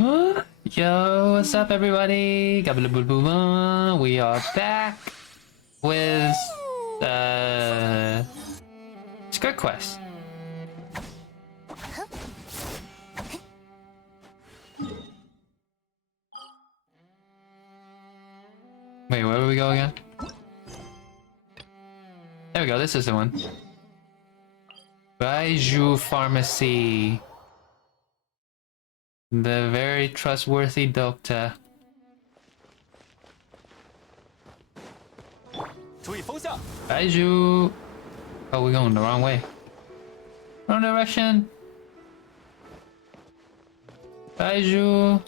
Yo, what's up, everybody? We are back with Skirk Quest. Wait, where do we go again? There we go. This is the one. Baiju Pharmacy. The very trustworthy doctor. Baiju. Oh, we're going the wrong way. Wrong direction. Baiju.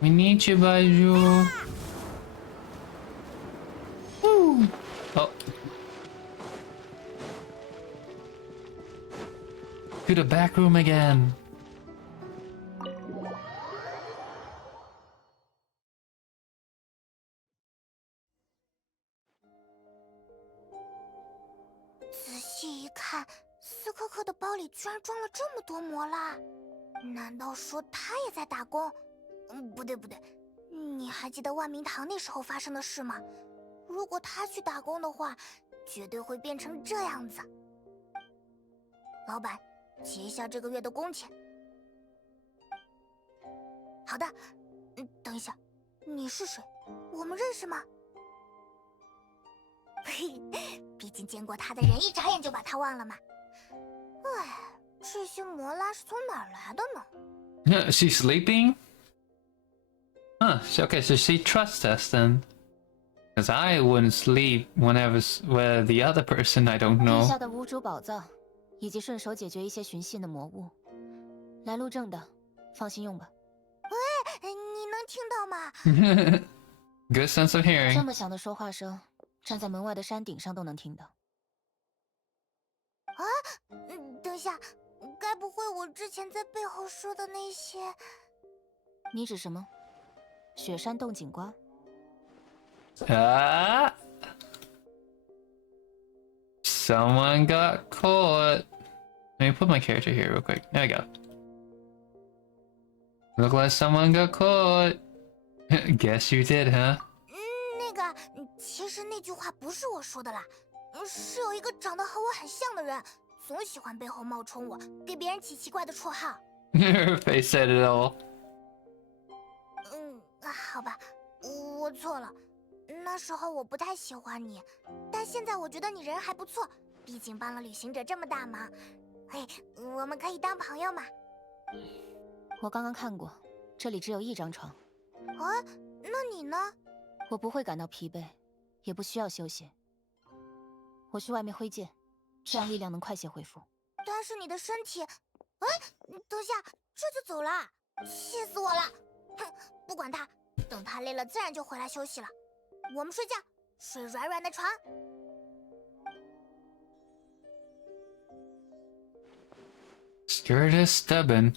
We need you, Baiju. Woo. Oh. To the back room again.斯科克的包里居然装了这么多魔蜡，难道说他也在打工？不对，你还记得万明堂那时候发生的事吗？如果他去打工的话，绝对会变成这样子。老板，结一下这个月的工钱。好的，等一下，你是谁？我们认识吗？嘿，毕竟见过他的人一眨眼就把他忘了嘛。哎，这些魔蜡是从哪儿来的呢？She's sleeping? Huh, okay, so she trusts us then. Because I wouldn't sleep whenever with the other person I don't know. 地下的无主宝藏，以及顺手解决一些寻衅的魔物，来路正的，放心用吧。喂，你能听到吗？ Good sense of hearing. 这么响的说话声，站在门外的山顶上都能听到。啊，等一下，该不会我之前在背后说的那些？你指什么？雪山洞景瓜？ Someone got caught. Let me put my character here real quick. There we go. Look like someone got caught. Guess you did, huh? 那个，其实那句话不是我说的啦，是有一个长得和我很像的人，总喜欢背后冒充我，给别人起奇怪的绰号。Her face said it all. 好吧，我错了。那时候我不太喜欢你，但现在我觉得你人还不错，毕竟帮了旅行者这么大忙。嘿，我们可以当朋友嘛？我刚刚看过，这里只有一张床。啊，那你呢？我不会感到疲惫，也不需要休息。我去外面挥剑，这样力量能快些恢复。但是你的身体……哎，等下，这就走了，气死我了！哼，不管他，等他累了自然就回来休息了。我们睡觉，睡软软的床。Skirt is stubborn.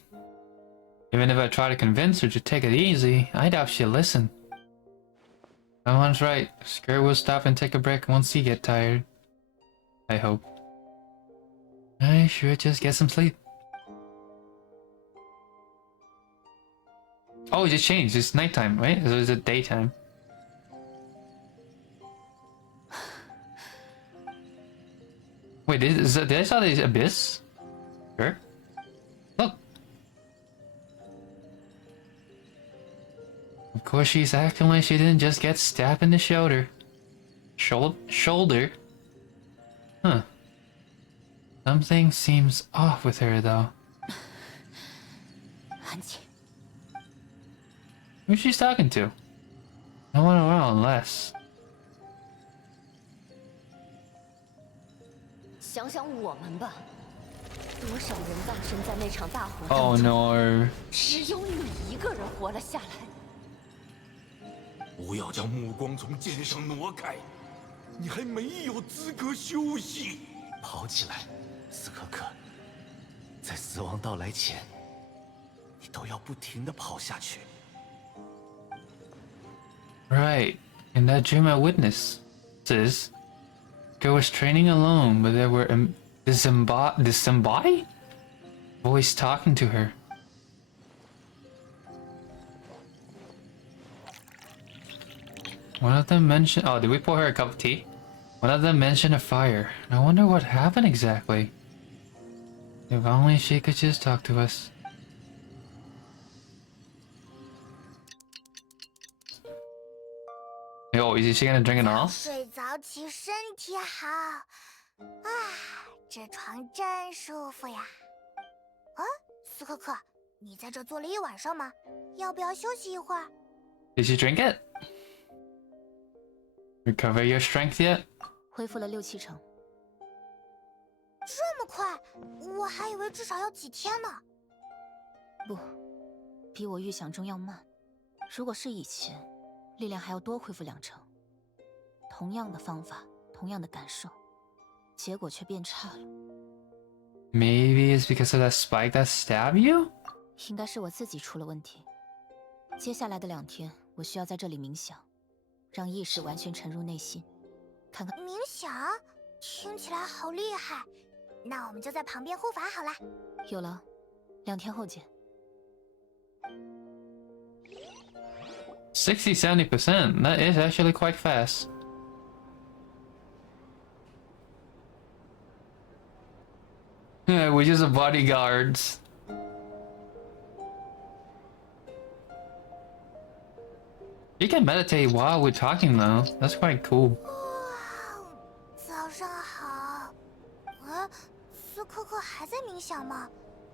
Even if I try to convince her to take it easy, I doubt she'll listen. Someone's right. Skirt will stop and take a break once he gets tired. I hope. I should just get some sleep. Oh, it just changed. It's nighttime, right? Or is it daytime? Wait, did I saw the abyss? Sure. Look. Of course, she's acting like she didn't just get stabbed in the shoulder. Shoulder? Huh. Something seems off with her, though. Who's she talking to? No one around, unless... 想想我们吧，多少人葬身在那场大火当中。Oh no！ 只有你一个人活了下来。不要将目光从剑上挪开，你还没有资格休息。跑起来，斯科克，在死亡到来前，你都要不停地跑下去。Right. In that dream I witnessed, Girl was training alone, but there were disembodied? voice talking to her. One of them mentioned... Oh, did we pour her a cup of tea? One of them mentioned a fire. I wonder what happened exactly. If only she could just talk to us. Yo, is she gonna drink it all? 睡早起身体好，啊，这床真舒服呀。啊，斯科克，你在这坐了一晚上吗？要不要休息一会儿？ Did she drink it? Recover your strength yet? 恢复了6、7成。这么快？我还以为至少要几天呢。不，比我预想中要慢。如果是以前，力量还要多恢复2成。同样的方法，同样的感受，结果却变差了。Maybe it's because of that spike that stabbed you? 应该是我自己出了问题。接下来的2天，我需要在这里冥想，让意识完全沉入内心，看看。冥想，听起来好厉害。那我们就在旁边护法好了。有了，2天后见。60-70%. That is actually quite fast. We're just bodyguards. You can meditate while we're talking though. That's quite cool. 哇，早上好。啊，斯科克还在冥想吗？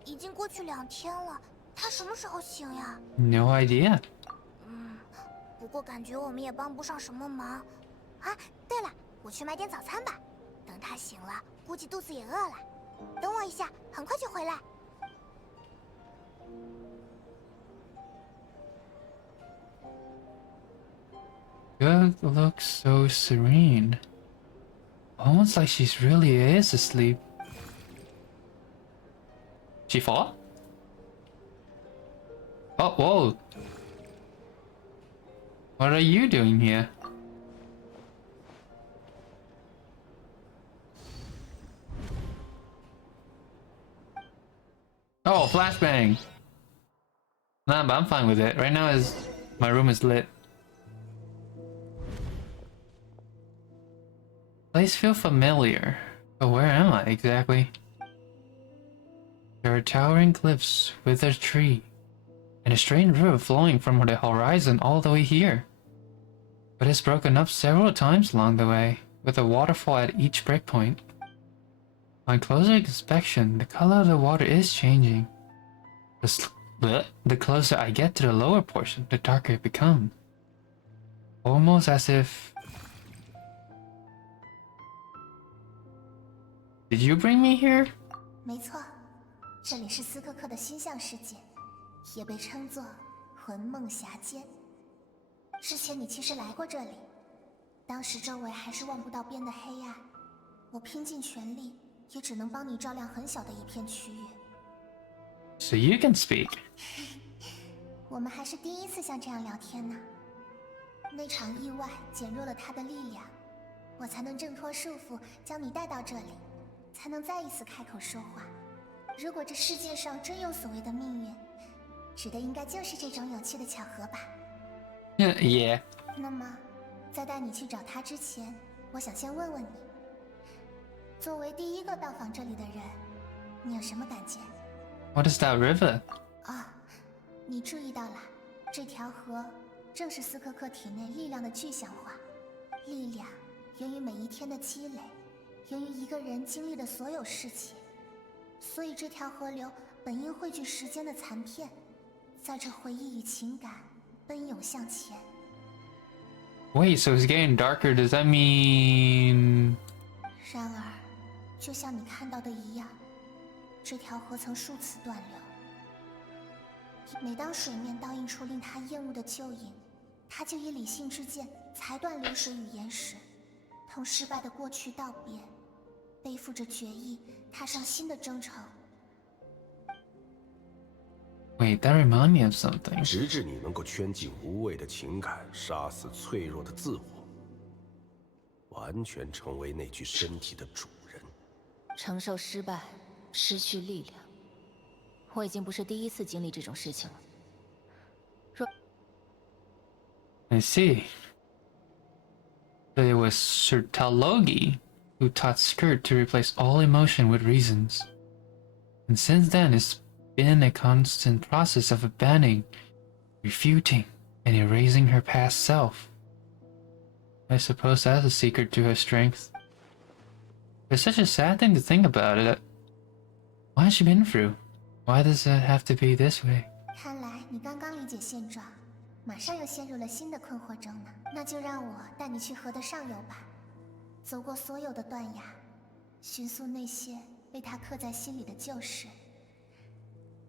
已经过去2天了，他什么时候醒呀？ No idea. 不过感觉我们也帮不上什么忙。啊，对了，我去买点早餐吧。等他醒了，估计肚子也饿了。等我一下，很快就回来。 Good looks so serene. Almost like she really is asleep. She fall? Oh, whoa. What are you doing here? Oh, flashbang. Nah, but I'm fine with it. Right now my room is lit. Place feel familiar, but where am I exactly? There are towering cliffs with a tree, and a strange river flowing from the horizon all the way here. But it's broken up several times along the way, with a waterfall at each breakpoint. On closer inspection, the color of the water is changing. The closer I get to the lower portion, the darker it becomes. Almost as if... Did you bring me here? 没错，这里是斯科克的心象世界，也被称作魂梦峡间。之前你其实来过这里，当时周围还是望不到边的黑暗，我拼尽全力，也只能帮你照亮很小的一片区域。So you can speak. 我们还是第一次像这样聊天呢。那场意外减弱了他的力量，我才能挣脱束缚，将你带到这里，才能再一次开口说话。如果这世界上真有所谓的命运，指的应该就是这种有趣的巧合吧。Yeah. 那么，在带你去找他之前，我想先问问你，作为第一个到访这里的人，你有什么感觉？ What is that river? 啊，你注意到了，这条河正是斯科克体内力量的具象化。力量源于每一天的积累，源于一个人经历的所有事情。所以这条河流本应汇聚时间的残片，在这回忆与情感奔涌向前。 Wait, so it's getting darker. Does that mean... 然而，就像你看到的一样，这条河曾数次断流。每当水面倒映出令他厌恶的旧影，他就以理性之剑裁断流水与岩石，同失败的过去道别，背负着决意，踏上新的征程。 Wait, that reminds me of something. 直至你能够圈尽无谓的情感，杀死脆弱的自我，完全成为那具身体的主人。承受失败，失去力量，我已经不是第一次经历这种事情了。I see. But it was Sir Talogi who taught Skirk to replace all emotion with reasons. And since then, it's been a constant process of abandoning, refuting, and erasing her past self. I suppose that's a secret to her strength. It's such a sad thing to think about it. What has she been through? Why does it have to be this way? 看来你刚刚理解现状，马上又陷入了新的困惑中呢。那就让我带你去河的上游吧，走过所有的断崖，寻溯那些被他刻在心里的旧事，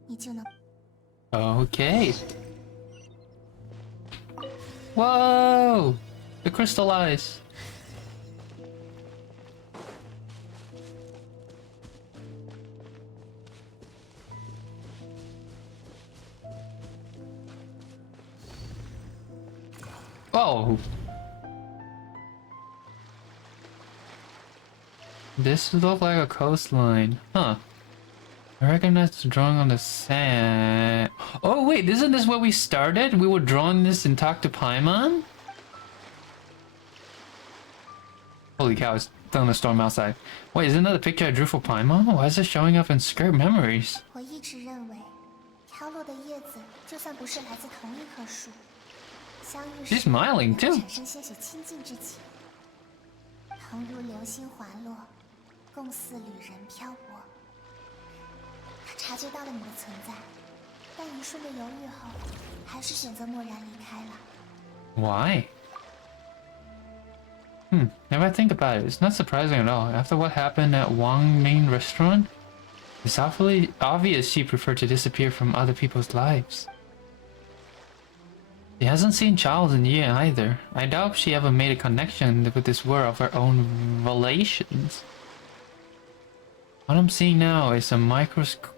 你就能。Okay. Whoa! The crystal eyes. Oh! This looks like a coastline. Huh. I recognize the drawing on the sand. Oh wait, isn't this where we started? We were drawing this and talked to Paimon? Holy cow, it's thunderstorm outside. Wait, isn't that the picture I drew for Paimon? Why is it showing up in Skirk memories? 我一直认为，飘落的叶子就算不是来自同一棵树，相遇时 She's smiling 也 too. 会产生些许亲近之情，同如流星滑落，共似旅人漂泊。他察觉到了你的存在，但一瞬的犹豫后，还是选择默然离开了。 Why? If I think about it, it's not surprising at all. After what happened at Wang Ming restaurant, it's awfully obvious she preferred to disappear from other people's lives. She hasn't seen Charles in years either. I doubt she ever made a connection with this world of her own relations. What I'm seeing now is a microcosm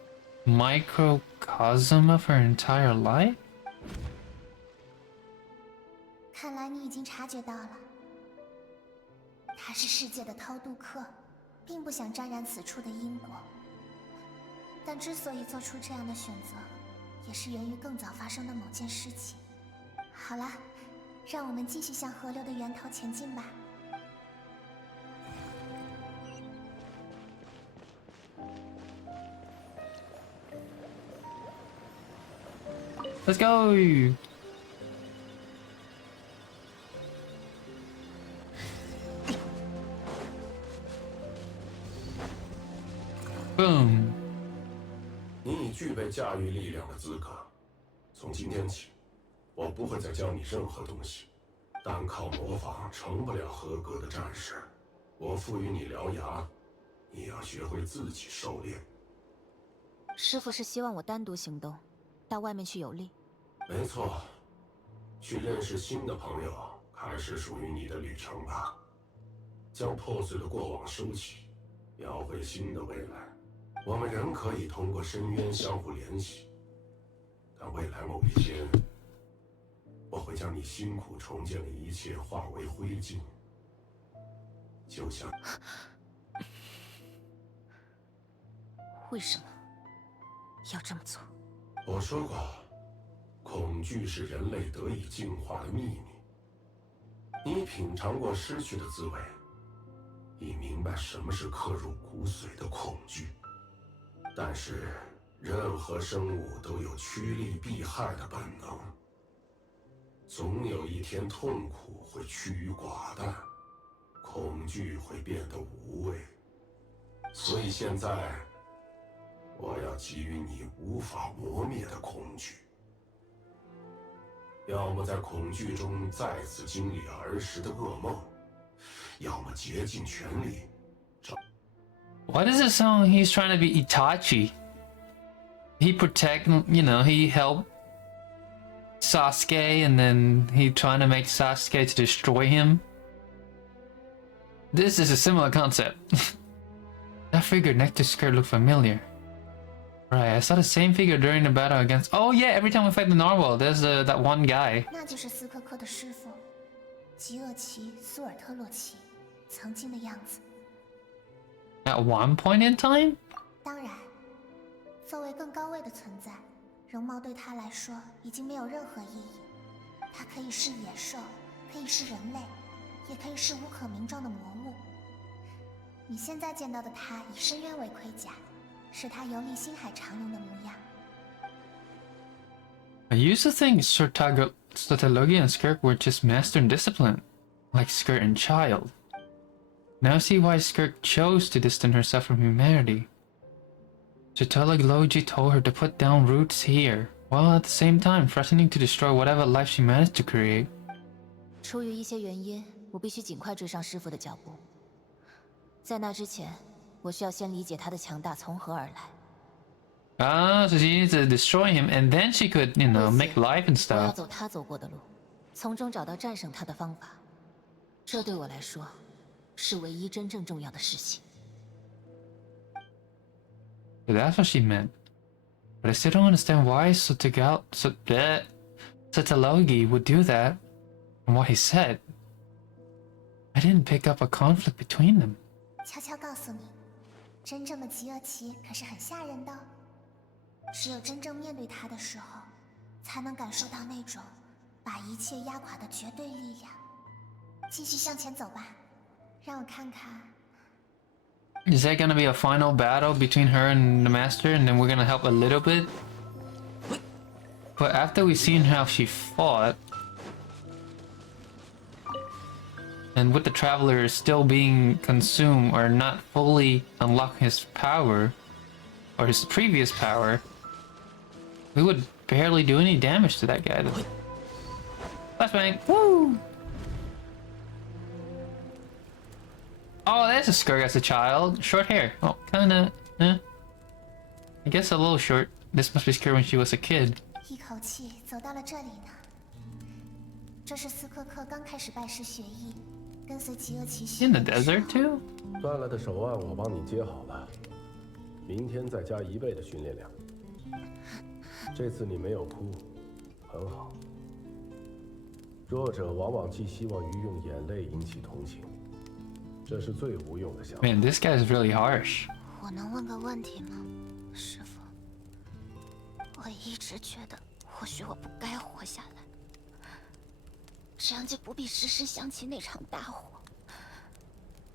of her entire life? 看来你已经察觉到了，他是世界的偷渡客，并不想沾染此处的因果。但之所以做出这样的选择，也是源于更早发生的某件事情。好了，让我们继续向河流的源头前进吧。 Let's go! Boom! 你已具备驾驭力量的资格。从今天起，我不会再教你任何东西。单靠模仿成不了合格的战士。我赋予你獠牙，你要学会自己狩猎。师傅是希望我单独行动，到外面去有利。没错，去认识新的朋友，开始属于你的旅程吧。将破碎的过往收起，描绘新的未来。我们仍可以通过深渊相互联系，但未来某一天，我会将你辛苦重建的一切化为灰烬，就像……为什么要这么做？我说过，恐惧是人类得以进化的秘密。你品尝过失去的滋味，已明白什么是刻入骨髓的恐惧。但是，任何生物都有趋利避害的本能。总有一天，痛苦会趋于寡淡，恐惧会变得无味。所以现在，我要给予你无法磨灭的恐惧。要么在恐惧中再次经历儿时的噩梦，要么竭尽全力。 Why does it sound he's trying to be Itachi? He protect, you know, he helped Sasuke and then he trying to make Sasuke to destroy him. This is a similar concept. That figure next to Skirk looked familiar. Right, I saw the same figure during the battle against... Oh yeah, every time we fight the narwhal, there's that one guy. 那就是斯科克的师傅，吉厄奇·苏尔特洛奇曾经的样子。 At one point in time? 当然，作为更高位的存在，容貌对他来说已经没有任何意义。他可以是野兽，可以是人类，也可以是无可名状的魔物。你现在见到的他以深渊为盔甲，是他游历星海长龙的模样。I used to think Sotalogi and Skirk were just master in discipline, like Skirk and Child. Now I see why Skirk chose to distance herself from humanity. Sotalogi told her to put down roots here, while at the same time threatening to destroy whatever life she managed to create. 出于一些原因，我必须尽快追上师傅的脚步。在那之前，我需要先理解他的强大从何而来。Ah, so she needs to destroy him, and then she could, you know, make life and 我要 stuff. 走他走过的路，从中找到战胜他的方法。这对我来说，是唯一真正重要的事情。So that's what she meant. But I still don't understand why Sotalogi would do that, and what he said. I didn't pick up a conflict between them. 悄悄告诉你，真正的极恶旗可是很吓人的哦。只有真正面对他的时候，才能感受到那种把一切压垮的绝对力量。继续向前走吧，让我看看。Is that gonna be a final battle between her and the master, and then we're gonna help a little bit? But after we've seen how she fought, and with the traveler still being consumed or not fully unlock his power, or his previous power, we would barely do any damage to that guy. Flashbang! Woo! Oh, there's a Skirk as a child. Short hair. Oh, kinda, I guess a little short. This must be Skirk when she was a kid. 一口气走到了这里呢。这是斯科克刚开始拜师学艺，跟随极恶骑士。 In the desert too? 断了的手腕我帮你接好了，明天再加1倍的训练量。这次你没有哭，很好。弱者往往寄希望于用眼泪引起同情，这是最无用的想法。 Man, this guy is really harsh. 我能问个问题吗，师傅？我一直觉得，或许我不该活下来，这样就不必时时想起那场大火，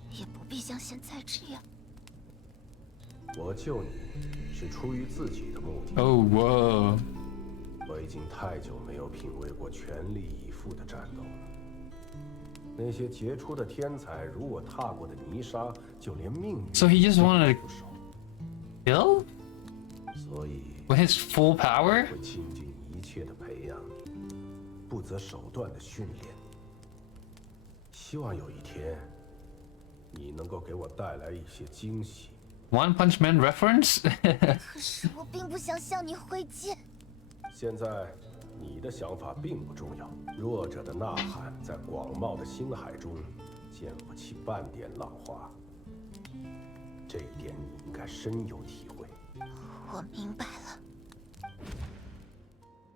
也不必像现在这样。我救你是出于自己的目的。 Oh, whoa. 我已经太久没有品味过全力以赴的战斗了。那些杰出的天才，如我踏过的泥沙，就连命运 So he just wanted 不熟。 Kill? 所以 With his full power? 会倾尽一切的培养你，不择手段的训练。希望有一天，你能够给我带来一些惊喜。 One Punch Man reference? 可是我并不想向你挥剑。现在，你的想法并不重要。弱者的呐喊在广袤的星海中，溅不起半点浪花。这一点你应该深有体会。我明白了。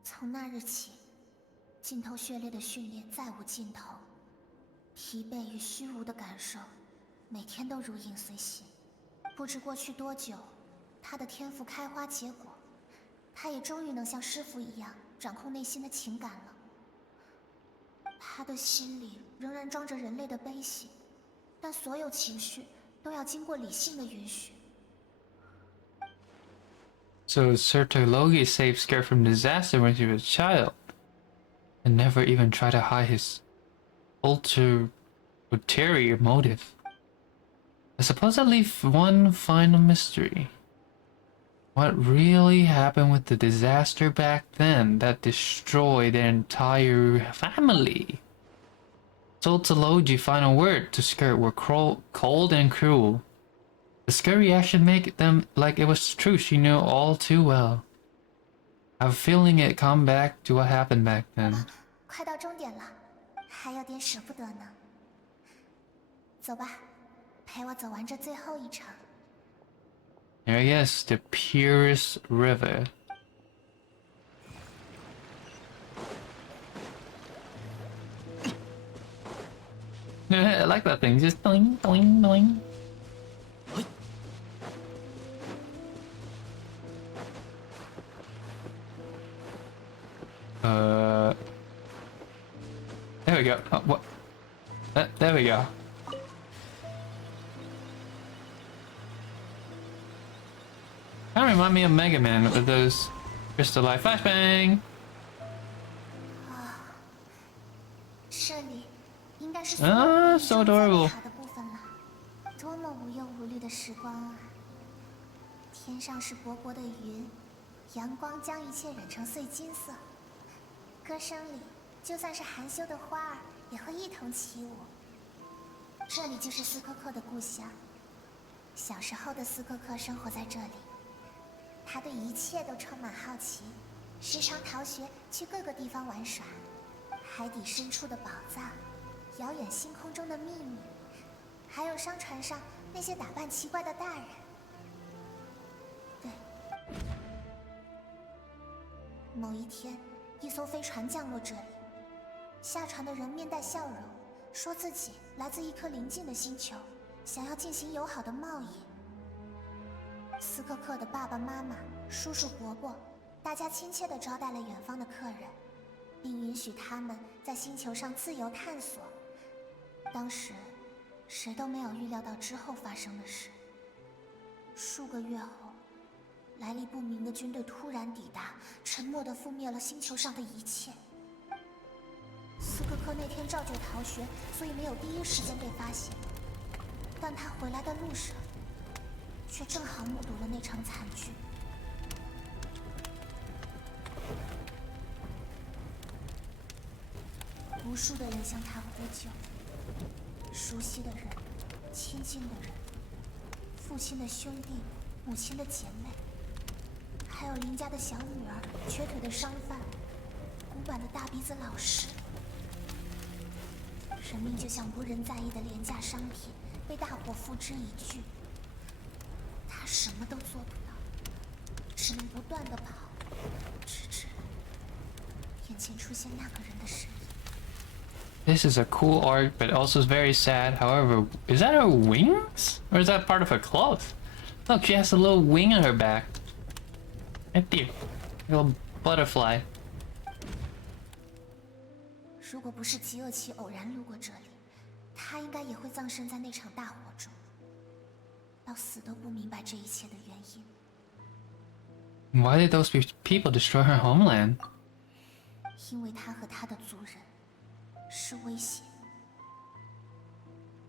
从那日起，浸透血液的训练再无尽头，疲惫与虚无的感受，每天都如影随形。不知过去多久，他的天赋开花结果，他也终于能像师傅一样掌控内心的情感了。他的心里仍然装着人类的悲喜，但所有情绪都要经过理性的允许。 So Sotalogi saved Skirk from disaster when she was a child, and never even tried to hide his ulterior motive. I suppose that leaves one final mystery. What really happened with the disaster back then that destroyed their entire family? Sotalogi's final word to Skirk were cold and cruel. The Skirk reaction make them like it was true she knew all too well. I have a feeling it come back to what happened back then. 快到终点了，还有点舍不得呢。走吧，陪我走完这最后一程。 Here I guess the purest river. I like that thing, just doing, doing, doing. There we go. Oh, what? There we go. Kind of remind me of Mega Man with those crystal light flashbang. 这里应该是 so adorable. 的部分了，多么无忧无虑的时光啊！天上是薄薄的云，阳光将一切染成碎金色。歌声里，就算是含羞的花儿也会一同起舞。这里就是斯科克的故乡。小时候的斯科克生活在这里，他对一切都充满好奇，时常逃学去各个地方玩耍。海底深处的宝藏，遥远星空中的秘密，还有商船上那些打扮奇怪的大人。对，某一天，一艘飞船降落这里，下船的人面带笑容，说自己来自一颗邻近的星球，想要进行友好的贸易。斯科克的爸爸妈妈、叔叔伯伯，大家亲切地招待了远方的客人，并允许他们在星球上自由探索。当时，谁都没有预料到之后发生的事。数个月后，来历不明的军队突然抵达，沉默地覆灭了星球上的一切。斯科克那天照旧逃学，所以没有第一时间被发现。但他回来的路上，却正好目睹了那场惨剧。无数的人向他呼救，熟悉的人，亲近的人，父亲的兄弟，母亲的姐妹，还有邻家的小女儿，瘸腿的商贩，古板的大鼻子老师。生命就像无人在意的廉价商品，被大伙付之一炬。他什么都做不到，只能不断地跑，直至眼前出现那个人的身影。This is a cool art, but also very sad. However, is that her wings? Or is that part of her cloth? Look, she has a little wing on her back. Right there. Little butterfly. 如果不是极恶奇偶然路过这里，他应该也会葬身在那场大火中，到死都不明白这一切的原因。 Why did those people destroy her homeland? 因为他和他的族人是威胁。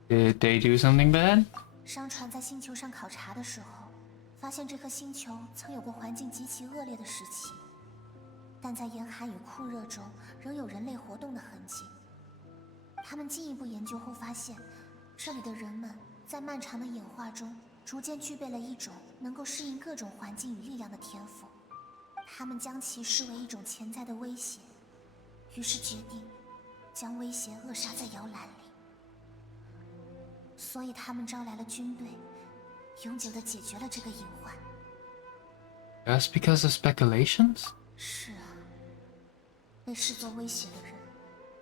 Did they do something bad? 商船在星球上考察的时候，发现这颗星球曾有过环境极其恶劣的时期，但在严寒与酷热中仍有人类活动的痕迹。他们进一步研究后发现，这里的人们在漫长的演化中逐渐具备了一种能够适应各种环境与力量的天赋。他们将其视为一种潜在的威胁，于是决定将威胁扼杀在摇篮里。所以他们招来了军队，永久地解决了这个隐患。 Just because of speculations? 是啊，被视作威胁的人，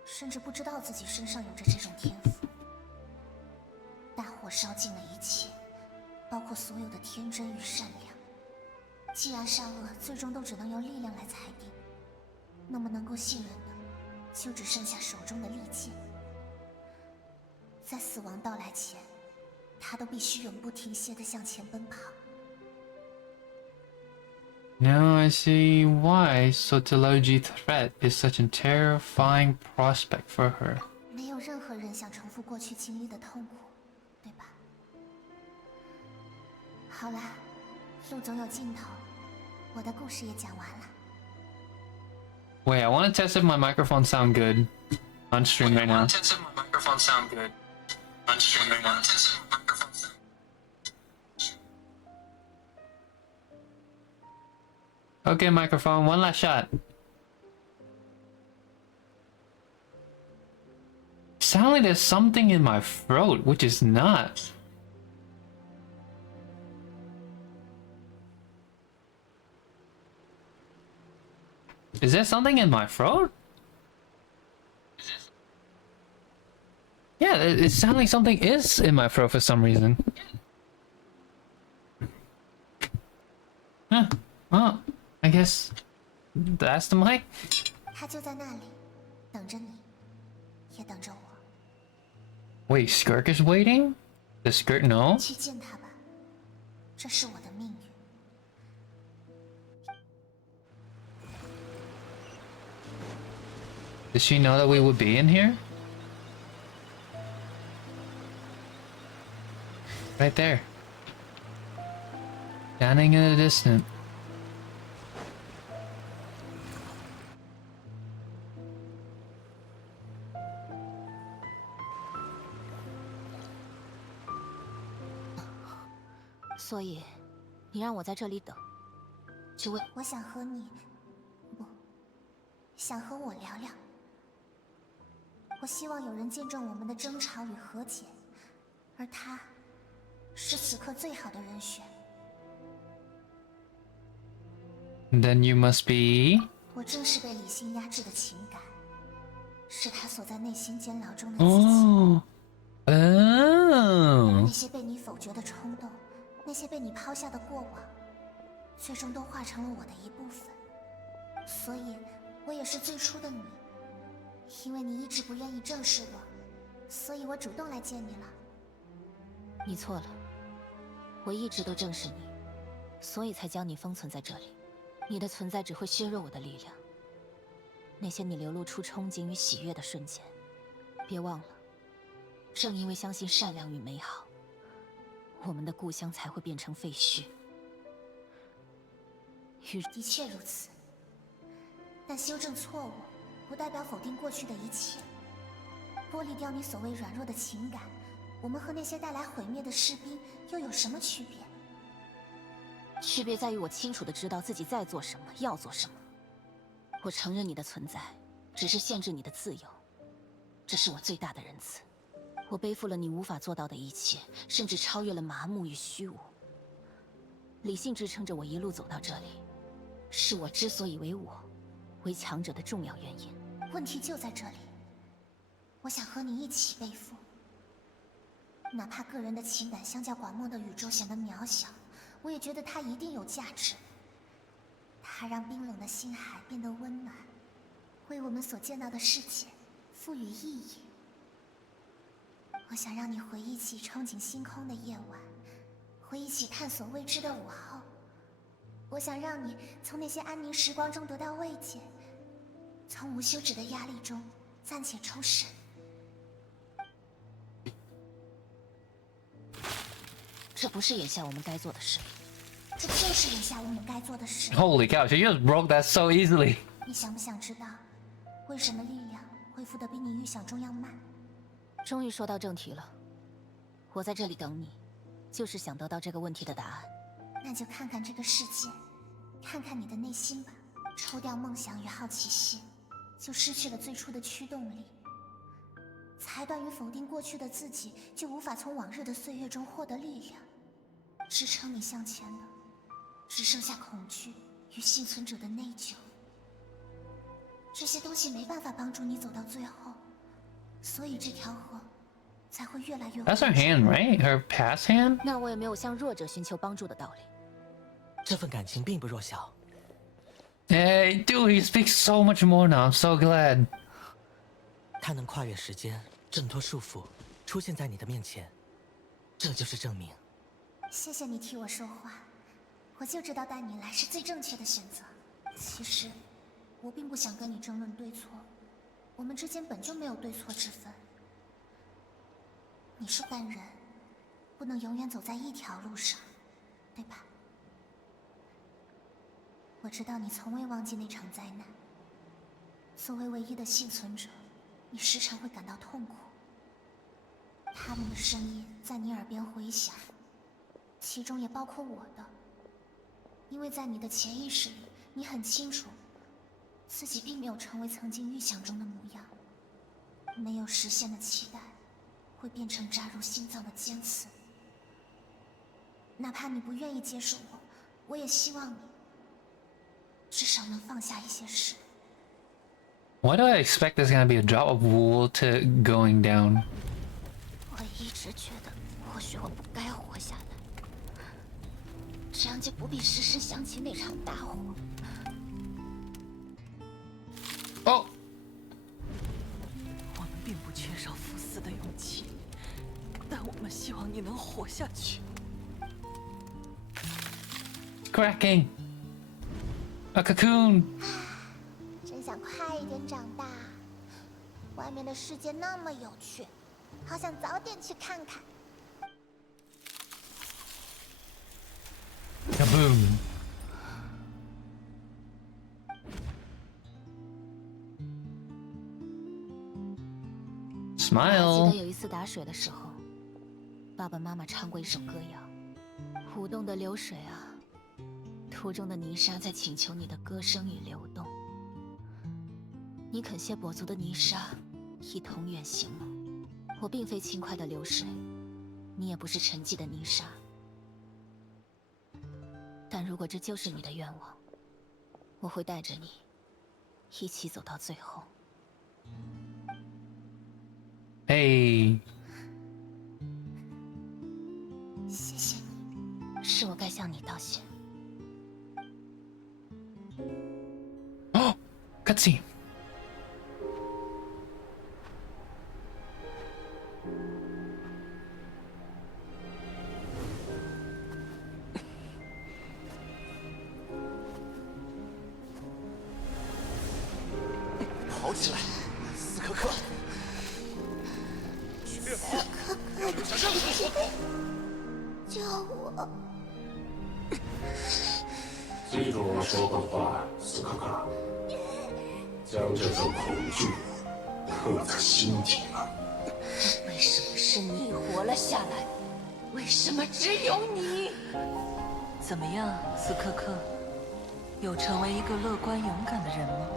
甚至不知道自己身上有着这种天赋。大火烧尽了一切，包括所有的天真与善良。既然善恶最终都只能由力量来裁定，那么能够信任的，就只剩下手中的利剑。在死亡到来前，他都必须永不停歇地向前奔跑。 Now I see why Sotilogy threat is such a terrifying prospect for her. 没有任何人想重复过去经历的痛苦，对吧？好啦，路总有尽头，我的故事也讲完了。 Wait, I want to test if my microphone sound good on stream right now. Okay, microphone, one last shot. Sound like there's something in my throat, which is not. Is there something in my throat? Yeah, it sounds like something is in my throat for some reason. Huh. Well, I guess that's the mic. 他就在那里，等着你，也等着我。 Wait, Skirk is waiting? Does Skirk know? 去见他吧，这是我的命运。 Does she know that we would be in here? Right there. Standing in the distance. “所以，你让我在这里等，只为……我想和你，不，想和我聊聊。我希望有人见证我们的争吵与和解，而他，是此刻最好的人选。 Then you must be. 我正是被理性压制的情感，是他锁在内心监牢中的自己。 Oh. Oh. 那些被你否决的冲动，那些被你抛下的过往，最终都化成了我的一部分。所以，我也是最初的你。因为你一直不愿意正视我，所以我主动来见你了。你错了，我一直都正视你，所以才将你封存在这里。你的存在只会削弱我的力量。那些你流露出憧憬与喜悦的瞬间，别忘了，正因为相信善良与美好，我们的故乡才会变成废墟。的确如此，但修正错误，不代表否定过去的一切。剥离掉你所谓软弱的情感，我们和那些带来毁灭的士兵又有什么区别？区别在于我清楚地知道自己在做什么，要做什么。我承认你的存在，只是限制你的自由，这是我最大的仁慈。我背负了你无法做到的一切，甚至超越了麻木与虚无。理性支撑着我一路走到这里，是我之所以为我，为强者的重要原因。问题就在这里，我想和你一起背负，哪怕个人的情感相较广袤的宇宙显得渺小，我也觉得它一定有价值。它让冰冷的星海变得温暖，为我们所见到的世界赋予意义。我想让你回忆起憧憬星空的夜晚，回忆起探索未知的午后。我想让你从那些安宁时光中得到慰藉，从无休止的压力中暂且抽身。这不是眼下我们该做的事。这就是眼下我们该做的事。 Holy cow, she just broke that so easily. 你想不想知道，为什么力量恢复的比你预想中要慢？终于说到正题了，我在这里等你，就是想得到这个问题的答案。那就看看这个世界，看看你的内心吧。抽掉梦想与好奇心，就失去了最初的驱动力。裁断与否定过去的自己，就无法从往日的岁月中获得力量。支撑你向前的，只剩下恐惧与幸存者的内疚。这些东西没办法帮助你走到最后，所以这条河才会越来越。That's her hand, right? Her past hand? 那我也没有向弱者寻求帮助的道理。这份感情并不弱小。Hey, dude, he speaks so much more now. I'm so glad. 他能跨越时间，挣脱束缚，出现在你的面前，这就是证明。谢谢你替我说话，我就知道带你来是最正确的选择。其实，我并不想跟你争论对错，我们之间本就没有对错之分。你是但人，不能永远走在一条路上，对吧？我知道你从未忘记那场灾难。作为唯一的幸存者，你时常会感到痛苦。他们的声音在你耳边回响，其中也包括我的。因为在你的潜意识里，你很清楚，自己并没有成为曾经预想中的模样。没有实现的期待，会变成扎入心脏的尖刺。哪怕你不愿意接受我，我也希望你至少能放下一些事。 Why do I expect there's gonna be a drop of wool to going down? 我一直觉得，或许我不该活下来，这样就不必时时想起那场大火。哦，我们并不缺少赴死的勇气，但我们希望你能活下去。cracking a cocoon。真想快一点长大。外面的世界那么有趣，好想早点去看看。 Kaboom! Smile. 我还记得有一次打水的时候，爸爸妈妈唱过一首歌谣：舞动的流水啊，途中的泥沙在请求你的歌声与流动。你肯谢跛足的泥沙，一同远行吗？我并非轻快的流水，你也不是沉寂的泥沙。但如果这就是你的愿望，我会带着你一起走到最后。Hey. 谢谢你，是我该向你道谢。Oh, cutscene. 跑起来，斯科克！救我！记住我说过的话，斯科克，将这份恐惧刻在心底了。为什么是你活了下来？为什么只有你？怎么样，斯科克？有成为一个乐观勇敢的人吗？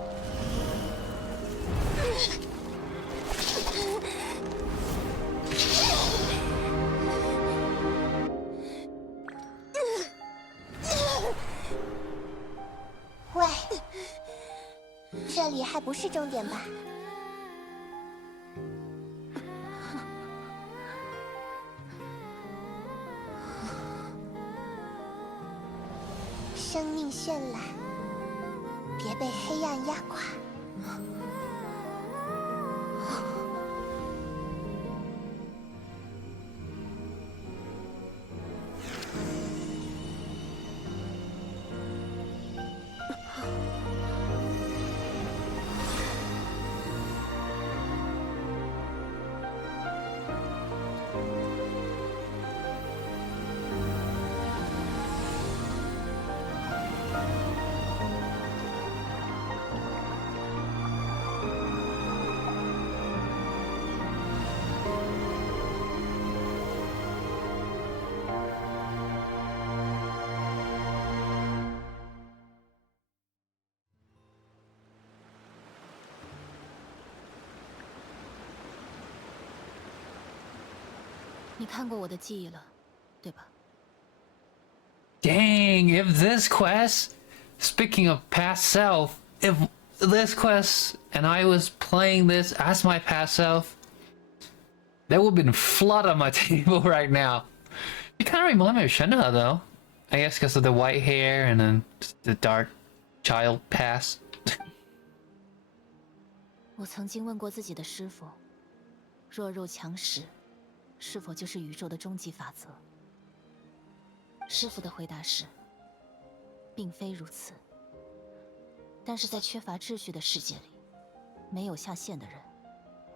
喂，这里还不是终点吧？生命绚烂，别被黑暗压垮。你看过我的记忆了，对吧？ Dang, if this quest, speaking of past self, if this quest and I was playing this as my past self, there would have been flood on my table right now. You kind of remind me of Shenhe though. I guess because of the white hair and then the dark child past. 我曾经问过自己的师傅：弱肉强食，是否就是宇宙的终极法则？师傅的回答是：并非如此。但是在缺乏秩序的世界里，没有下限的人，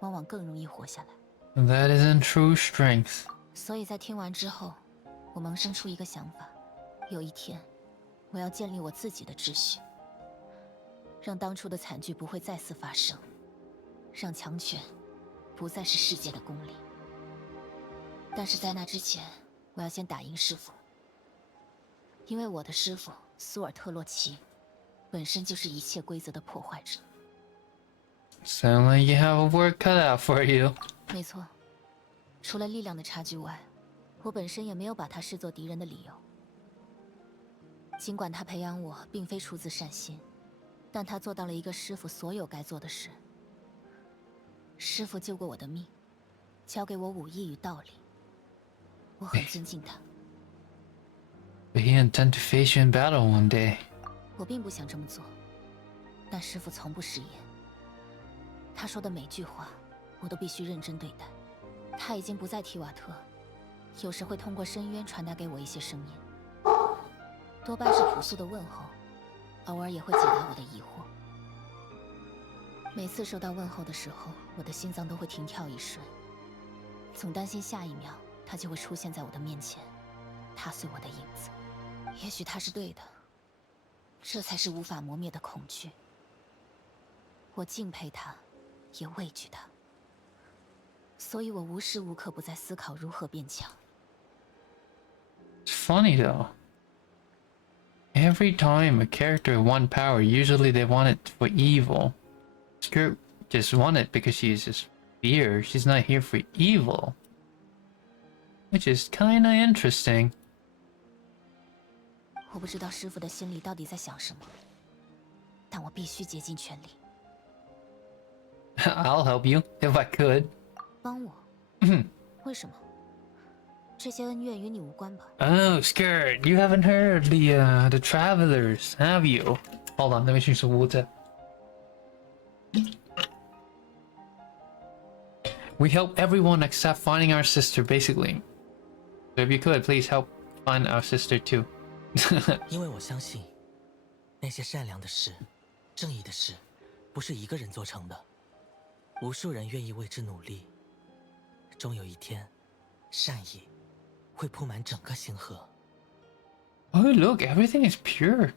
往往更容易活下来。That isn't true strength. 所以在听完之后，我萌生出一个想法：有一天，我要建立我自己的秩序，让当初的惨剧不会再次发生，让强权不再是世界的公理。但是在那之前，我要先打赢师傅。 因为我的师傅苏尔特洛奇，本身就是一切规则的破坏者。Sound like you have a work cut out for you. 没错，除了力量的差距外，我本身也没有把他视作敌人的理由。尽管他培养我并非出自善心，但他做到了一个师傅所有该做的事。师傅救过我的命，教给我武艺与道理，我很尊敬他。 But he intend to face you in battle one day. 我并不想这么做，但师傅从不食言。他说的每句话，我都必须认真对待。他已经不在提瓦特，有时会通过深渊传达给我一些声音，多半是朴素的问候，偶尔也会解答我的疑惑。每次收到问候的时候，我的心脏都会停跳一瞬，总担心下一秒他就会出现在我的面前，踏碎我的影子。也许他是对的，这才是无法磨灭的恐惧。我敬佩他，也畏惧他，所以我无时无刻不在思考如何变强。 It's funny though. Every time a character wants power, usually they want it for evil. Skirk just want it because she's just fear. She's not here for evil. Which is kinda interesting. 我不知道师傅的心里到底在想什么，但我必须竭尽全力。I'll help you if I could. 帮我？为什么？这些恩怨与你无关吧？ Oh, Skirk, you haven't heard the travelers, have you? Hold on, let me drink some water. We help everyone except finding our sister, basically. So if you could, please help find our sister too. 因为我相信，那些善良的事、正义的事，不是一个人做成的，无数人愿意为之努力。终有一天，善意会铺满整个星河。Oh, look, everything is pure.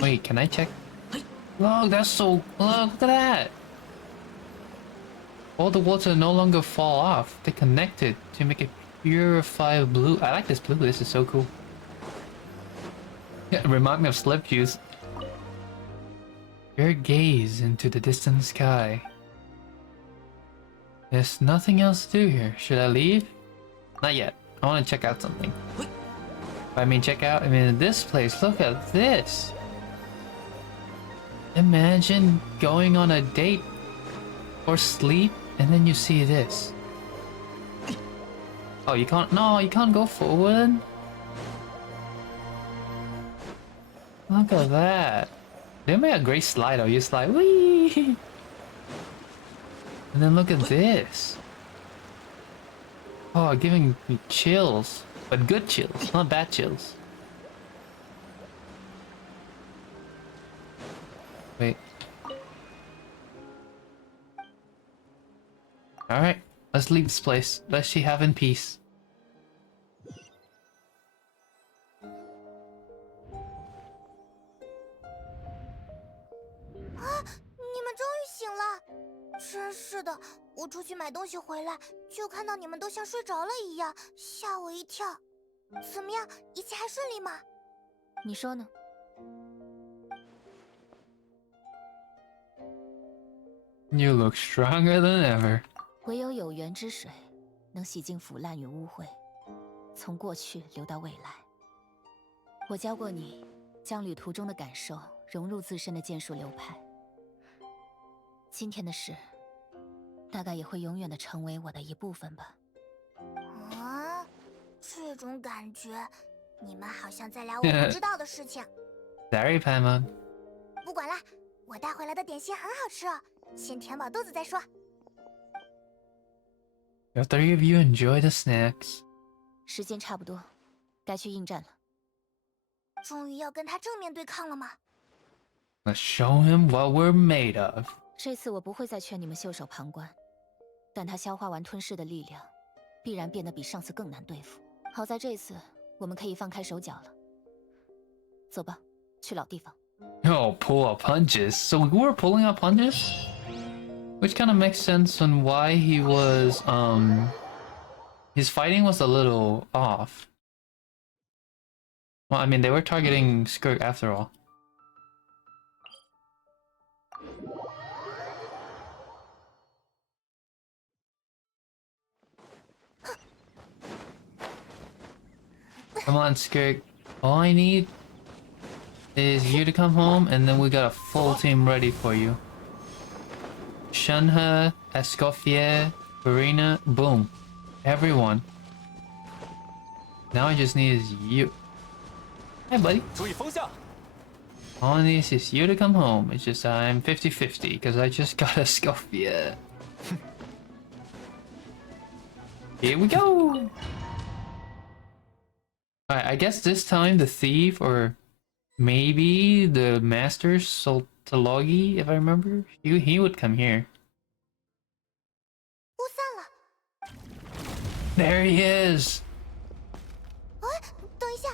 Wait, can I check? Look, that's so. Look at that. All the water no longer fall off. They connected to make it purified blue. I like this blue. This is so cool. Yeah, remind me of slip juice. Your gaze into the distant sky. There's nothing else to do here. Should I leave? Not yet. I want to check out something. I mean, check out. I mean, this place. Look at this. Imagine going on a date or sleep and then you see this. Oh, you can't. No, you can't go forward. Look at that. They made a great slide. Oh, you slide. Whee! And then look at this. Oh, giving me chills. But good chills, not bad chills. Wait. Alright, let's leave this place. Let she have in peace. 你们终于醒了！真是的，我出去买东西回来，就看到你们都像睡着了一样，吓我一跳。怎么样，一切还顺利吗？你说呢？ You look stronger than ever. 唯有有源之水，能洗净腐烂与污秽，从过去流到未来。我教过你，将旅途中的感受融入自身的剑术流派。今天的事，大概也会永远的成为我的一部分吧。啊，这种感觉，你们好像在聊我不知道的事情。Sorry, Paimon. 不管了，我带回来的点心很好吃哦，先填饱肚子再说。 The three of you enjoy the snacks. 时间差不多，该去应战了。终于要跟他正面对抗了吗？ Let's show him what we're made of. 这次我不会再劝你们袖手旁观，但他消化完吞噬的力量，必然变得比上次更难对付。好在这次我们可以放开手脚了。走吧，去老地方。 Oh, pull up punches. So we were pulling up punches? Which kind of makes sense on why he was, his fighting was a little off. Well, I mean, they were targeting Skirk after all. Come on, Skirk. All I need is you to come home, and then we got a full team ready for you. Shunha, Escoffier, Farina, boom. Everyone. Now I just need is you. Hi, buddy. 注意风向。All I need is you to come home. It's just I'm 50-50 because I just got a Scoffia. Here we go. Alright, I guess this time the thief or maybe the master Soltalogi, if I remember, he would come here. 雾散了。 There he is. 哎，等一下，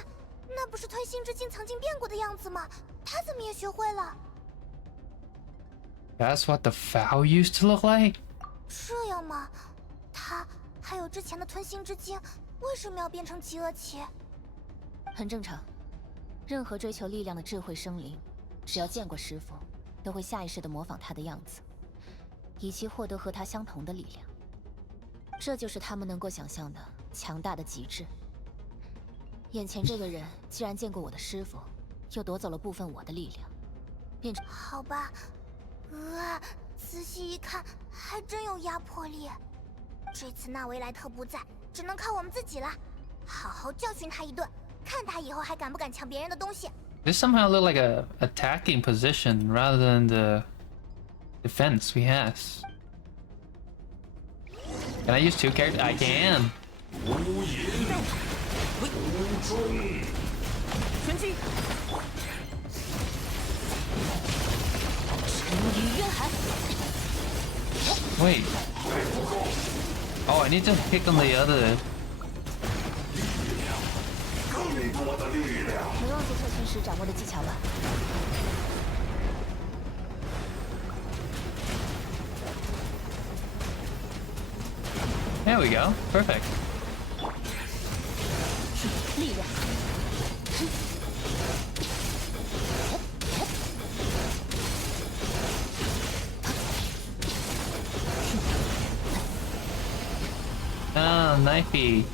那不是吞星之镜曾经变过的样子吗？他怎么也学会了？ That's what the foul used to look like? 这样吗？他还有之前的吞星之镜，为什么要变成极恶旗？很正常。任何追求力量的智慧生灵，只要见过师傅，都会下意识地模仿他的样子，以期获得和他相同的力量。这就是他们能够想象的强大的极致。眼前这个人既然见过我的师傅，又夺走了部分我的力量，变成……好吧，仔细一看，还真有压迫力。这次纳维莱特不在，只能靠我们自己了。好好教训他一顿，看他以后还敢不敢抢别人的东西。This somehow looked like a attacking position rather than the defense we have. Can I use 2 characters? I can. 无影无踪。拳击，沉鱼渊海。Wait. Oh, I need to pick on the other. 更多的力量。没忘记特训时掌握的技巧吧？ There we go. Perfect. 力量。Ah, knifey.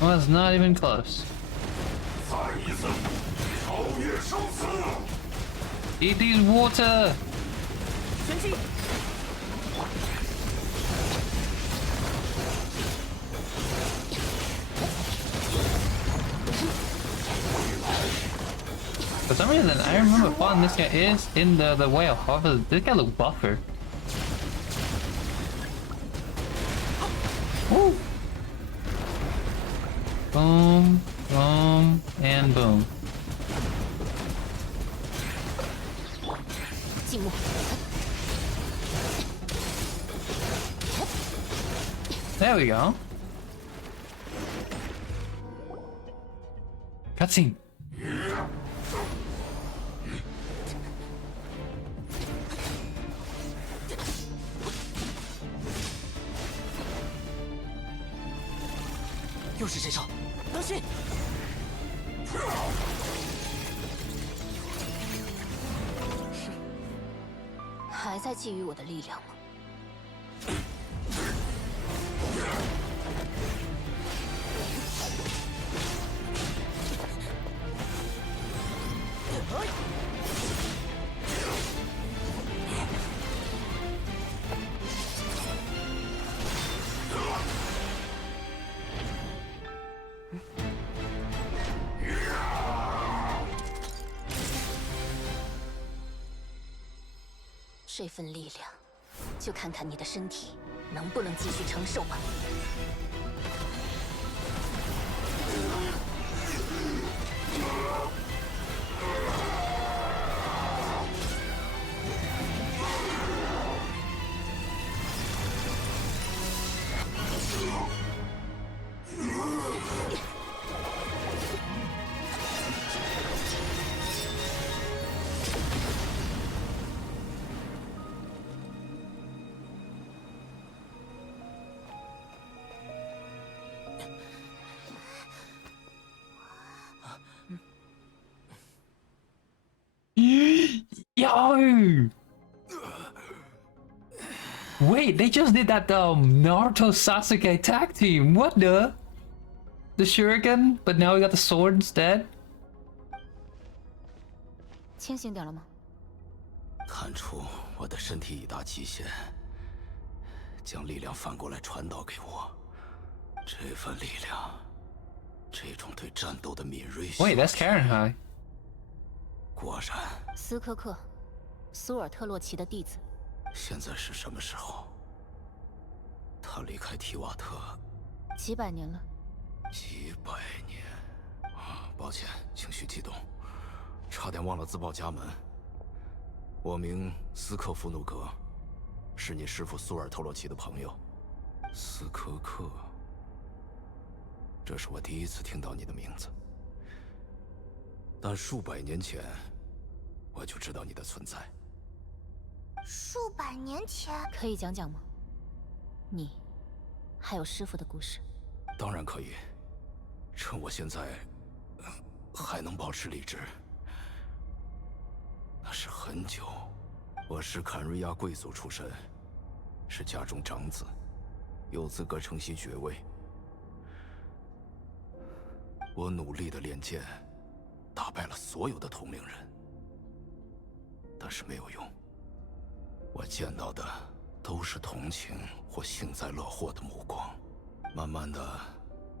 Was not even close. 再一次超越生死。 Eat these water. 拳击。 For some reason, I remember finding this guy is in the whale. However, this guy look buffer. Woo! Boom, boom, and boom. 静默。 There we go. Cutscene.又是这招，当心！还在觊觎我的力量吗？这份力量，就看看你的身体能不能继续承受吧。Yo! Wait, they just did that Naruto Sasuke tag team. What the? The shuriken, but now we got the sword instead. 清醒点了吗？看出我的身体已达极限，将力量反过来传导给我。这份力量这种对战斗的敏锐 Wait, that's Karen High. 果然。斯科克，苏尔特洛奇的弟子。现在是什么时候？他离开提瓦特几百年了。几百年。抱歉，情绪激动，差点忘了自报家门。我名斯克夫努格，是你师父苏尔特洛奇的朋友。斯科克，这是我第一次听到你的名字，但数百年前我就知道你的存在。数百年前，可以讲讲吗？你，还有师父的故事。当然可以，趁我现在还能保持理智。那是很久，我是坎瑞亚贵族出身，是家中长子，有资格承袭爵位。我努力的练剑，打败了所有的同龄人，但是没有用。我见到的都是同情或幸灾乐祸的目光。慢慢的，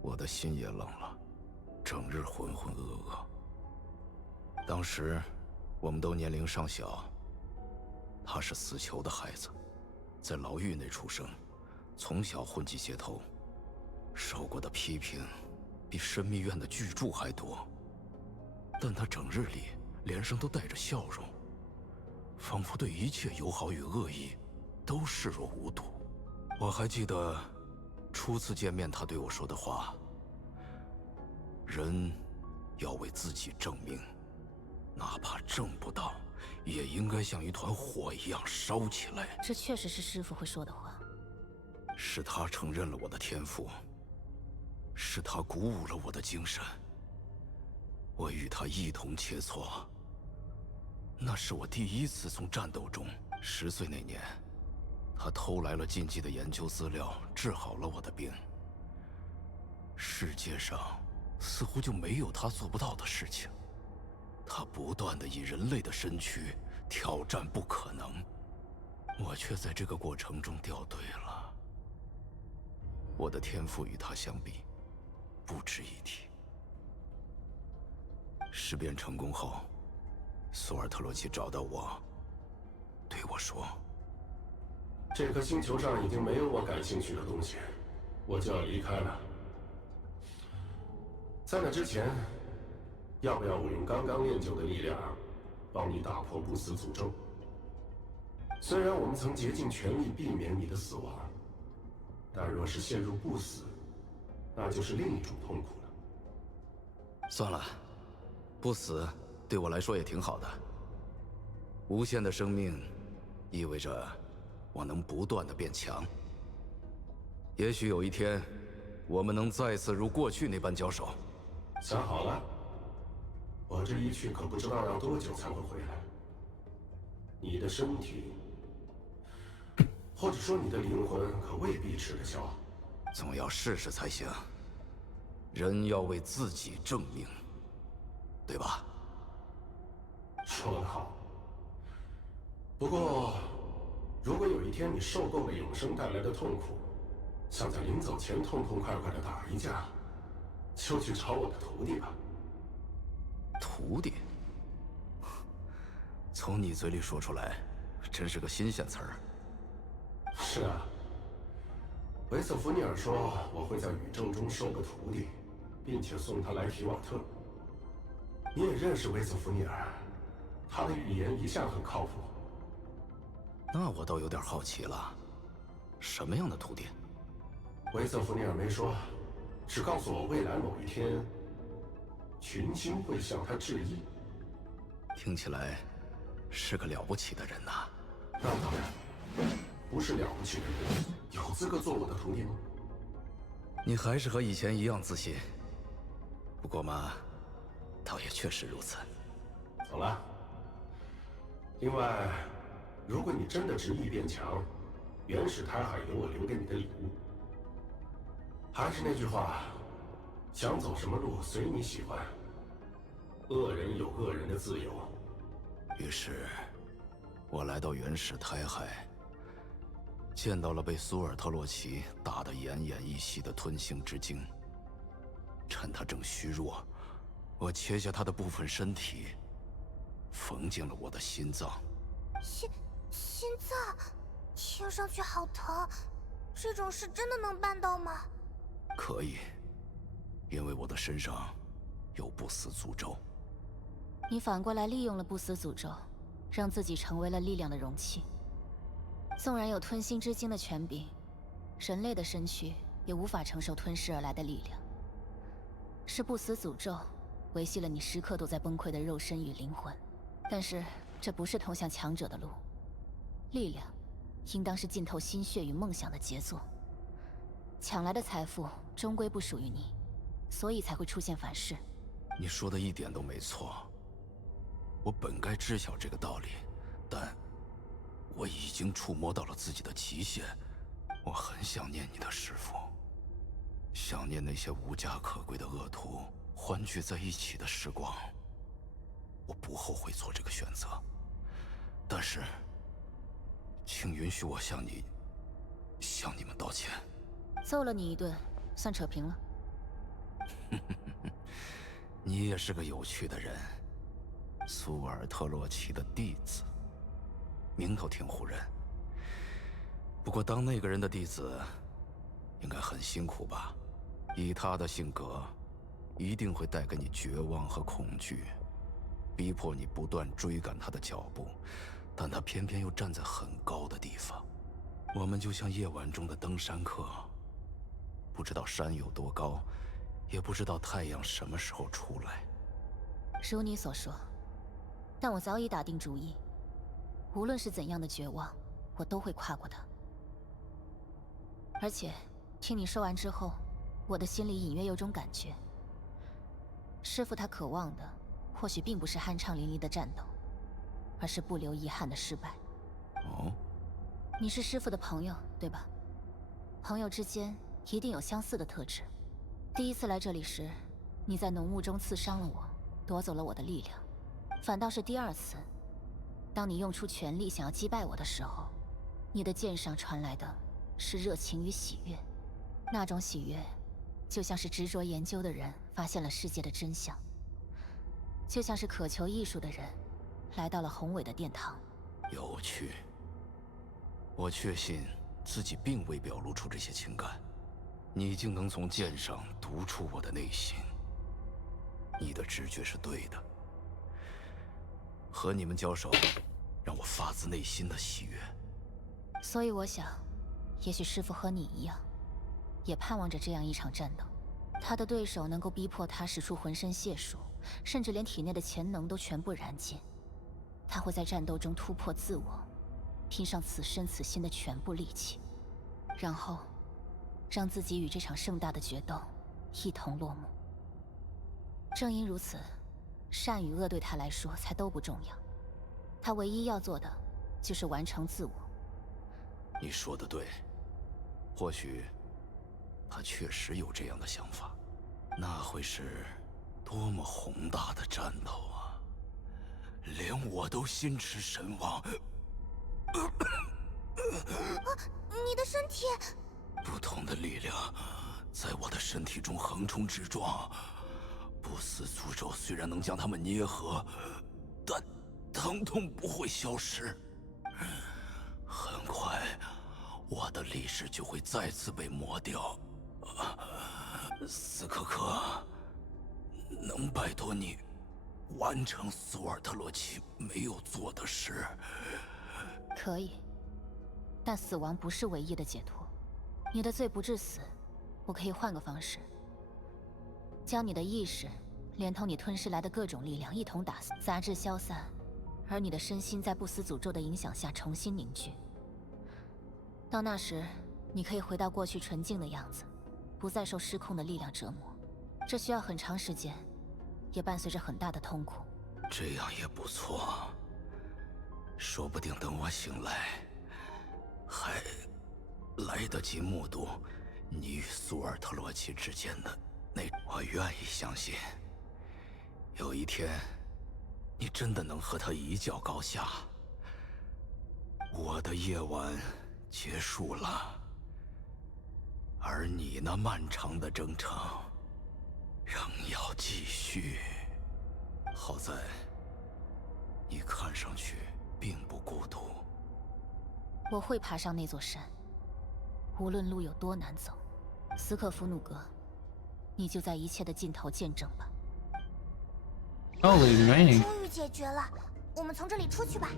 我的心也冷了，整日浑浑噩噩。当时我们都年龄尚小，他是死囚的孩子，在牢狱内出生，从小混迹街头，受过的批评比神秘院的巨著还多。但他整日里脸上都带着笑容，仿佛对一切友好与恶意都视若无睹。我还记得初次见面他对我说的话：人要为自己证明，哪怕证不到，也应该像一团火一样烧起来。这确实是师父会说的话。是他承认了我的天赋，是他鼓舞了我的精神。我与他一同切磋。那是我第一次从战斗中，10岁那年，他偷来了禁忌的研究资料，治好了我的病。世界上似乎就没有他做不到的事情。他不断地以人类的身躯挑战不可能，我却在这个过程中掉队了。我的天赋与他相比，不值一提。事变成功后，索尔特洛奇找到我，对我说：“这颗星球上已经没有我感兴趣的东西，我就要离开了。在那之前，要不要我用刚刚练就的力量，帮你打破不死诅咒？虽然我们曾竭尽全力避免你的死亡，但若是陷入不死，那就是另一种痛苦了。算了，不死对我来说也挺好的。无限的生命，意味着我能不断的变强。也许有一天，我们能再次如过去那般交手。想好了？我这一去可不知道要多久才会回来。你的身体，或者说你的灵魂，可未必吃得消。总要试试才行。人要为自己证明，对吧？说得好。不过，如果有一天你受够了永生带来的痛苦，想在临走前痛痛快快的打一架，就去找我的徒弟吧。徒弟？从你嘴里说出来，真是个新鲜词儿。是啊，维瑟弗尼尔说我会在宇宙中收个徒弟，并且送他来提瓦特。你也认识维瑟弗尼尔，他的预言一向很靠谱。那我倒有点好奇了，什么样的徒弟？维瑟弗尼尔没说，只告诉我未来某一天，群星会向他致意。听起来是个了不起的人呐。那当然，不是了不起的人，有资格做我的徒弟吗？你还是和以前一样自信。不过嘛，倒也确实如此。走了。另外，如果你真的执意变强，原始胎海有我留给你的礼物。还是那句话，想走什么路随你喜欢。恶人有恶人的自由。于是，我来到原始胎海，见到了被苏尔特洛奇打得奄奄一息的吞星之精。趁他正虚弱，我切下他的部分身体，缝进了我的心脏。心脏，听上去好疼。这种事真的能办到吗？可以，因为我的身上有不死诅咒。你反过来利用了不死诅咒，让自己成为了力量的容器。纵然有吞心之精的权柄，人类的身躯也无法承受吞噬而来的力量。是不死诅咒维系了你时刻都在崩溃的肉身与灵魂，但是这不是通向强者的路。力量应当是浸透心血与梦想的杰作。抢来的财富终归不属于你，所以才会出现反噬。你说的一点都没错，我本该知晓这个道理，但我已经触摸到了自己的极限。我很想念你的师父，想念那些无家可归的恶徒欢聚在一起的时光。我不后悔做这个选择，但是，请允许我向你们道歉。揍了你一顿，算扯平了。你也是个有趣的人，苏尔特洛奇的弟子，名头挺唬人。不过当那个人的弟子，应该很辛苦吧？以他的性格，一定会带给你绝望和恐惧，逼迫你不断追赶他的脚步，但他偏偏又站在很高的地方。我们就像夜晚中的登山客，不知道山有多高，也不知道太阳什么时候出来。如你所说，但我早已打定主意，无论是怎样的绝望，我都会跨过它。而且，听你说完之后，我的心里隐约有种感觉，师父他渴望的，或许并不是酣畅淋漓的战斗，而是不留遗憾的失败。哦，你是师父的朋友，对吧？朋友之间一定有相似的特质。第一次来这里时，你在浓雾中刺伤了我，夺走了我的力量。反倒是第二次，当你用出全力想要击败我的时候，你的剑上传来的是热情与喜悦。那种喜悦，就像是执着研究的人发现了世界的真相，就像是渴求艺术的人来到了宏伟的殿堂。有趣。我确信自己并未表露出这些情感，你竟能从剑上读出我的内心。你的直觉是对的。和你们交手，让我发自内心的喜悦。所以我想，也许师父和你一样，也盼望着这样一场战斗。他的对手能够逼迫他使出浑身解数，甚至连体内的潜能都全部燃尽。他会在战斗中突破自我，拼上此生此心的全部力气，然后让自己与这场盛大的决斗一同落幕。正因如此，善与恶对他来说才都不重要，他唯一要做的就是完成自我。你说的对，或许他确实有这样的想法，那会是多么宏大的战斗啊！连我都心驰神往。你的身体，不同的力量在我的身体中横冲直撞，不死诅咒虽然能将它们捏合，但疼痛不会消失。很快，我的力势就会再次被磨掉。斯科克，能拜托你完成苏尔特洛奇没有做的事？可以，但死亡不是唯一的解脱。你的罪不至死，我可以换个方式，将你的意识连同你吞噬来的各种力量一同打散，杂质消散，而你的身心在不死诅咒的影响下重新凝聚。到那时，你可以回到过去纯净的样子，不再受失控的力量折磨。这需要很长时间，也伴随着很大的痛苦。这样也不错，说不定等我醒来，还来得及目睹你与苏尔特洛奇之间的那……我愿意相信，有一天，你真的能和他一较高下。我的夜晚结束了，而你那漫长的征程仍要继续。好在，你看上去并不孤独。我会爬上那座山，无论路有多难走。斯克弗努格，你就在一切的尽头见证吧。Holy rain! 终于解决了，我们从这里出去吧。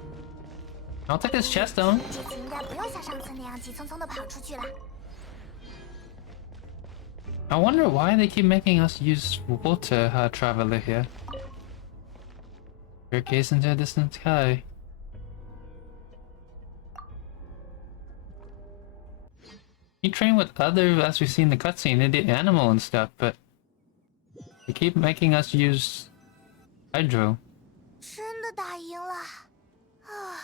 I'll take this chest down. 这次应该不用像上次那样急匆匆的跑出去了。I wonder why they keep making us use water traveler here. Staircase into a distant sky. You train with other, as we see in the cutscene, they did animal and stuff, but they keep making us use hydro. 真的打赢了啊！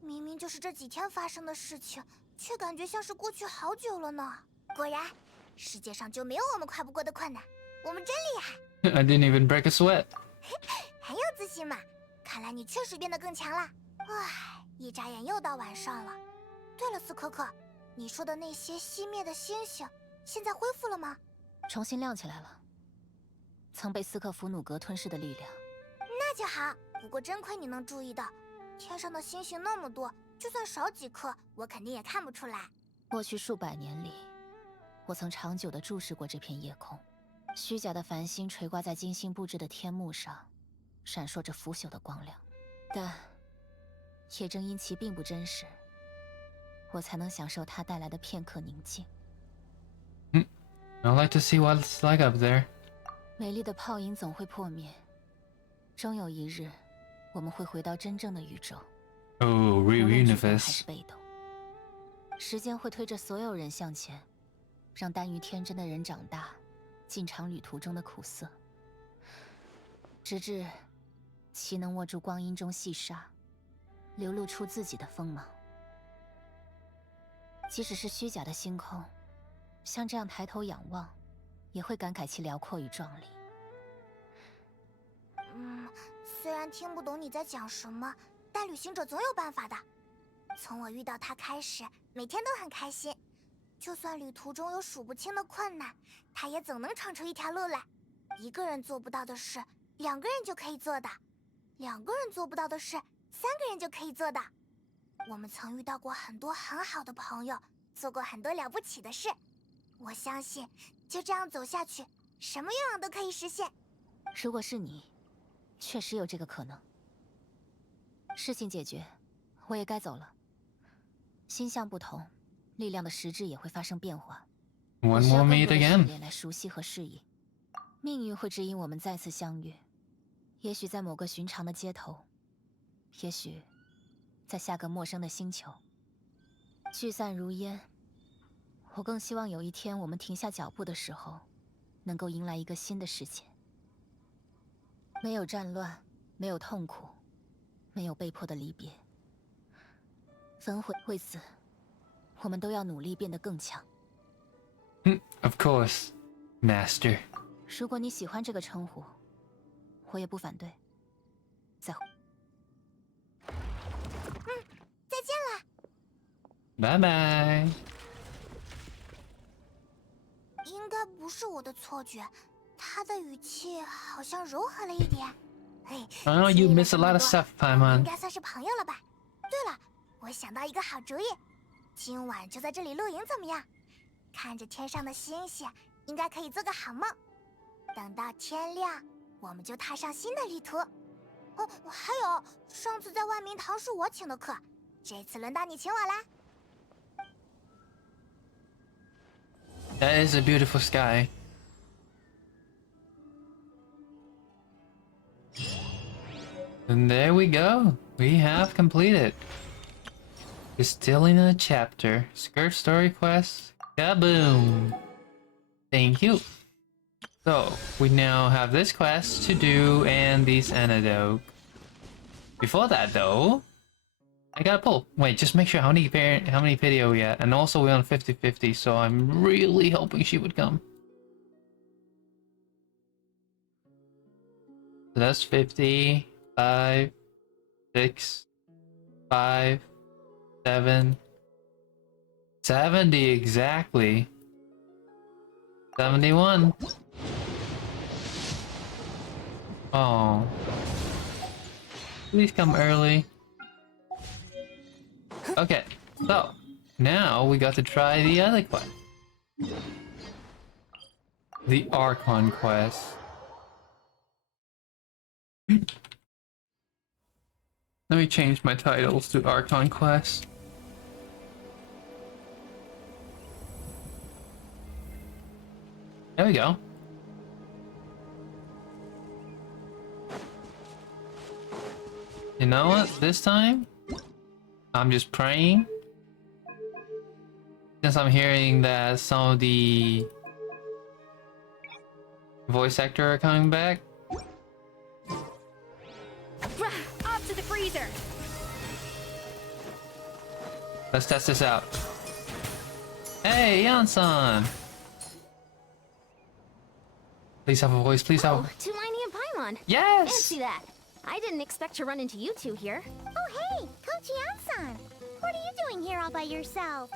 明明就是这几天发生的事情，却感觉像是过去好久了呢。果然，世界上就没有我们跨不过的困难，我们真厉害！ I didn't even break a sweat. 很有自信嘛，看来你确实变得更强了。唉，一眨眼又到晚上了。对了，斯可可，你说的那些熄灭的星星，现在恢复了吗？重新亮起来了。曾被斯克弗努格吞噬的力量。那就好。不过真亏你能注意到，天上的星星那么多，就算少几颗，我肯定也看不出来。过去数百年里，我曾长久地注视过这片夜空，虚假的繁星垂挂在精心布置的天幕上，闪烁着腐朽的光亮。但也正因其并不真实，我才能享受它带来的片刻宁静。I'd like to see what it's like up there. 美丽的泡影总会破灭，终有一日，我们会回到真正的宇宙。Oh, 无 real 论主动还 universe. 是被动，时间会推着所有人向前，让耽于天真的人长大，尽尝旅途中的苦涩，直至其能握住光阴中细沙，流露出自己的锋芒。即使是虚假的星空，像这样抬头仰望，也会感慨其辽阔与壮丽。虽然听不懂你在讲什么，但旅行者总有办法的。从我遇到他开始，每天都很开心。就算旅途中有数不清的困难，他也总能闯出一条路来。一个人做不到的事，两个人就可以做的；两个人做不到的事，三个人就可以做的。我们曾遇到过很多很好的朋友，做过很多了不起的事。我相信，就这样走下去，什么愿望都可以实现。如果是你，确实有这个可能。事情解决，我也该走了。星象不同，力量的实质也会发生变化。 When 需要 we'll 更 meet 多的训 again. 练来熟悉和适应。命运会指引我们再次相遇，也许在某个寻常的街头，也许在下个陌生的星球。聚散如烟，我更希望有一天我们停下脚步的时候，能够迎来一个新的世界。没有战乱，没有痛苦，没有被迫的离别。焚毁为此，我们都要努力变得更强。 Of course, Master. 如果你喜欢这个称呼，我也不反对。再会。再见了。 Bye bye. 应该不是我的错觉，他的语气好像柔和了一点。嘿， Oh, you miss a lot of stuff, 应 Paimon. 该算是朋友了吧？对了，我想到一个好主意，今晚就在这里露营怎么样？看着天上的星星，应该可以做个好梦。等到天亮，我们就踏上新的旅途。哦，还有，上次在万明堂是我请的客，这次轮到你请我啦。 That is a beautiful sky. And there we go. We have completed. Distilling a chapter. Skirk Story Quest. Kaboom! Thank you. So, we now have this quest to do and these antidote. Before that though, I gotta pull. Wait, just make sure how many video we at. And also we're on 50-50, so I'm really hoping she would come. So that's 50, 5, 6, 5, 7, 70 exactly. 71. Oh. Please come early. Okay, so now we got to try the other quest. The Archon quest. Let me change my titles to Archon quest. There we go. You know what? This time, I'm just praying. Since I'm hearing that some of the voice actor are coming back. Off to the freezer. Let's test this out. Hey, Yan-san! Please have a voice, please have a... Tulani and Paimon. Yes! Fancy that. I didn't expect to run into you two here. Oh, hey, Coach Yan-san. What are you doing here all by yourself?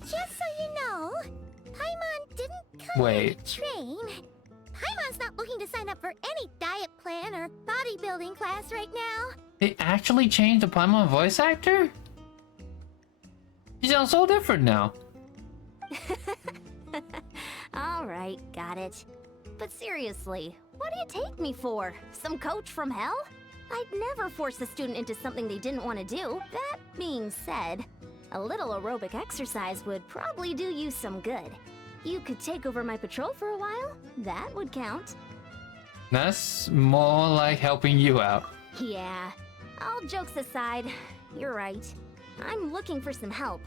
Just so you know, Paimon didn't come here to train. Paimon's not looking to sign up for any diet plan or bodybuilding class right now. They actually changed the Paimon voice actor? He sounds so different now. Alright, got it. But seriously, what do you take me for? Some coach from hell? I'd never force a student into something they didn't want to do. That being said, a little aerobic exercise would probably do you some good. You could take over my patrol for a while. That would count. That's more like helping you out. Yeah. All jokes aside, you're right. I'm looking for some help.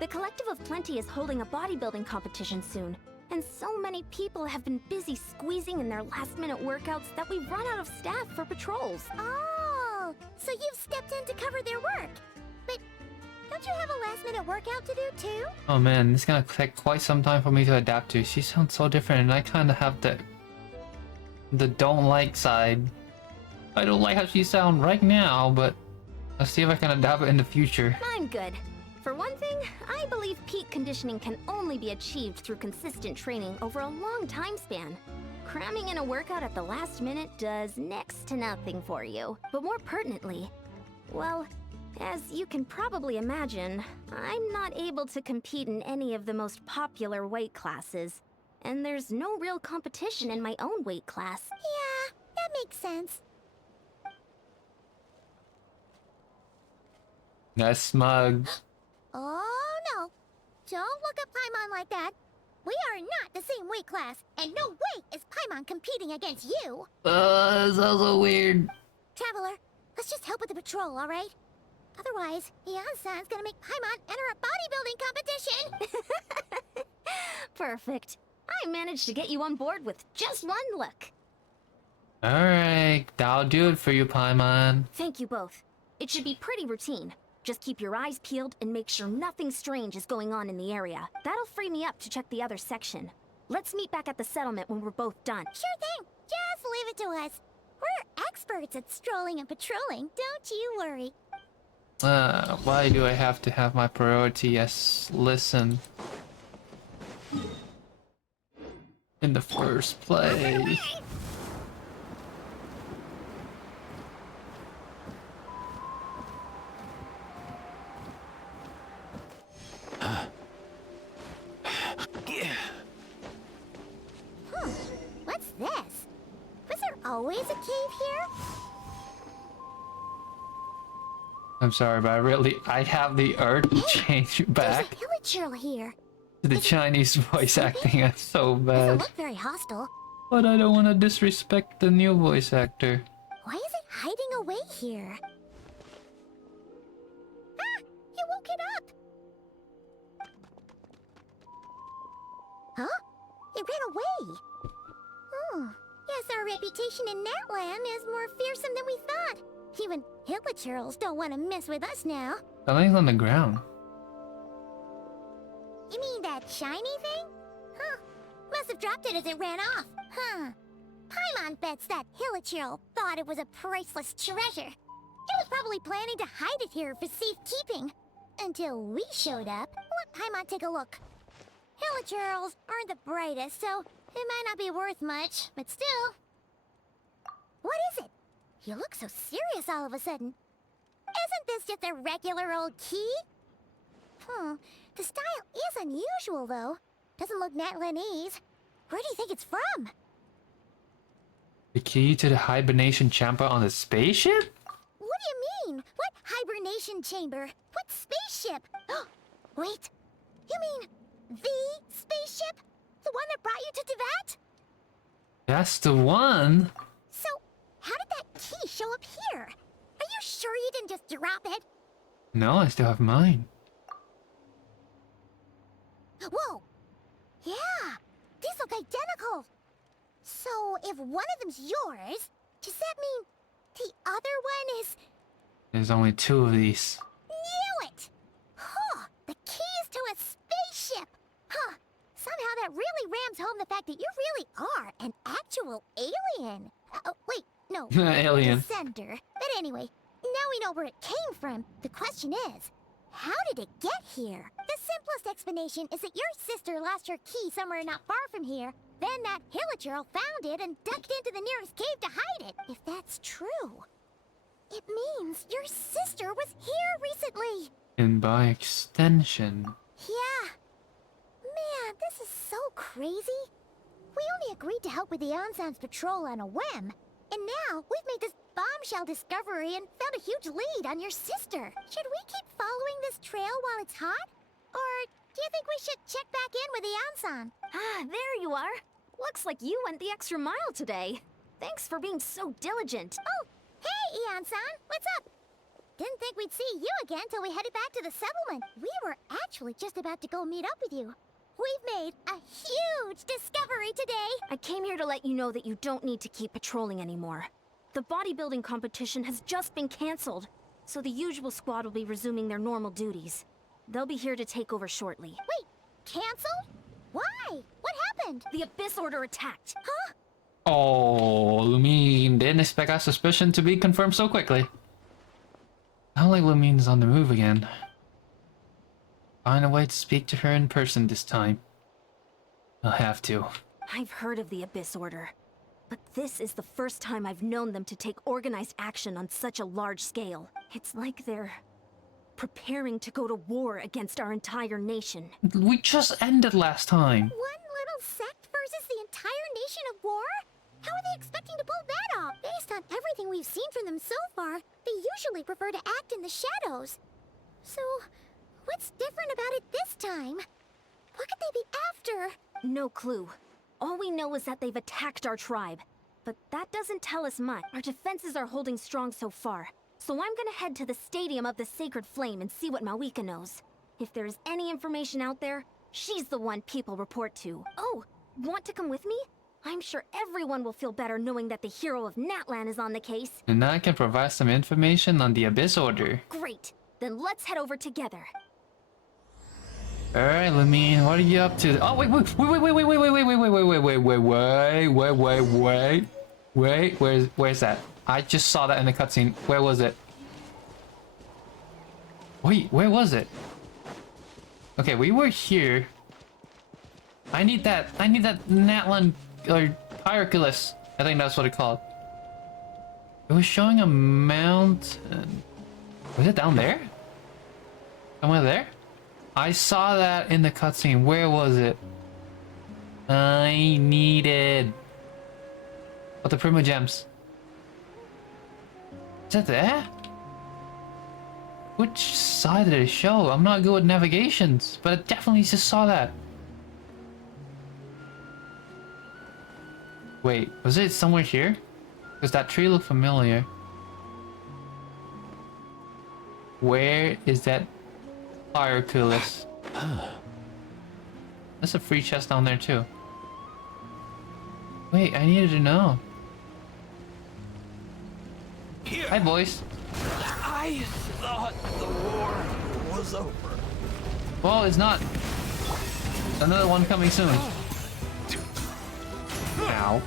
The Collective of Plenty is holding a bodybuilding competition soon, and so many people have been busy squeezing in their last-minute workouts that we've run out of staff for patrols. Oh, so you've stepped in to cover their work. But don't you have a last-minute workout to do too? Oh man, it's gonna take quite some time for me to adapt to. She sounds so different, and I kind of have the don't like side. I don't like how she sounds right now, but I'll see if I can adapt it in the future. I'm good. For one thing, I believe peak conditioning can only be achieved through consistent training over a long time span. Cramming in a workout at the last minute does next to nothing for you. But more pertinently, well, as you can probably imagine, I'm not able to compete in any of the most popular weight classes. And there's no real competition in my own weight class. Yeah, that makes sense. That's smug. Oh no! Don't look at Paimon like that. We are not the same weight class, and no way is Paimon competing against you. That's so weird. Traveler, let's just help with the patrol, all right? Otherwise, Yan-san's gonna make Paimon enter a bodybuilding competition. Perfect. I managed to get you on board with just one look. Alright, that'll do it for you, Paimon. Thank you both. It should be pretty routine. Just keep your eyes peeled and make sure nothing strange is going on in the area. That'll free me up to check the other section. Let's meet back at the settlement when we're both done. Sure thing. Just leave it to us. We're experts at strolling and patrolling, don't you worry. Why do I have to have my priority as listen in the first place? What's this? Was there always a cave here? I'm sorry, but I have the urge to change back There's a pillager here. to the Chinese voice acting. That's so Doesn't bad. look very hostile. But I don't want to disrespect the new voice actor. Why is it hiding away here? Ah! You woke it up! Huh? It ran away! Oh, yes, our reputation in that land is more fearsome than we thought. Even hillachurls don't want to mess with us now. Something's on the ground. You mean that shiny thing? Huh. Must have dropped it as it ran off. Huh. Paimon bets that hillachurl thought it was a priceless treasure. It was probably planning to hide it here for safekeeping. Until we showed up. Let Paimon take a look. Hillachurls aren't the brightest, so it might not be worth much, but still. What is it? You look so serious all of a sudden. Isn't this just a regular old key? The style is unusual, though. Doesn't look Natlanese. Where do you think it's from? The key to the hibernation chamber on the spaceship? What do you mean? What hibernation chamber? What spaceship? Wait, you mean the spaceship? The one that brought you to Teyvat? That's the one. So, how did that key show up here? Are you sure you didn't just drop it? No, I still have mine. Whoa! Yeah, these look identical. So, if one of them's yours, does that mean the other one is... There's only 2 of these. Knew it! Huh, the keys to a spaceship! Huh, somehow that really rams home the fact that you really are an actual alien. Wait, no. Alien. Descender. But anyway, now we know where it came from. The question is, how did it get here? The simplest explanation is that your sister lost her key somewhere not far from here. Then that Hilichurl found it and ducked into the nearest cave to hide it. If that's true, it means your sister was here recently. And by extension... Yeah. Man, this is so crazy. We only agreed to help with the Ansan's patrol on a whim. And now we've made this bombshell discovery and found a huge lead on your sister. Should we keep following this trail while it's hot? Or do you think we should check back in with the Ansan? Ah, there you are. Looks like you went the extra mile today. Thanks for being so diligent. Oh, hey, Ansan, what's up? Didn't think we'd see you again till we headed back to the settlement. We were actually just about to go meet up with you. We've made a huge discovery today. I came here to let you know that you don't need to keep patrolling anymore. The bodybuilding competition has just been cancelled, so the usual squad will be resuming their normal duties. They'll be here to take over shortly. Wait, canceled? Why? What happened? The Abyss Order attacked. Huh? Oh, Lumine didn't expect our suspicion to be confirmed so quickly. Not like Lumine's on the move again. Find a way to speak to her in person this time. I'll have to. I've heard of the Abyss Order, but this is the first time I've known them to take organized action on such a large scale. It's like they're preparing to go to war against our entire nation. We just ended last time. One little sect versus the entire nation of war? How are they expecting to pull that off? Based on everything we've seen from them so far, they usually prefer to act in the shadows. So, what's different about it this time? What could they be after? No clue. All we know is that they've attacked our tribe. But that doesn't tell us much. Our defenses are holding strong so far. So I'm gonna head to the Stadium of the Sacred Flame and see what Mawika knows. If there's any information out there, she's the one people report to. Oh, want to come with me? I'm sure everyone will feel better knowing that the hero of Natlan is on the case. And I can provide some information on the Abyss Order. Great. Then let's head over together. Alright, Lumine, what are you up to? Oh, wait, where's that? I just saw that in the cutscene. Where was it? Wait, where was it? Okay, we were here. I need that Natlan or Hierarchulus. I think that's what it called. It was showing a mountain. Was it down there? Somewhere there? I saw that in the cutscene. Where was it? I needed... Oh, the Primo Gems. Is that there? Which side did it show? I'm not good with navigations, but I definitely just saw that. Wait, was it somewhere here? Because that tree looked familiar. Where is that Hierarchulus? There's a free chest down there too. Wait, I needed to know. Here. Hi, boys. I thought the war was over. Well, it's not. Another one coming soon. Ow.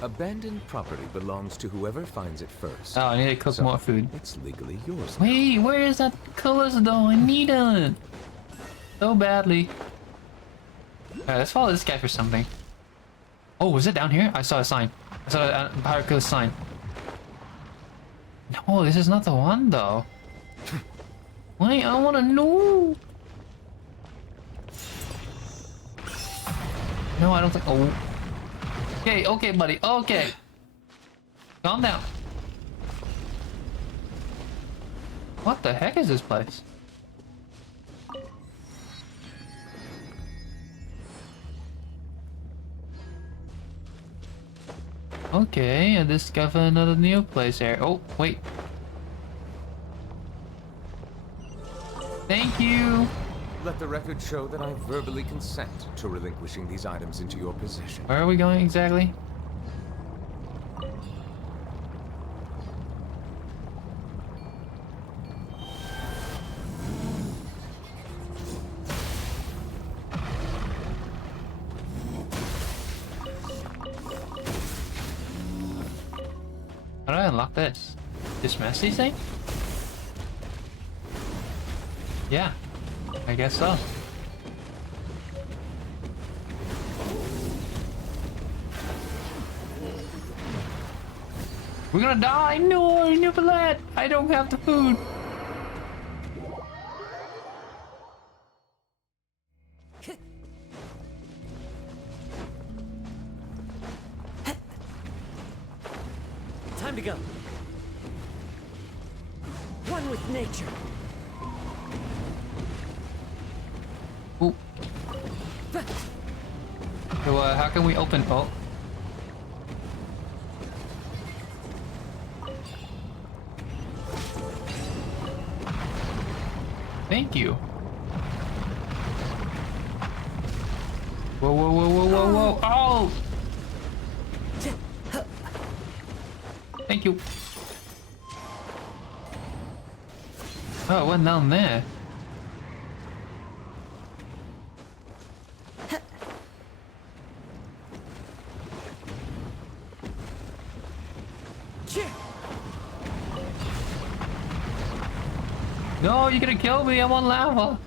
Abandoned property belongs to whoever finds it first. Oh, I need to cook more food. It's legally yours. Wait, where is that colors though? I need it so badly. Alright, let's follow this guy for something. Oh, was it down here? I saw a sign. I saw a pirate killer sign. No, this is not the one though. Wait, I wanna know. No, I don't think. Oh. Okay, okay, buddy. Okay. Calm down. What the heck is this place? Okay, I discovered another new place here. Oh, wait. Thank you. Let the record show that I verbally consent to relinquishing these items into your possession. Where are we going exactly? How do I unlock this? Dismiss these things? Yeah, I guess so. We're gonna die! No, Nicolette! I don't have the food! Time to go. One with nature. Ooh. So, how can we open? Oh. Thank you. Whoa, whoa, whoa, whoa, whoa, whoa. Oh! Thank you. Oh, it went down there. No, you're gonna kill me. I'm on lava.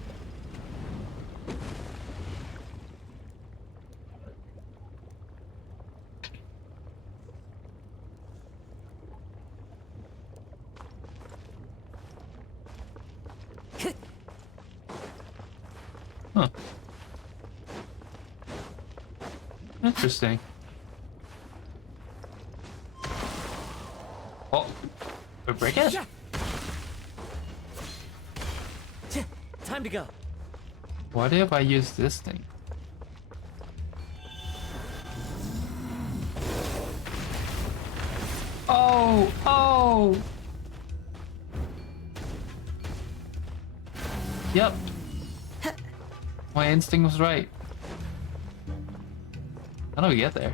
Huh. Interesting. Oh, we break it? Time to go. What if I use this thing? Oh, oh. Yep. My instinct was right. How do we get there?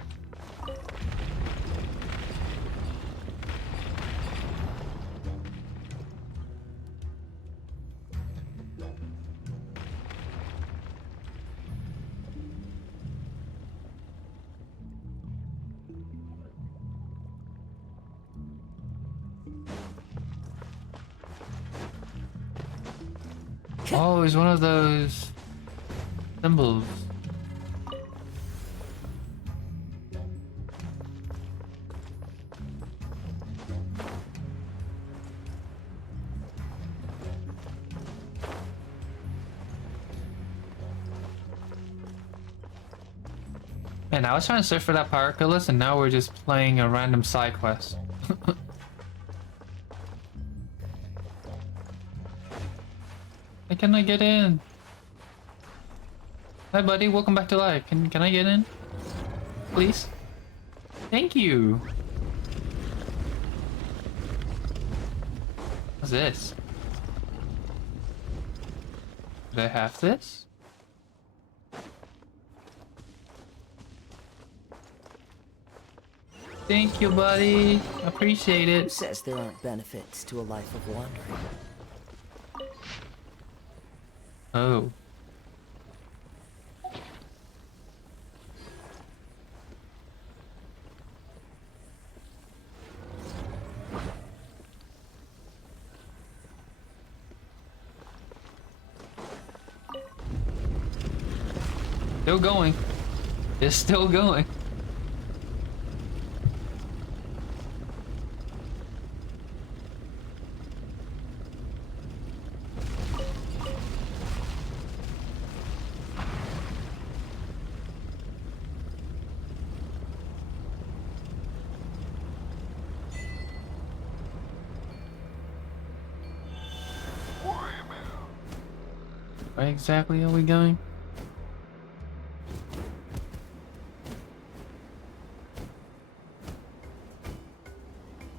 Oh, it's one of those symbols. And I was trying to search for that power list, and now we're just playing a random side quest. Why can't I get in? Hi buddy, welcome back to life. Can I get in? Please? Thank you. What's this? Do I have this? Thank you, buddy. Appreciate it. Who says there aren't benefits to a life of wandering? Oh. Still going. It's still going. Where exactly are we going?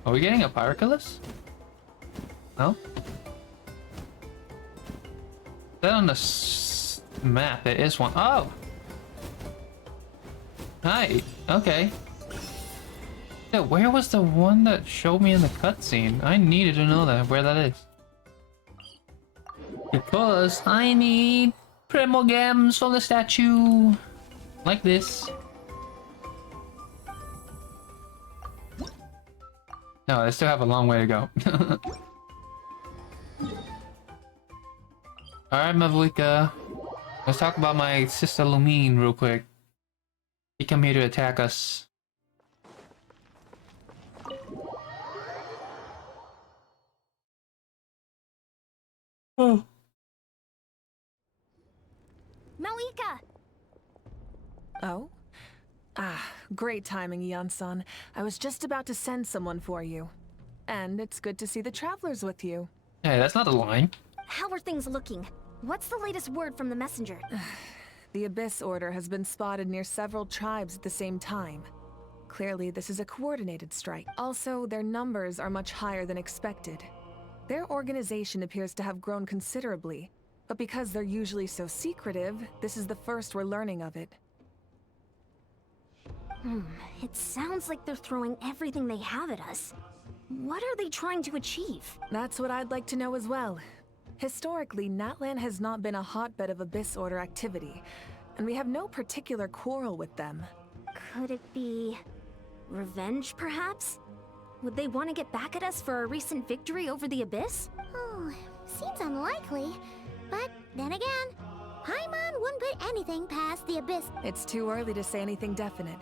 Are we getting a Pyroculus? No? That on the map, there is one. Oh! Hi, okay. Yeah, where was the one that showed me in the cutscene? I needed to know that, where that is. Because I need Primogems on the statue. Like this. No, I still have a long way to go. Alright, Mavlika. Let's talk about my sister Lumine real quick. She come here to attack us. Oh. Malika! Oh? Ah, great timing, Ian-san. I was just about to send someone for you. And it's good to see the travelers with you. Hey, that's not a line. How are things looking? What's the latest word from the messenger? The Abyss Order has been spotted near several tribes at the same time. Clearly, this is a coordinated strike. Also, their numbers are much higher than expected. Their organization appears to have grown considerably, but because they're usually so secretive, this is the first we're learning of it. It sounds like they're throwing everything they have at us. What are they trying to achieve? That's what I'd like to know as well. Historically, Natlan has not been a hotbed of Abyss Order activity, and we have no particular quarrel with them. Could it be revenge, perhaps? Would they want to get back at us for our recent victory over the Abyss? Oh, seems unlikely. But then again, Paimon wouldn't put anything past the Abyss. It's too early to say anything definite.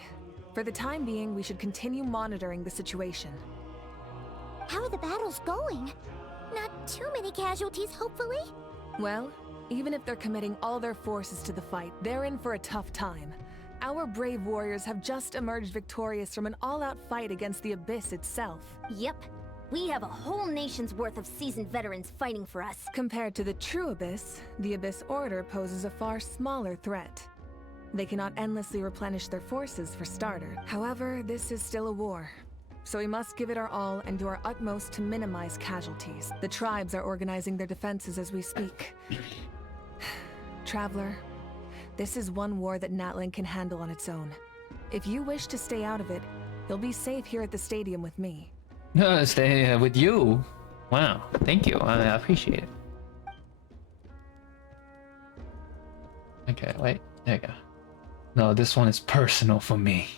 For the time being, we should continue monitoring the situation. How are the battles going? Not too many casualties, hopefully? Well, even if they're committing all their forces to the fight, they're in for a tough time. Our brave warriors have just emerged victorious from an all-out fight against the Abyss itself. Yep. We have a whole nation's worth of seasoned veterans fighting for us. Compared to the true Abyss, the Abyss Order poses a far smaller threat. They cannot endlessly replenish their forces, for starter. However, this is still a war. So we must give it our all and do our utmost to minimize casualties. The tribes are organizing their defenses as we speak. Traveler, this is one war that Natlan can handle on its own. If you wish to stay out of it, you'll be safe here at the stadium with me. No, stay with you. Wow, thank you. I appreciate it. Okay, wait. There you go. No, this one is personal for me.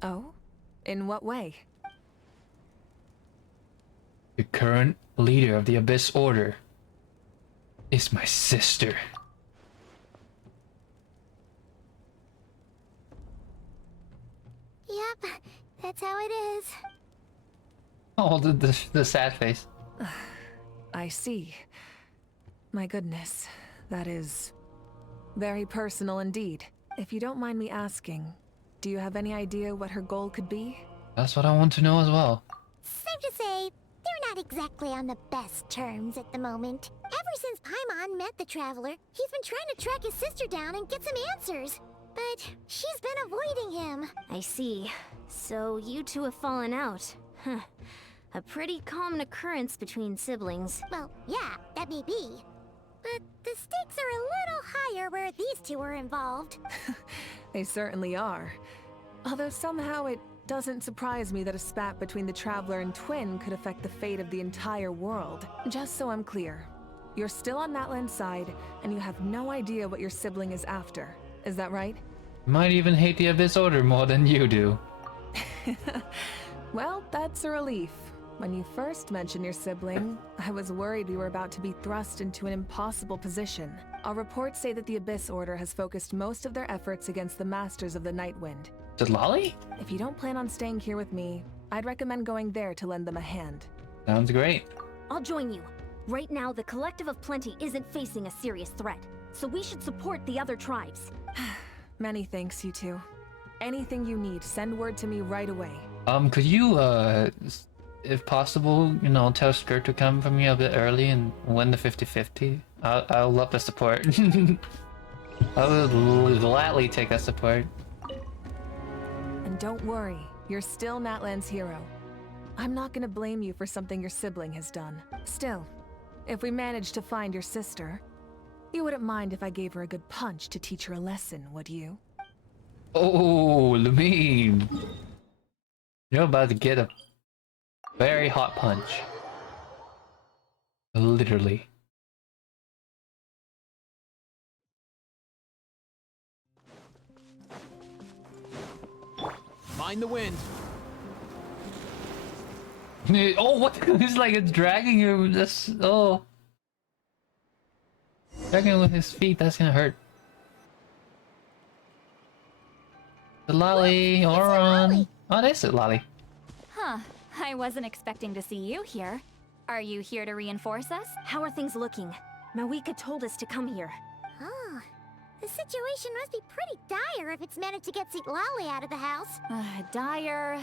Oh? In what way? The current leader of the Abyss Order is my sister. Yep, that's how it is. Oh, the sad face. I see. My goodness, that is very personal indeed. If you don't mind me asking, do you have any idea what her goal could be? That's what I want to know as well. Safe to say, they're not exactly on the best terms at the moment. Ever since Paimon met the Traveler, he's been trying to track his sister down and get some answers. But she's been avoiding him. I see. So you two have fallen out. Huh. A pretty common occurrence between siblings. Well, yeah, that may be. But the stakes are a little higher where these two are involved. They certainly are. Although somehow it doesn't surprise me that a spat between the Traveler and Twin could affect the fate of the entire world. Just so I'm clear, you're still on Natlan's side, and you have no idea what your sibling is after. Is that right? Might even hate the Abyss Order more than you do. Well, that's a relief. When you first mentioned your sibling, I was worried we were about to be thrust into an impossible position. Our reports say that the Abyss Order has focused most of their efforts against the Masters of the Nightwind. Is it Lolly? If you don't plan on staying here with me, I'd recommend going there to lend them a hand. Sounds great. I'll join you. Right now, the Collective of Plenty isn't facing a serious threat, so we should support the other tribes. Many thanks, you two. Anything you need, send word to me right away. Could you, if possible, you know, tell Skirk to come for me a bit early and win the 50-50? I'll love the support. I would gladly take that support. And don't worry, you're still Natlan's hero. I'm not gonna blame you for something your sibling has done. Still, if we manage to find your sister, you wouldn't mind if I gave her a good punch to teach her a lesson, would you? Oh, Lamine! You're about to get a very hot punch. Literally. Mind the wind. Oh, what? It's like it's dragging him. That's dragging him with his feet. That's gonna hurt. The Lolly, Oron. Oh, that's it, Lolly. Huh. I wasn't expecting to see you here. Are you here to reinforce us? How are things looking? Mawika told us to come here. Oh, the situation must be pretty dire if it's managed to get Seat Lolly out of the house. Dire?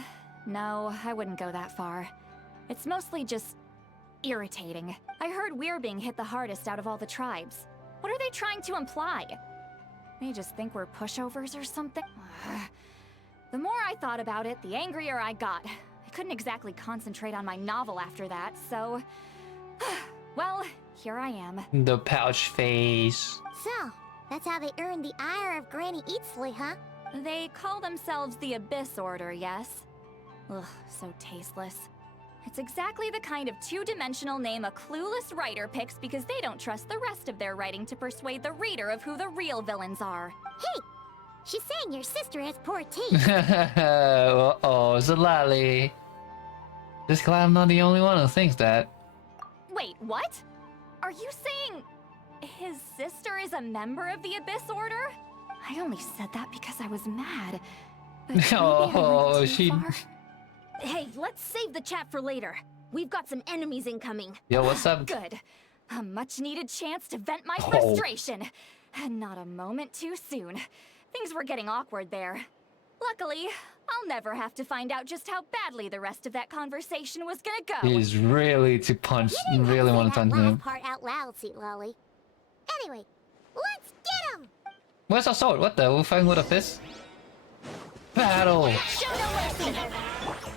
No, I wouldn't go that far. It's mostly just irritating. I heard we're being hit the hardest out of all the tribes. What are they trying to imply? They just think we're pushovers or something? The more I thought about it, the angrier I got. I couldn't exactly concentrate on my novel after that, so... well, here I am. The pouch face. So, that's how they earned the ire of Granny Eatsley, huh? They call themselves the Abyss Order, yes? Ugh, so tasteless. It's exactly the kind of two-dimensional name a clueless writer picks because they don't trust the rest of their writing to persuade the reader of who the real villains are. Hey! She's saying your sister has poor taste. Uh-oh, it's a Lolly. Just glad I'm not the only one who thinks that. Wait, what? Are you saying his sister is a member of the Abyss Order? I only said that because I was mad. But maybe I went too far. Hey, let's save the chat for later. We've got some enemies incoming. Yo, what's up? Good. A much-needed chance to vent my frustration. And not a moment too soon. Things were getting awkward there. Luckily, I'll never have to find out just how badly the rest of that conversation was gonna go. He's really to punch, really want to punch him. Part out loud, Seat Lolly. Anyway, let's get him! Where's our sword? What the? We're fighting with a fist? Battle!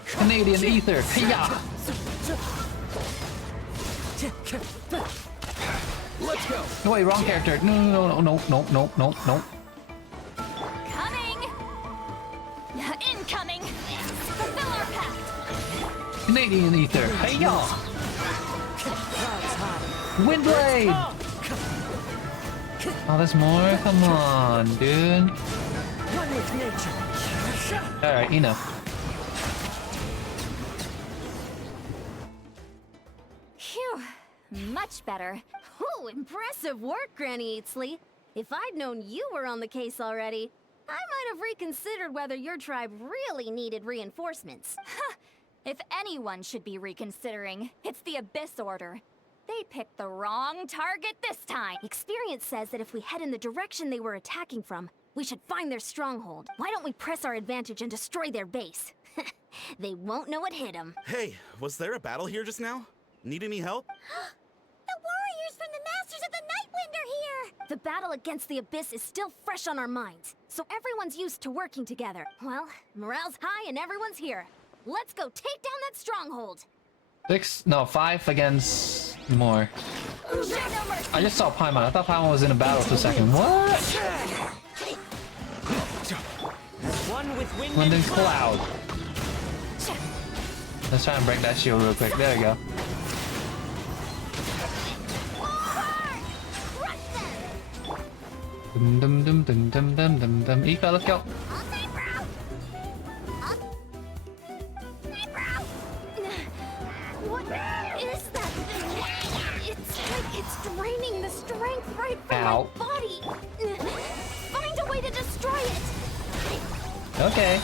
Canadian Ether! Hiya! Let's go! No, wait, wrong character. No. Coming! Incoming! Fulfill our pact! Canadian Ether! Hiya! Windblade! Oh, there's more? Come on, dude. Alright, enough. Phew, much better. Oh, impressive work, Granny Eatsley. If I'd known you were on the case already, I might have reconsidered whether your tribe really needed reinforcements. If anyone should be reconsidering, it's the Abyss Order. They picked the wrong target this time. Experience says that if we head in the direction they were attacking from, we should find their stronghold. Why don't we press our advantage and destroy their base? They won't know what hit them. Hey, was there a battle here just now? Need any help? The warriors from the Masters of the Nightwind are here! The battle against the Abyss is still fresh on our minds, so everyone's used to working together. Well, morale's high and everyone's here. Let's go take down that stronghold! 5 against more. I just saw Paimon. I thought Paimon was in a battle for a second. What? One with wind Wind and and cloud. Let's try and break that shield real quick. There we go. Dum. Eco, let's go. What is that thing? It's like it's draining the strength right from Ow. My body! Find a way to destroy it! Okay.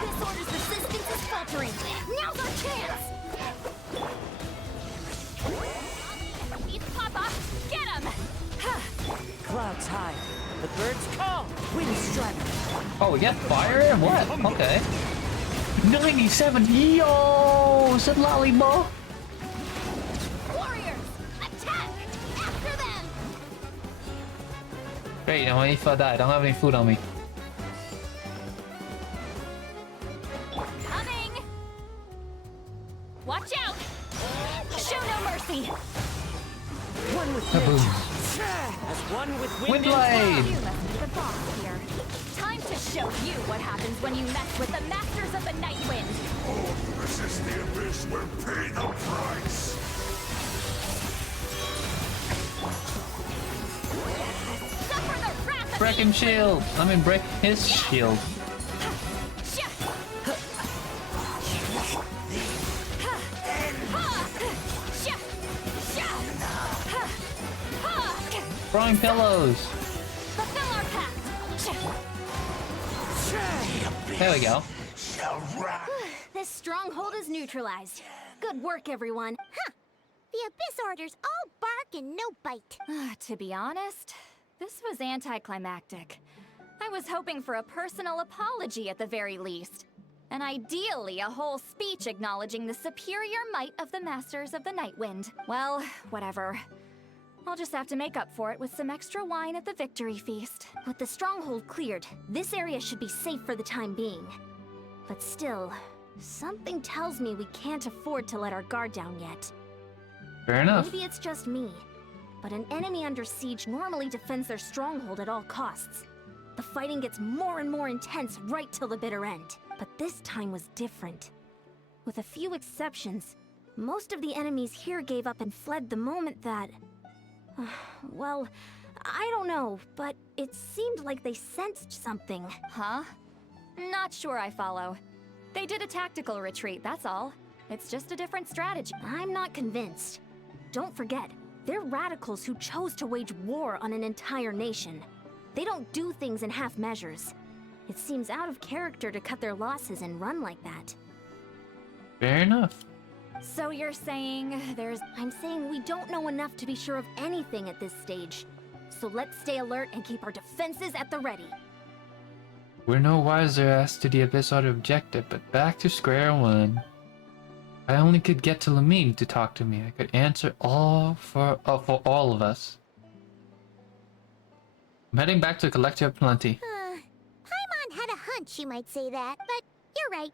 This order's resistance is faltering. Now's our chance! It's Papa! Get him! Clouds high. The birds call. Wind strike. Oh, we got fire? What? Okay. 97. Yo! Said lollipop. Warriors! Attack! After them! Great, I'm if I die. I don't have any food on me. Coming! Watch out! Show no mercy! One with Kaboom. wind. As one with wind. You Windblade! must be the boss here. Time to show you what happens when you mess with the masters of the Night Wind. All who resist the abyss will pay the price. Suffer the wrath of Break his shield. I mean, break his shield. Throwing pillows. Fulfill our pact. There we go. This stronghold is neutralized. Good work, everyone. Huh. The Abyss Orders all bark and no bite. To be honest, this was anticlimactic. I was hoping for a personal apology at the very least. And ideally, a whole speech acknowledging the superior might of the Masters of the Night Wind. Well, whatever. I'll just have to make up for it with some extra wine at the victory feast. With the stronghold cleared, this area should be safe for the time being. But still, something tells me we can't afford to let our guard down yet. Fair enough. Maybe it's just me, but an enemy under siege normally defends their stronghold at all costs. The fighting gets more and more intense right till the bitter end. But this time was different. With a few exceptions, most of the enemies here gave up and fled the moment that... well, I don't know, but it seemed like they sensed something. Huh? Not sure I follow. They did a tactical retreat, that's all. It's just a different strategy. I'm not convinced. Don't forget, they're radicals who chose to wage war on an entire nation. They don't do things in half measures. It seems out of character to cut their losses and run like that. Fair enough. So you're saying there's... I'm saying we don't know enough to be sure of anything at this stage. So let's stay alert and keep our defenses at the ready. We're no wiser as to the Abyss Order objective, but back to square one. I only could get to Lamine to talk to me. I could answer all for all of us. I'm heading back to Collector of Plenty. Paimon had a hunch you might say that, but you're right.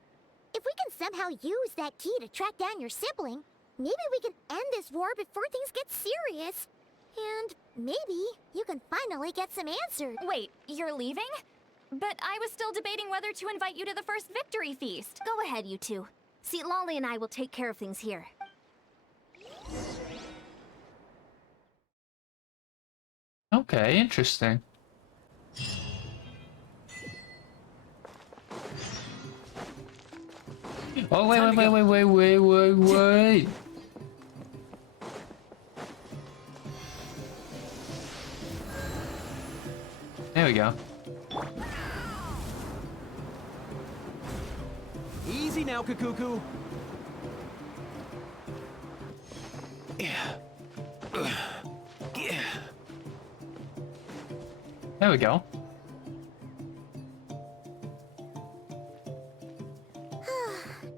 If we can somehow use that key to track down your sibling, maybe we can end this war before things get serious. And maybe you can finally get some answers. Wait, you're leaving? But I was still debating whether to invite you to the first victory feast. Go ahead, you two. See, Lolly and I will take care of things here. Okay, interesting. Oh, wait. There we go. Easy now, Kakuku. There we go.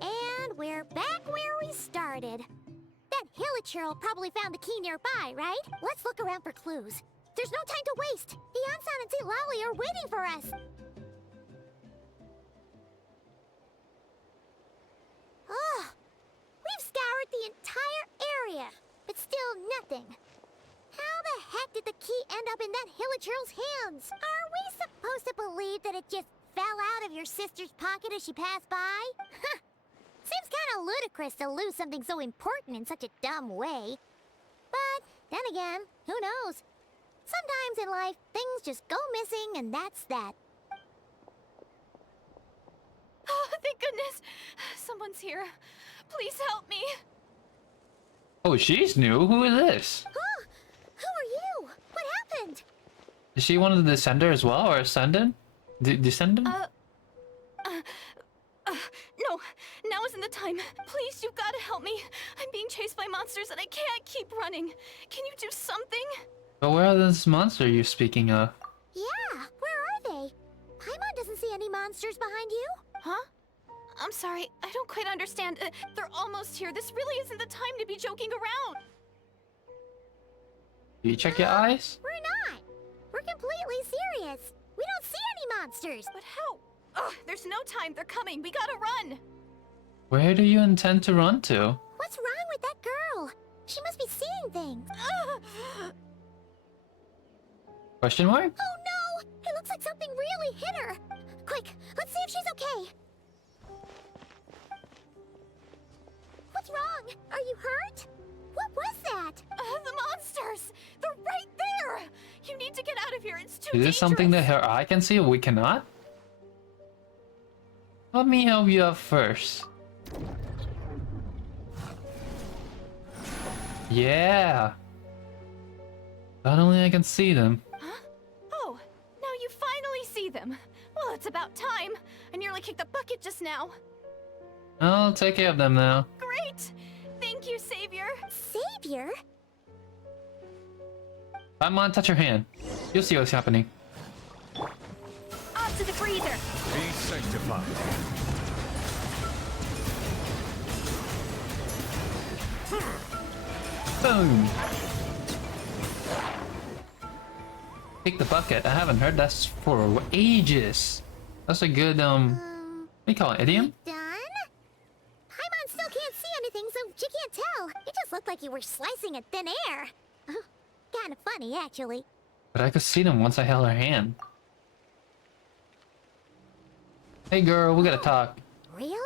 And we're back where we started. That Hilichurl probably found the key nearby, right? Let's look around for clues. There's no time to waste. Yansan and Zilali are waiting for us. Oh, we've scoured the entire area, but still nothing. How the heck did the key end up in that Hilichurl's hands? Are we supposed to believe that it just fell out of your sister's pocket as she passed by? Seems kind of ludicrous to lose something so important in such a dumb way. But then again, who knows? Sometimes in life, things just go missing and that's that. Oh, thank goodness. Someone's here. Please help me. Oh, she's new. Who is this? are you? What happened? Is she one of the Descender as well, or Ascendant? Descendant? No, now isn't the time. Please, you've got to help me. I'm being chased by monsters and I can't keep running. Can you do something? But where are this monster you're speaking of? Yeah, where are they? Paimon doesn't see any monsters behind you. Huh? I'm sorry, I don't quite understand. They're almost here. This really isn't the time to be joking around. Do you check your eyes? We're not. We're completely serious. We don't see any monsters. But how? Ugh, there's no time. They're coming. We gotta run. Where do you intend to run to? What's wrong with that girl? She must be seeing things. Question mark? Oh no! It looks like something really hit her. Quick, let's see if she's okay. What's wrong? Are you hurt? What was that? The monsters! They're right there! You need to get out of here. It's too Is dangerous. this something that her eye can see, we cannot? Let me help you out first. Yeah. Suddenly I can see them. Huh? Oh, now you finally see them. Well, it's about time. I nearly kicked the bucket just now. I'll take care of them now. Great! Thank you, Savior. Savior? I'm on, touch her hand. You'll see what's happening. Off to the freezer. Be sanctified. Boom! Kick the bucket. I haven't heard that for ages. That's a good, what do you call it, idiom? Done? Paimon still can't see anything, so she can't tell. It just looked like you were slicing at thin air. Kinda funny, actually. But I could see them once I held her hand. Hey girl, we gotta talk. Really?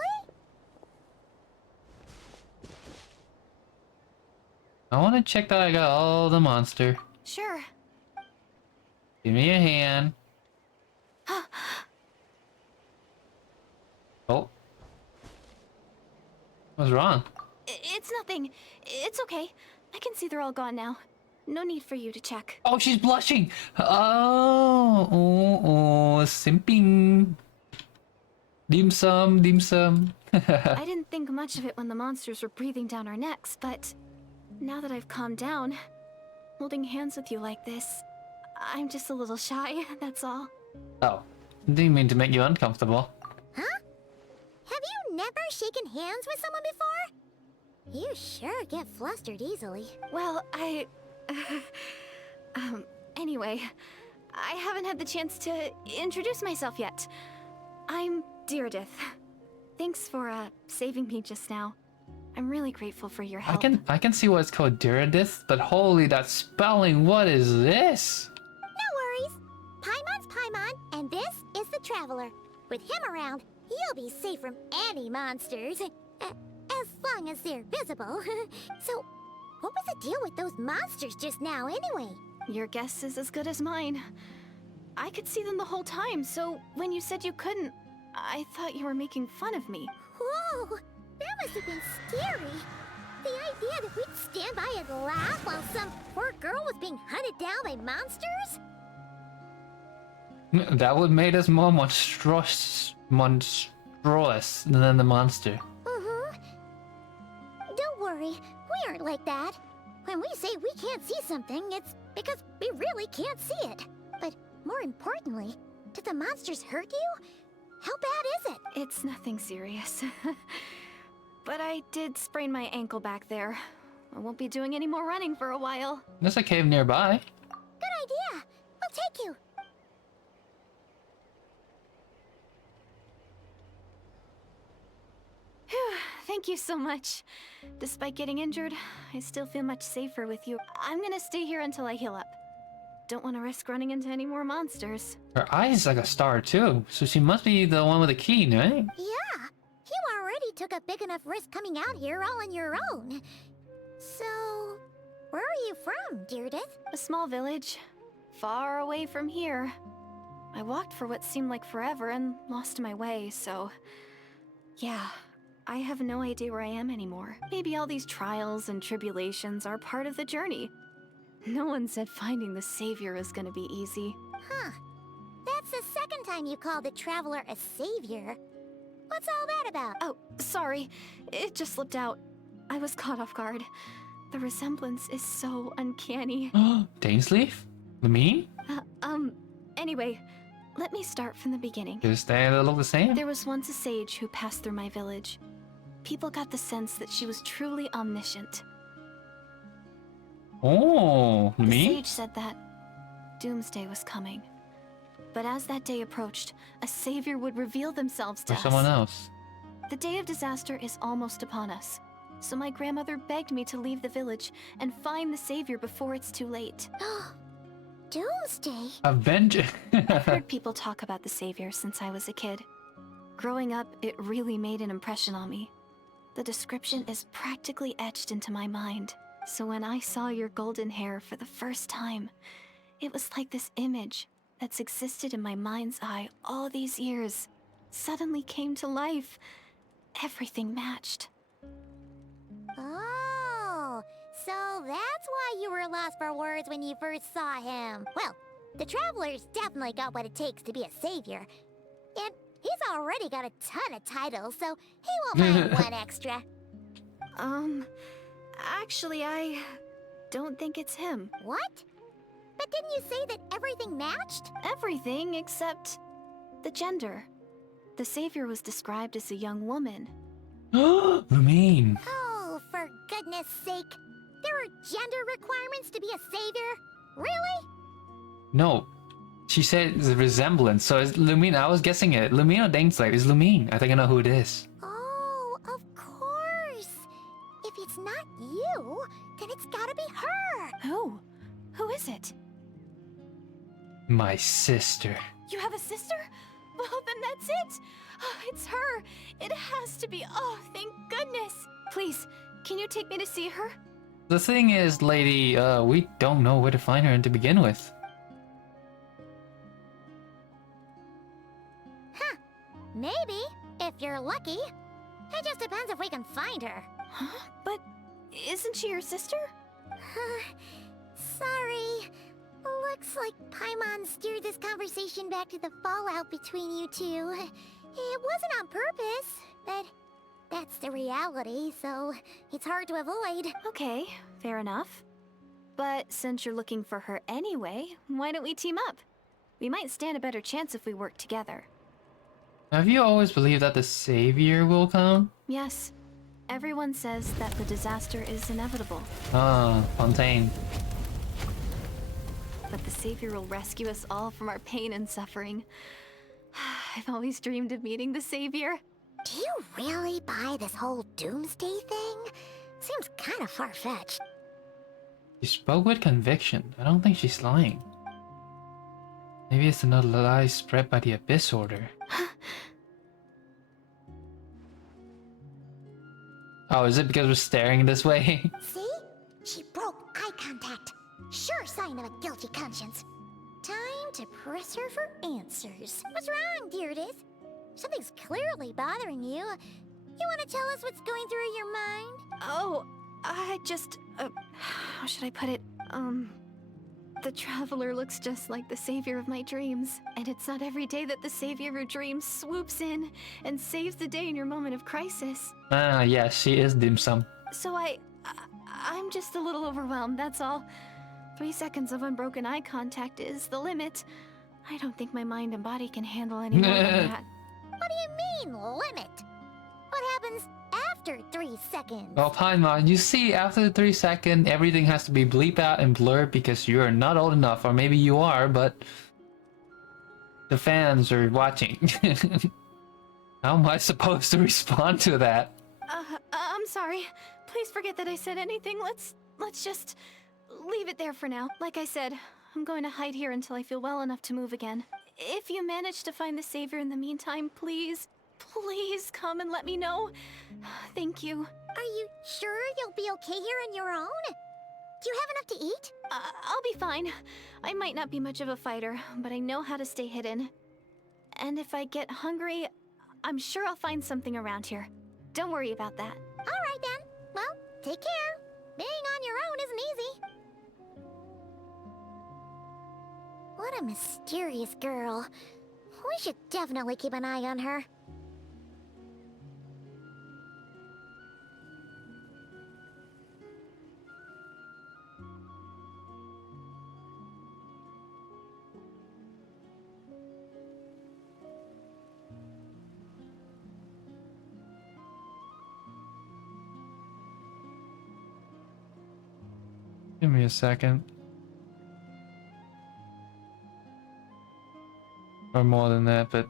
I wanna check that I got all the monster. Sure. Give me a hand. Oh. What's wrong? It's nothing. It's okay. I can see they're all gone now. No need for you to check. Oh, she's blushing! Oh, simping. Dim sum, dim sum. I didn't think much of it when the monsters were breathing down our necks, but now that I've calmed down, holding hands with you like this, I'm just a little shy, that's all. Oh, didn't mean to make you uncomfortable. Huh? Have you never shaken hands with someone before? You sure get flustered easily. Well, anyway, I haven't had the chance to introduce myself yet. I'm Deirdith. Thanks for, saving me just now. I'm really grateful for your help. I can see why it's called Deirdith, but holy, that spelling, what is this? No worries. Paimon's Paimon, and this is the Traveler. With him around, you'll be safe from any monsters. As long as they're visible. So, what was the deal with those monsters just now, anyway? Your guess is as good as mine. I could see them the whole time, so when you said you couldn't, I thought you were making fun of me. Whoa! That must have been scary. The idea that we'd stand by and laugh while some poor girl was being hunted down by monsters? That would make us more monstrous than the monster. Don't worry, we aren't like that. When we say we can't see something, it's because we really can't see it. But more importantly, did the monsters hurt you? How bad is it? It's nothing serious. But I did sprain my ankle back there. I won't be doing any more running for a while. There's a cave nearby. Good idea. We'll take you. Phew, thank you so much. Despite getting injured, I still feel much safer with you. I'm gonna stay here until I heal up. Don't want to risk running into any more monsters. Her eye is like a star too, so she must be the one with the key, right? Yeah, you already took a big enough risk coming out here all on your own. So, where are you from, Deirdith? A small village, far away from here. I walked for what seemed like forever and lost my way, so... Yeah, I have no idea where I am anymore. Maybe all these trials and tribulations are part of the journey. No one said finding the savior was gonna be easy. Huh. That's the second time you called the traveler a savior. What's all that about? Oh, sorry. It just slipped out. I was caught off guard. The resemblance is so uncanny. Dainsleif? Lumine? Anyway, let me start from the beginning. Just they look the same? There was once a sage who passed through my village. People got the sense that she was truly omniscient. Oh, The Lumine? sage said that doomsday was coming. But as that day approached, a savior would reveal themselves to Or us. someone else? The day of disaster is almost upon us. So my grandmother begged me to leave the village and find the savior before it's too late. Doomsday? Avenger. I've heard people talk about the savior since I was a kid. Growing up, it really made an impression on me. The description is practically etched into my mind. So when I saw your golden hair for the first time, it was like this image that's existed in my mind's eye all these years suddenly came to life. Everything matched. Oh, so that's why you were lost for words when you first saw him. Well, the Traveler's definitely got what it takes to be a savior. And he's already got a ton of titles, so he won't mind one extra. Actually, I don't think it's him. What? But didn't you say that everything matched? Everything except the gender. The savior was described as a young woman. Lumine. Oh, for goodness sake. There are gender requirements to be a savior? Really? No. She said it's a resemblance, so it's Lumine. I was guessing it. Lumine or Dainsleif? It's Lumine. I think I know who it is. Oh, of course. If it's not you, then it's gotta be her. Who? Who is it? My sister. You have a sister? Well, then that's it. Oh, it's her. It has to be. Oh, thank goodness. Please, can you take me to see her? The thing is, lady, we don't know where to find her to begin with. Huh. Maybe, if you're lucky. It just depends if we can find her. Huh? But isn't she your sister? Sorry. Looks like Paimon steered this conversation back to the fallout between you two. It wasn't on purpose, but that's the reality, so it's hard to avoid. Okay, fair enough. But since you're looking for her anyway, why don't we team up? We might stand a better chance if we work together. Have you always believed that the savior will come? Yes. Everyone says that the disaster is inevitable. Ah, Fontaine. But the savior will rescue us all from our pain and suffering. I've always dreamed of meeting the savior. Do you really buy this whole doomsday thing? Seems kind of far-fetched. She spoke with conviction. I don't think she's lying. Maybe it's another lie spread by the Abyss Order. Oh, is it because we're staring this way? See? She broke eye contact. Sure sign of a guilty conscience. Time to press her for answers. What's wrong, Deirdis? Something's clearly bothering you. You want to tell us what's going through your mind? Oh, I just... how should I put it? The Traveler looks just like the savior of my dreams. And it's not every day that the savior of your dreams swoops in and saves the day in your moment of crisis. Ah, yeah, she is dim sum. So I'm just a little overwhelmed, that's all. 3 seconds of unbroken eye contact is the limit. I don't think my mind and body can handle any more than that. What do you mean, limit? What happens after 3 seconds? Oh, Paimon, you see, after 3 seconds, everything has to be bleeped out and blurred because you're not old enough, or maybe you are, but the fans are watching. How am I supposed to respond to that? I'm sorry. Please forget that I said anything. Let's just leave it there for now. Like I said, I'm going to hide here until I feel well enough to move again. If you manage to find the savior in the meantime, please come and let me know. Thank you. Are you sure you'll be okay here on your own? Do you have enough to eat? I'll be fine. I might not be much of a fighter, but I know how to stay hidden. And if I get hungry, I'm sure I'll find something around here. Don't worry about that. All right then. Well, take care. Being on your own isn't easy. What a mysterious girl. We should definitely keep an eye on her. Give me a second. Or more than that, but...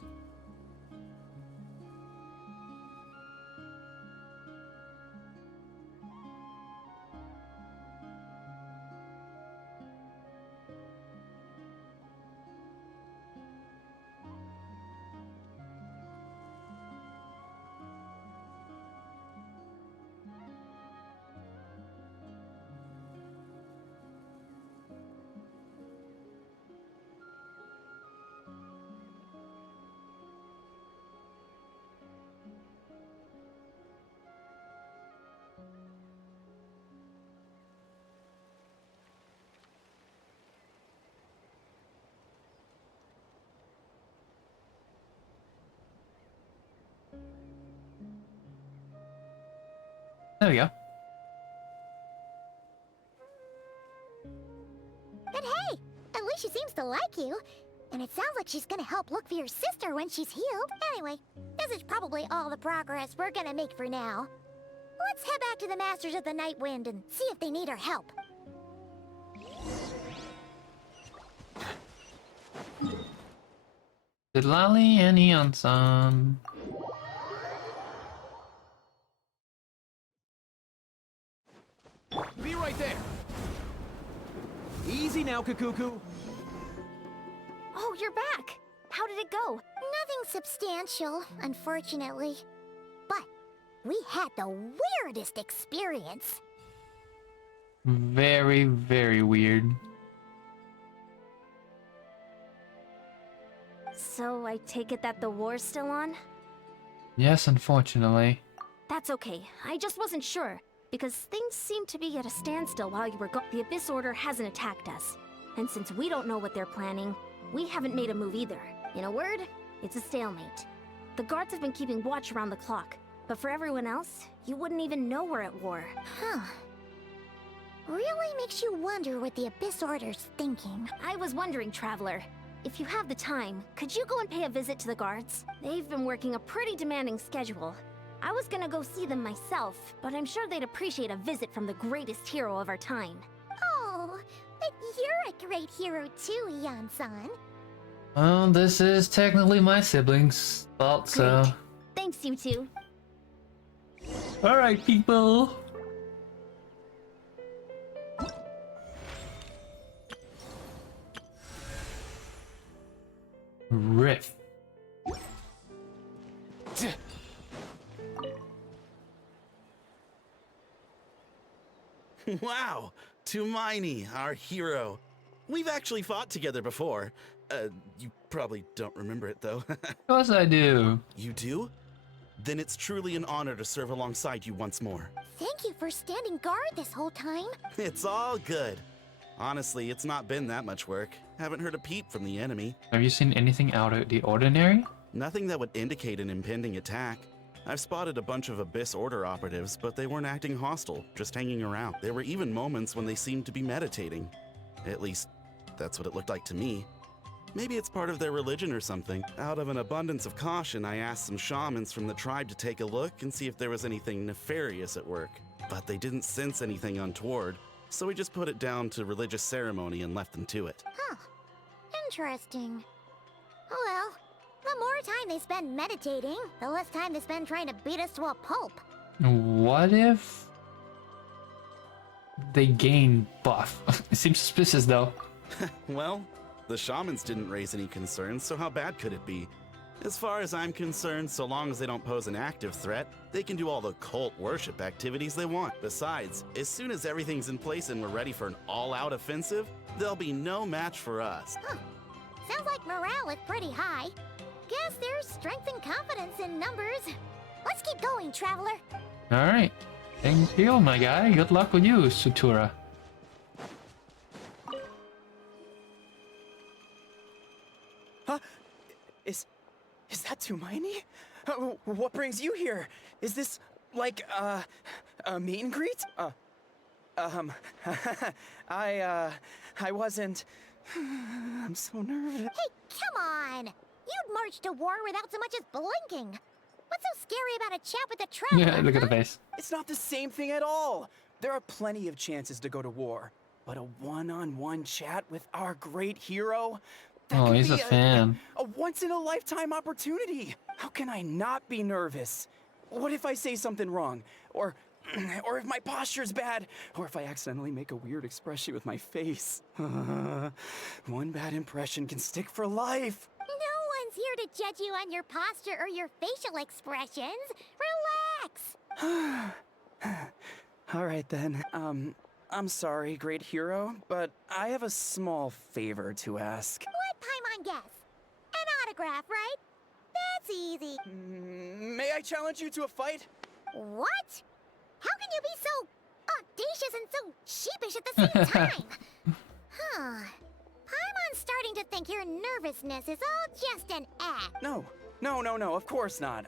There we go. But hey, at least she seems to like you. And it sounds like she's gonna help look for your sister when she's healed. Anyway, this is probably all the progress we're gonna make for now. Let's head back to the Masters of the Night Wind and see if they need our help. Lali and Eon-san. Be right there. Easy now, Kakuku. Oh, you're back. How did it go? Nothing substantial, unfortunately. But we had the weirdest experience. Very, very weird. So I take it that the war's still on? Yes, unfortunately. That's okay. I just wasn't sure, because things seemed to be at a standstill while you were gone. The Abyss Order hasn't attacked us. And since we don't know what they're planning, we haven't made a move either. In a word, it's a stalemate. The guards have been keeping watch around the clock, but for everyone else, you wouldn't even know we're at war. Huh. Really makes you wonder what the Abyss Order's thinking. I was wondering, Traveler, if you have the time, could you go and pay a visit to the guards? They've been working a pretty demanding schedule. I was gonna go see them myself, but I'm sure they'd appreciate a visit from the greatest hero of our time. Oh, but you're a great hero too, Eon-san. Well, this is technically my siblings' fault, so... Thanks, you two. Alright, people! Riff. Wow, Tumaini, our hero. We've actually fought together before. You probably don't remember it, though. Of course I do. You do? Then it's truly an honor to serve alongside you once more. Thank you for standing guard this whole time. It's all good. Honestly, it's not been that much work. Haven't heard a peep from the enemy. Have you seen anything out of the ordinary? Nothing that would indicate an impending attack. I've spotted a bunch of Abyss Order operatives, but they weren't acting hostile, just hanging around. There were even moments when they seemed to be meditating. At least, that's what it looked like to me. Maybe it's part of their religion or something. Out of an abundance of caution, I asked some shamans from the tribe to take a look and see if there was anything nefarious at work. But they didn't sense anything untoward, so we just put it down to religious ceremony and left them to it. Huh. Interesting. Oh well, the more time they spend meditating, the less time they spend trying to beat us to a pulp. What if they gain buff? It seems suspicious though. Well, the shamans didn't raise any concerns, so how bad could it be? As far as I'm concerned, so long as they don't pose an active threat, they can do all the cult worship activities they want. Besides, as soon as everything's in place and we're ready for an all-out offensive, there'll be no match for us. Huh. Sounds like morale is pretty high. Guess there's strength and confidence in numbers. Let's keep going, Traveler. Alright. Thank you, my guy. Good luck with you, Sutura. Huh? Is that Tumaini? What brings you here? Is this, like, a meet and greet? I wasn't... I'm so nervous. Hey, come on! You'd march to war without so much as blinking. What's so scary about a chat with a traveler? Yeah, look at the face. It's not the same thing at all. There are plenty of chances to go to war. But a one-on-one chat with our great hero? Oh, he's a fan. A once-in-a-lifetime opportunity. How can I not be nervous? What if I say something wrong? Or if my posture's bad? Or if I accidentally make a weird expression with my face? One bad impression can stick for life. No one's here to judge you on your posture or your facial expressions. Relax! All right then. I'm sorry, great hero, but I have a small favor to ask. Let Paimon guess. An autograph, right? That's easy. May I challenge you to a fight? What? How can you be so audacious and so sheepish at the same time? Huh. Paimon's starting to think your nervousness is all just an act. No, of course not.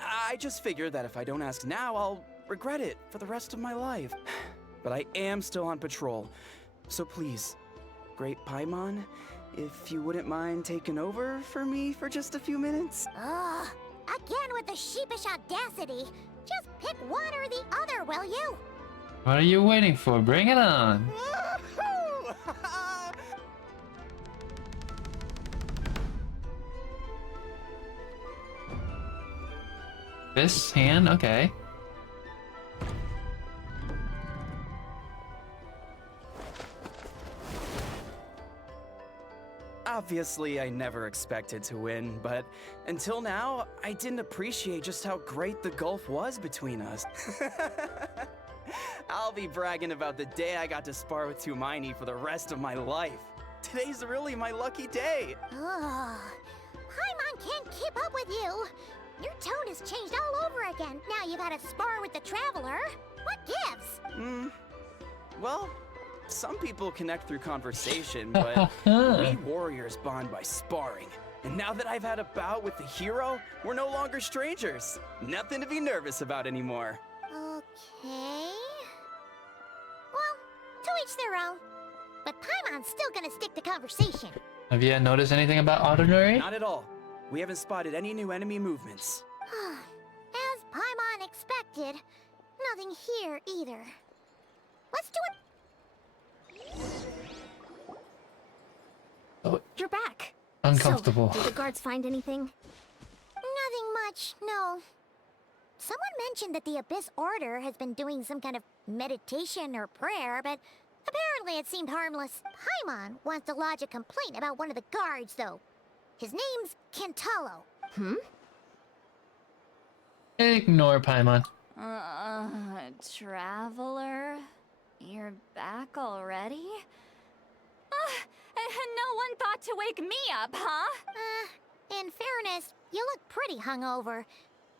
I just figured that if I don't ask now, I'll regret it for the rest of my life. But I am still on patrol, so please, great Paimon, if you wouldn't mind taking over for me for just a few minutes? Ugh, again with the sheepish audacity. Just pick one or the other, will you? What are you waiting for? Bring it on. This hand, okay. Obviously, I never expected to win, but until now, I didn't appreciate just how great the gulf was between us. I'll be bragging about the day I got to spar with Tumaini for the rest of my life. Today's really my lucky day. Ugh. Paimon can't keep up with you. Your tone has changed all over again. Now you've had a spar with the Traveler. What gives? Well, some people connect through conversation, but we warriors bond by sparring. And now that I've had a bout with the hero, we're no longer strangers. Nothing to be nervous about anymore. Okay. Well, to each their own. But Paimon's still gonna stick to conversation. Have you noticed anything about Ordinary? Not at all. We haven't spotted any new enemy movements. As Paimon expected, nothing here either. Let's do it. Oh. You're back. Uncomfortable. So, did the guards find anything? Nothing much, no. Someone mentioned that the Abyss Order has been doing some kind of meditation or prayer, but apparently it seemed harmless. Paimon wants to lodge a complaint about one of the guards, though. His name's Kentalo. Ignore Paimon. Traveler? You're back already? No one thought to wake me up, huh? In fairness, you look pretty hungover.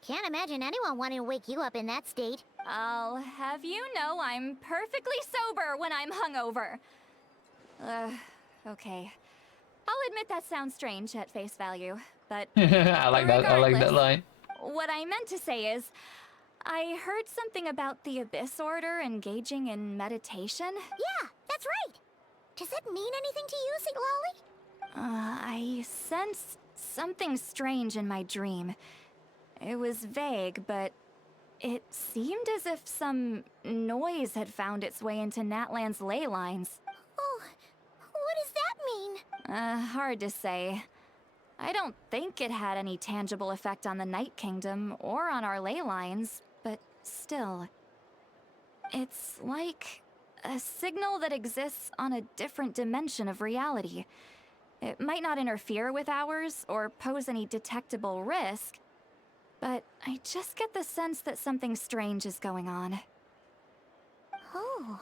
Can't imagine anyone wanting to wake you up in that state. I'll have you know I'm perfectly sober when I'm hungover. Okay. I'll admit that sounds strange at face value, but I like that line. What I meant to say is, I heard something about the Abyss Order engaging in meditation. Yeah, that's right. Does that mean anything to you, Siglali? I sensed something strange in my dream. It was vague, but it seemed as if some noise had found its way into Natlan's ley lines. Oh, what does that mean? Hard to say. I don't think it had any tangible effect on the Night Kingdom or on our ley lines, but still. It's like a signal that exists on a different dimension of reality. It might not interfere with ours or pose any detectable risk, but I just get the sense that something strange is going on. Oh.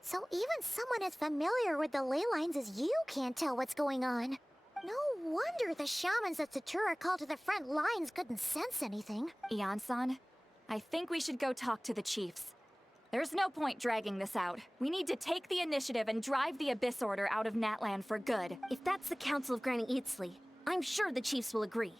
So even someone as familiar with the ley lines as you can't tell what's going on. No wonder the shamans that Satura called to the front lines couldn't sense anything. Ian-san, I think we should go talk to the chiefs. There's no point dragging this out. We need to take the initiative and drive the Abyss Order out of Natland for good. If that's the Council of Granny Eatsley, I'm sure the chiefs will agree.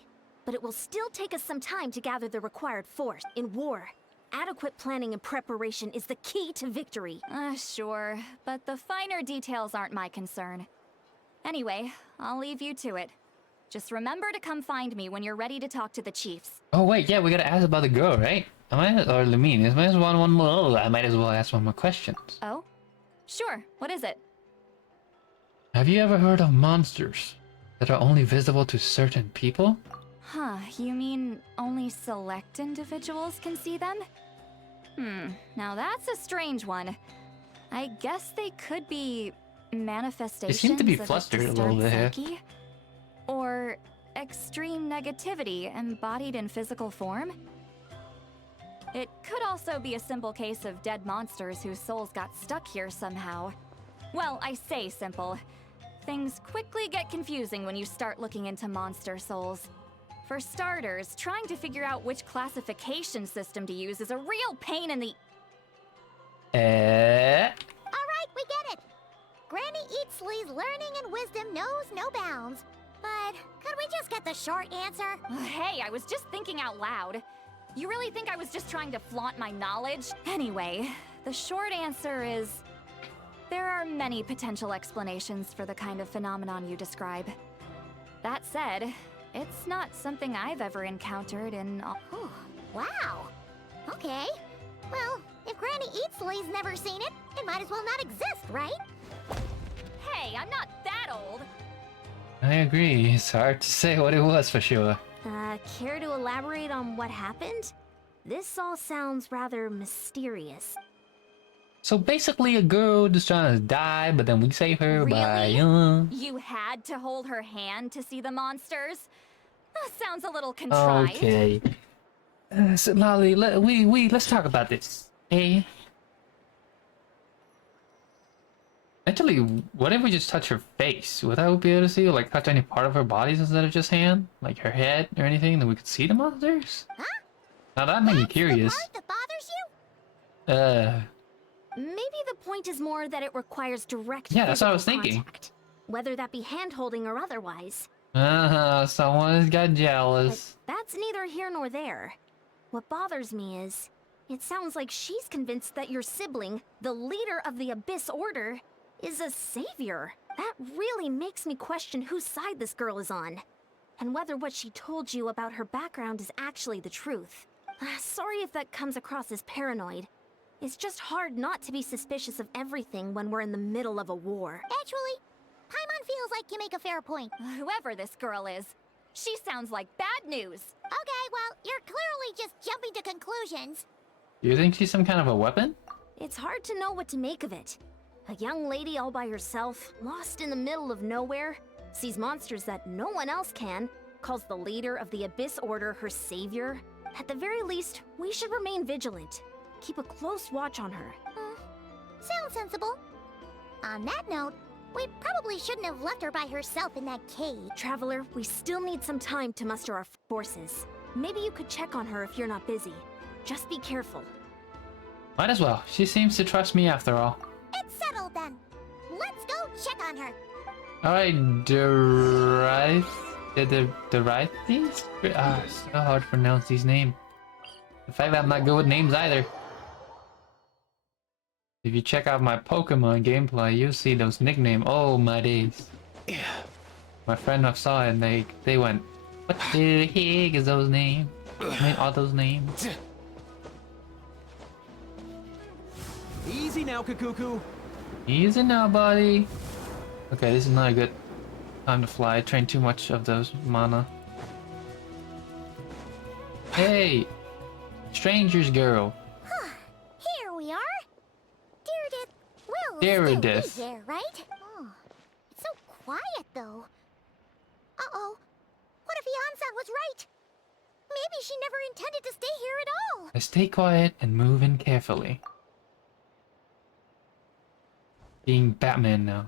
But it will still take us some time to gather the required force. In war, adequate planning and preparation is the key to victory. Sure, but the finer details aren't my concern. Anyway, I'll leave you to it. Just remember to come find me when you're ready to talk to the chiefs. Oh wait, yeah, we gotta ask about the girl, right? I might as well ask one more questions. Oh? Sure, what is it? Have you ever heard of monsters that are only visible to certain people? Huh, you mean only select individuals can see them? Now that's a strange one. I guess they could be manifestations They seem to be of flustered a disturbed little bit here. psyche, or extreme negativity embodied in physical form. It could also be a simple case of dead monsters whose souls got stuck here somehow. Well, I say simple. Things quickly get confusing when you start looking into monster souls. For starters, trying to figure out which classification system to use is a real pain in the... Alright, we get it! Granny Eatsley's learning and wisdom knows no bounds. But could we just get the short answer? Hey, I was just thinking out loud. You really think I was just trying to flaunt my knowledge? Anyway, the short answer is... there are many potential explanations for the kind of phenomenon you describe. That said, it's not something I've ever encountered in... Wow. Okay. Well, if Granny Eatsley's never seen it, it might as well not exist, right? Hey, I'm not that old! I agree. It's hard to say what it was for sure. Care to elaborate on what happened? This all sounds rather mysterious. So basically, a girl just trying to die, but then we save her by. You had to hold her hand to see the monsters? Sounds a little contrived. Okay. So Lolly, let's talk about this. Hey. Actually, what if we just touch her face? Would I be able to see, like, touch any part of her body instead of just hand, like her head or anything, then we could see the monsters? Huh? Now that made me curious. The part that bothers you? Maybe the point is more that it requires direct Yeah, that's what I was physical thinking. contact, whether that be hand-holding or otherwise. Someone got jealous. That's neither here nor there. What bothers me is, it sounds like she's convinced that your sibling, the leader of the Abyss Order, is a savior. That really makes me question whose side this girl is on, and whether what she told you about her background is actually the truth. Sorry if that comes across as paranoid. It's just hard not to be suspicious of everything when we're in the middle of a war. Actually, Paimon feels like you make a fair point. Whoever this girl is, she sounds like bad news. Okay, well, you're clearly just jumping to conclusions. Do you think she's some kind of a weapon? It's hard to know what to make of it. A young lady all by herself, lost in the middle of nowhere, sees monsters that no one else can, calls the leader of the Abyss Order her savior. At the very least, we should remain vigilant. Keep a close watch on her. Sounds sensible. On that note, we probably shouldn't have left her by herself in that cave. Traveler, we still need some time to muster our forces. Maybe you could check on her if you're not busy. Just be careful. Might as well. She seems to trust me after all. It's settled then. Let's go check on her. Alright, the right these? It's so hard to pronounce these names. The fact that I'm not good with names either. If you check out my Pokemon gameplay, you'll see those nicknames. Oh my days. My friend I saw it and they went, what the heck is those names? I mean, all those names. Easy now, Kakuku. Easy now, buddy. Okay, this is not a good time to fly. I trained too much of those mana. Hey! Stranger's girl. Here we are. Deardith will Deardith. still be here, right? Oh, it's so quiet, though. Uh-oh. What if Yansan was right? Maybe she never intended to stay here at all. I stay quiet and move in carefully. Being Batman now.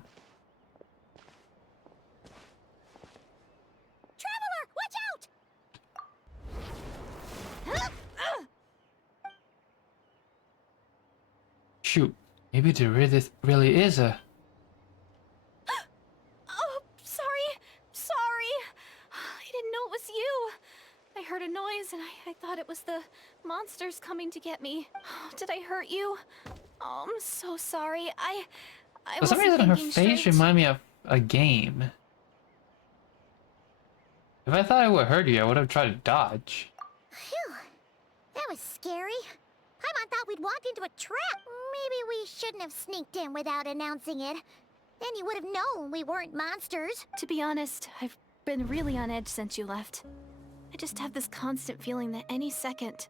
Traveler, watch out! Shoot, maybe there really is a... Oh, sorry. Sorry. I didn't know it was you. I heard a noise and I thought it was the monsters coming to get me. Did I hurt you? Oh, I'm so sorry. I For some wasn't reason, her thinking face straight. reminded me of a game. If I thought I would hurt you, I would have tried to dodge. Phew. That was scary. Paimon thought we'd walked into a trap. Maybe we shouldn't have sneaked in without announcing it. Then you would have known we weren't monsters. To be honest, I've been really on edge since you left. I just have this constant feeling that any second,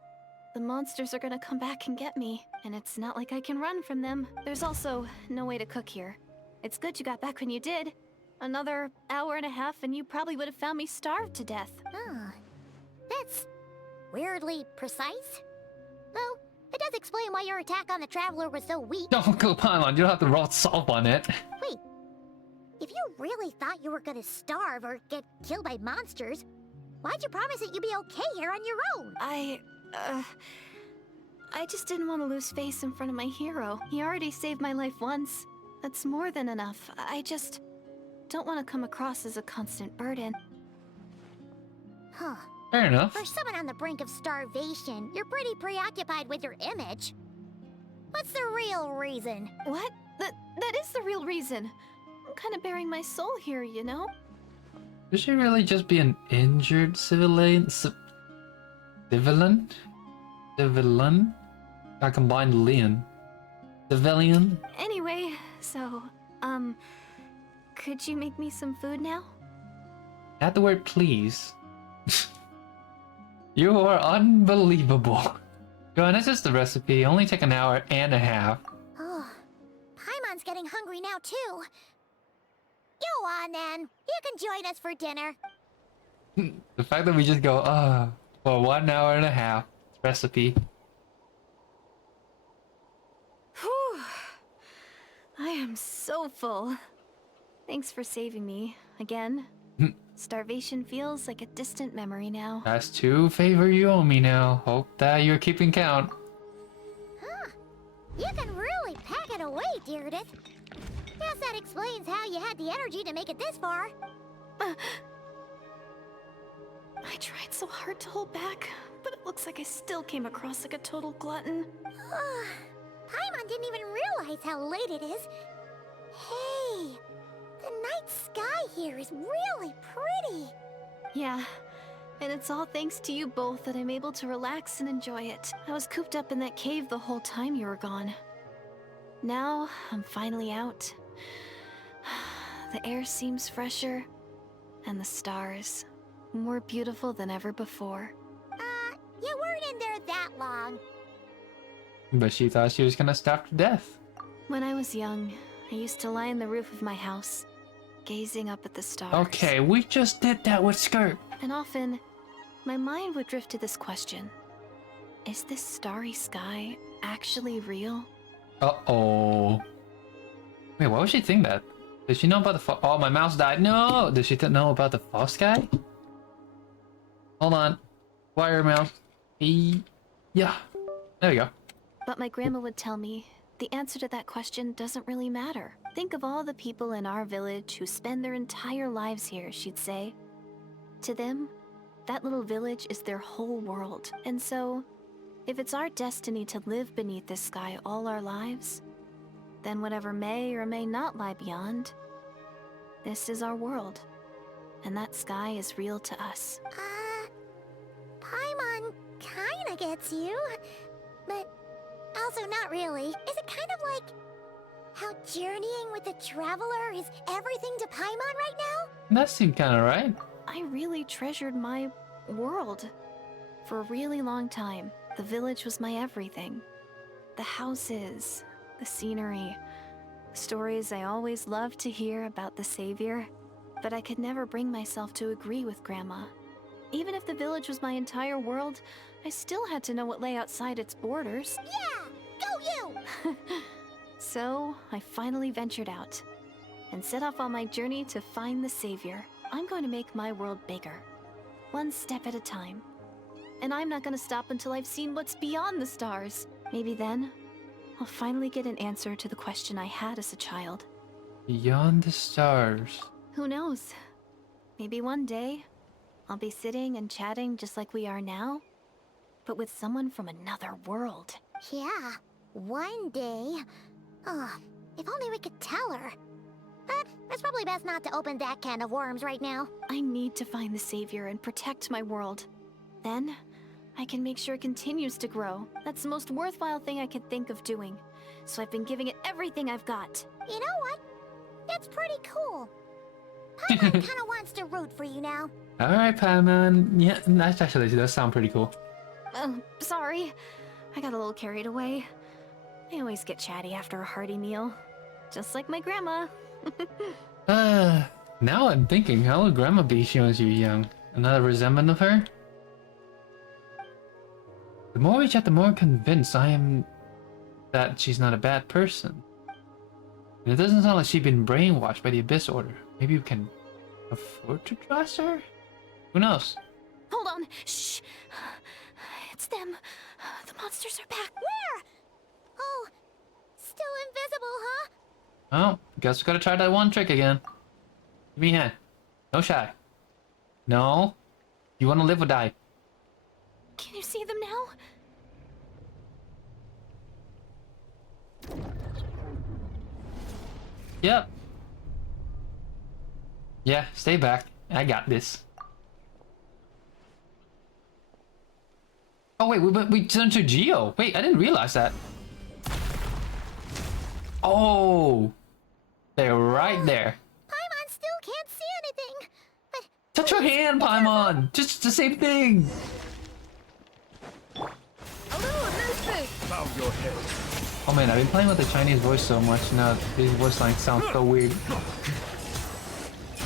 the monsters are gonna come back and get me. And it's not like I can run from them. There's also no way to cook here. It's good you got back when you did. Another hour and a half and you probably would have found me starved to death. Huh. That's weirdly precise. Though, it does explain why your attack on the Traveler was so weak. Don't go Paimon, you don't have to roll salt on it. Wait. If you really thought you were gonna starve or get killed by monsters, why'd you promise that you'd be okay here on your own? I just didn't want to lose face in front of my hero. He already saved my life once. That's more than enough. I just don't want to come across as a constant burden. Huh. Fair enough. For someone on the brink of starvation, you're pretty preoccupied with your image. What's the real reason? What? That is the real reason. I'm kind of bearing my soul here, you know? Could she really just be an injured civilian? Civilian? Civilian? I combined Leon. Civilian? Anyway, so, could you make me some food now? Add the word please. You are unbelievable. Go on, this is the recipe. Only take an hour and a half. Oh, Paimon's getting hungry now too. Go on then. You can join us for dinner. The fact that we just go, for 1 hour and a half recipe. Whew. I am so full. Thanks for saving me again. Starvation feels like a distant memory now. That's 2 favor you owe me now. Hope that you're keeping count. Huh. You can really pack it away, Deirdre. Guess that explains how you had the energy to make it this far. I tried so hard to hold back, but it looks like I still came across like a total glutton. Paimon didn't even realize how late it is. Hey, the night sky here is really pretty. Yeah, and it's all thanks to you both that I'm able to relax and enjoy it. I was cooped up in that cave the whole time you were gone. Now, I'm finally out. The air seems fresher, and the stars more beautiful than ever before. You weren't in there that long. But she thought she was gonna starve to death. When I was young, I used to lie on the roof of my house, gazing up at the stars. Okay, we just did that with Skirk. And often, my mind would drift to this question. Is this starry sky actually real? Uh-oh. Wait, why would she think that? Did she know about the oh, my mouse died. No! Did she know about the false sky? Hold on. Wire mouse. Yeah. There we go. But my grandma would tell me, the answer to that question doesn't really matter. Think of all the people in our village who spend their entire lives here, she'd say. To them, that little village is their whole world. And so, if it's our destiny to live beneath this sky all our lives, then whatever may or may not lie beyond, this is our world. And that sky is real to us. Paimon kinda gets you, but also not really. Is it kind of like how journeying with the Traveler is everything to Paimon right now? That seemed kinda right. I really treasured my world. For a really long time, the village was my everything. The houses, the scenery, the stories I always loved to hear about the Savior. But I could never bring myself to agree with Grandma. Even if the village was my entire world, I still had to know what lay outside its borders. Yeah! Go you! So, I finally ventured out and set off on my journey to find the Savior. I'm going to make my world bigger, one step at a time. And I'm not going to stop until I've seen what's beyond the stars. Maybe then, I'll finally get an answer to the question I had as a child. Beyond the stars. Who knows? Maybe one day, I'll be sitting and chatting just like we are now, but with someone from another world. Yeah, one day. Oh, if only we could tell her. But it's probably best not to open that can of worms right now. I need to find the savior and protect my world. Then, I can make sure it continues to grow. That's the most worthwhile thing I could think of doing. So I've been giving it everything I've got. You know what? It's pretty cool. Paimon kind of wants to root for you now. Alright, Paimon. Yeah, that actually does sound pretty cool. Sorry. I got a little carried away. I always get chatty after a hearty meal. Just like my grandma. Now I'm thinking, how would Grandma be she was you young? Another resemblance of her? The more we chat, the more convinced I am that she's not a bad person. And it doesn't sound like she's been brainwashed by the Abyss Order. Maybe we can afford to trust her? Who knows? Hold on. Shh. It's them. The monsters are back. Where? Oh, still invisible, huh? Oh, guess we gotta try that one trick again. Give me a hand. No shy. No. You wanna live or die? Can you see them now? Yep. Yeah, stay back. I got this. Oh wait, we turned to Geo. Wait, I didn't realize that. Oh, they're right there. Paimon still can't see anything. But touch your hand, Paimon. Just the same thing. Bow your head. Oh man, I've been playing with the Chinese voice so much now. These voice lines sound so weird.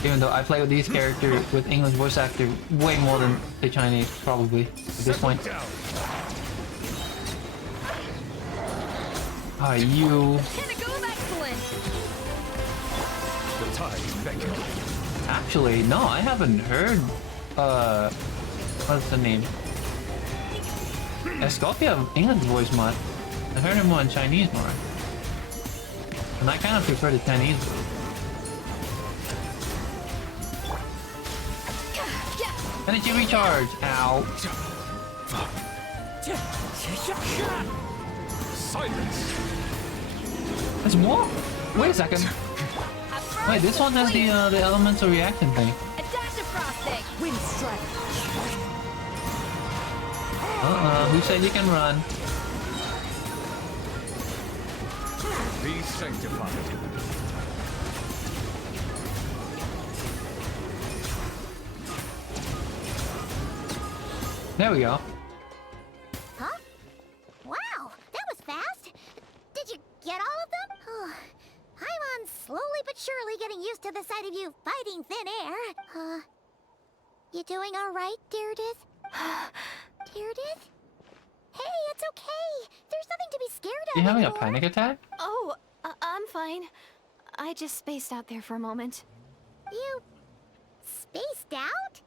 Even though I play with these characters with English voice actor way more than the Chinese, probably at this point. Are you? The tides beckon. Actually, no, I haven't heard. What's the name? Escofia English voice much. I heard him more in Chinese more, and I kind of prefer the Chinese voice. Energy recharge! Ow! Silence! There's more? Wait a second. Wait, this one has the elemental reaction thing. Who said you can run? Be sanctified. There we go. Huh? Wow, that was fast. Did you get all of them? Oh, Paimon's slowly but surely getting used to the sight of you fighting thin air. You doing all right, Deirdith? Deirdith? Hey, it's okay. There's nothing to be scared of. You having a panic attack? Oh, I'm fine. I just spaced out there for a moment. You spaced out?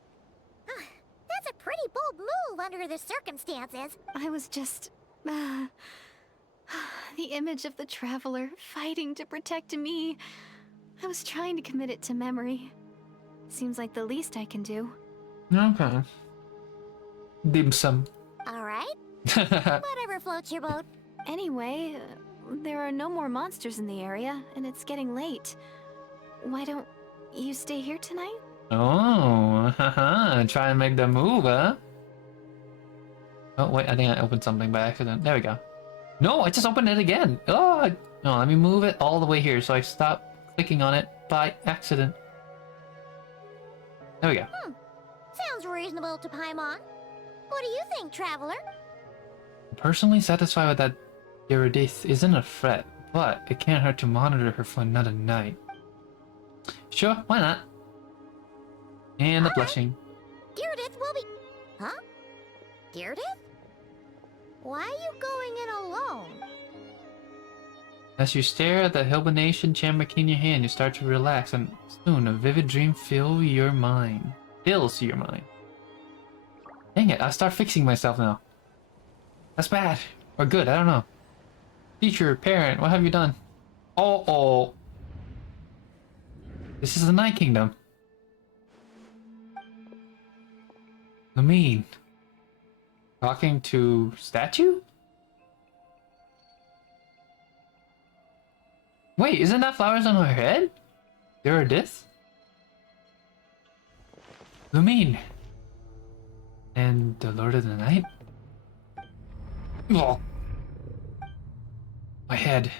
That's a pretty bold move under the circumstances. I was just... the image of the Traveler fighting to protect me. I was trying to commit it to memory. Seems like the least I can do. Okay. Dim sum. All right. Whatever floats your boat. Anyway, there are no more monsters in the area, and it's getting late. Why don't you stay here tonight? Oh, haha, try and make the move, huh? Oh, wait, I think I opened something by accident. There we go. No, I just opened it again. Oh, no, let me move it all the way here so I stop clicking on it by accident. There we go. Sounds reasonable to Paimon. What do you think, Traveler? I'm personally satisfied with that Eurydice isn't a threat, but it can't hurt to monitor her for another night. Sure, why not? And the blushing. Deirdith will be... Huh? Deirdith? Why are you going in alone? As you stare at the hibernation chamber key in your hand, you start to relax, and soon a vivid dream fills your mind. Dang it, I start fixing myself now. That's bad. Or good, I don't know. Teacher, parent, what have you done? Oh. This is the Night Kingdom. Lumine. Talking to statue? Wait, isn't that flowers on her head? There are this? Lumine. And the Lord of the Night? Oh. My head.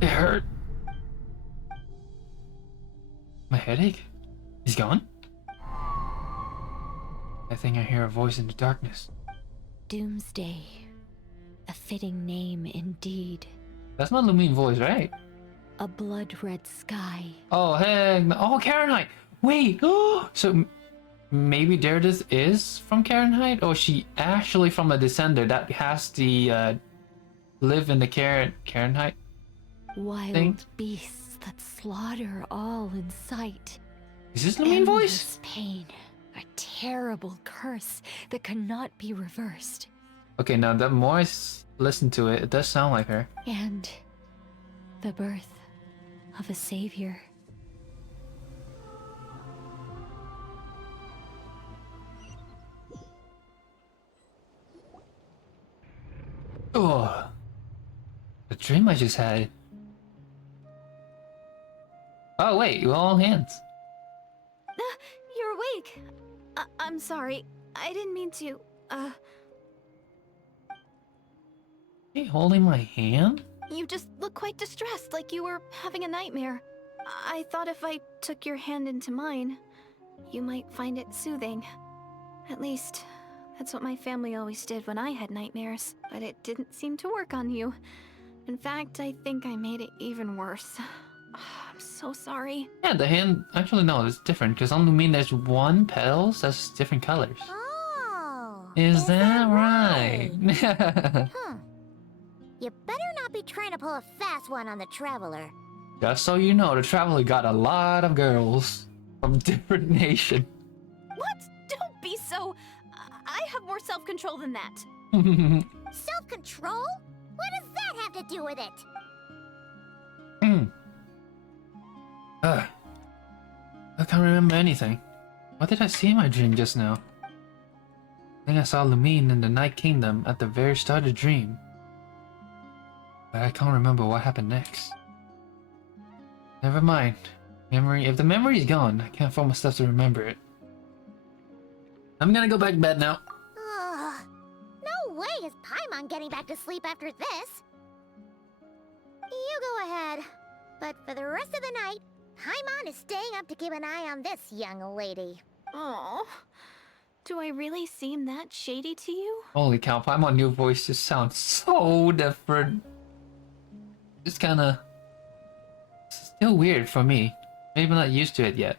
It hurt. My headache? He's gone? I think I hear a voice in the darkness. Doomsday. A fitting name indeed. That's not Lumine's voice, right? A blood-red sky. Oh, hey. Oh, Karenhite! Wait! So maybe Deirdre is from Karenhite? Or is she actually from a descender that has the live in the Karenhite? Wild beasts that slaughter all in sight. Is this Lumine's voice? Pain. A terrible curse that cannot be reversed. Okay, now the more I listen to it, it does sound like her. And the birth of a savior. Oh, the dream I just had. Oh wait, you're all hands. You're awake. I'm sorry. I didn't mean to. Hey, holding my hand? You just look quite distressed, like you were having a nightmare. I thought if I took your hand into mine, you might find it soothing. At least, that's what my family always did when I had nightmares, but it didn't seem to work on you. In fact, I think I made it even worse. I'm so sorry. Yeah, the hand, actually no, it's different, because on Lumine there's one petals that's different colors. Oh. Is that right? Huh. You better not be trying to pull a fast one on the Traveler. Just so you know, the Traveler got a lot of girls from different nations. What? Don't be so... I have more self-control than that. Self-control? What does that have to do with it? I can't remember anything. What did I see in my dream just now? I think I saw Lumine in the Night Kingdom at the very start of the dream. But I can't remember what happened next. Never mind. If the memory's gone, I can't force myself to remember it. I'm gonna go back to bed now. No way is Paimon getting back to sleep after this. You go ahead. But for the rest of the night, Paimon is staying up to keep an eye on this young lady. Oh, do I really seem that shady to you? Holy cow, Paimon's new voice just sounds so different. It's kinda... still weird for me. Maybe I'm not used to it yet.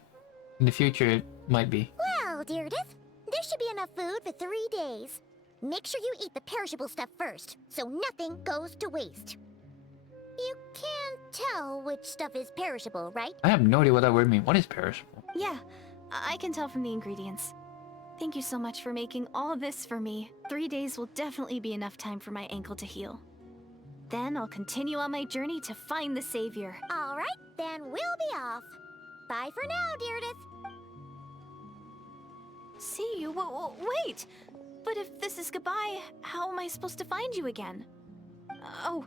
In the future, it might be. Well, Deirdre, there should be enough food for 3 days. Make sure you eat the perishable stuff first, so nothing goes to waste. You can't tell which stuff is perishable, right? I have no idea what that word means. What is perishable? Yeah, I can tell from the ingredients. Thank you so much for making all this for me. 3 days will definitely be enough time for my ankle to heal. Then I'll continue on my journey to find the savior. All right, then we'll be off. Bye for now, Deirdre. See you? Wait! But if this is goodbye, how am I supposed to find you again? Oh,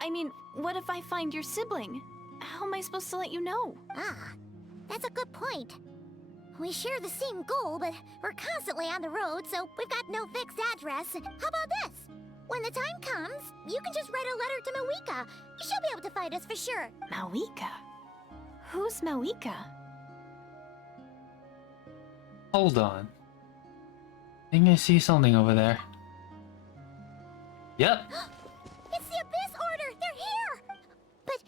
I mean, what if I find your sibling? How am I supposed to let you know? That's a good point. We share the same goal, but we're constantly on the road, so we've got no fixed address. How about this? When the time comes, you can just write a letter to Mawika. She'll be able to find us for sure. Mawika? Who's Mawika? Hold on. I think I see something over there. Yep. It's the Abyss Order! They're here! But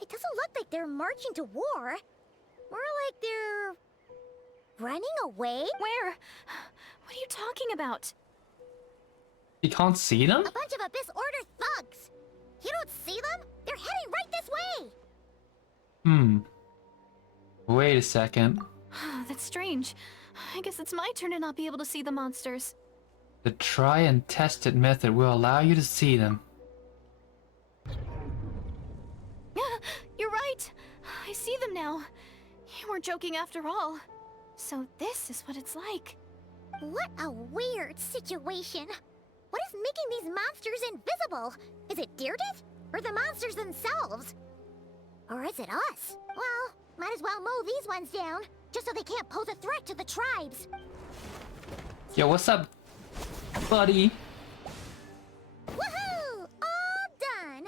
it doesn't look like they're marching to war. More like they're... running away? Where? What are you talking about? You can't see them? A bunch of Abyss Order thugs! You don't see them? They're heading right this way! Wait a second. That's strange. I guess it's my turn to not be able to see the monsters. The try and test it method will allow you to see them. You're right. I see them now. You weren't joking after all. So this is what it's like. What a weird situation. What is making these monsters invisible? Is it Deirdre? Or the monsters themselves? Or is it us? Well, might as well mow these ones down, just so they can't pose a threat to the tribes. Yo, what's up, buddy? Woohoo! All done!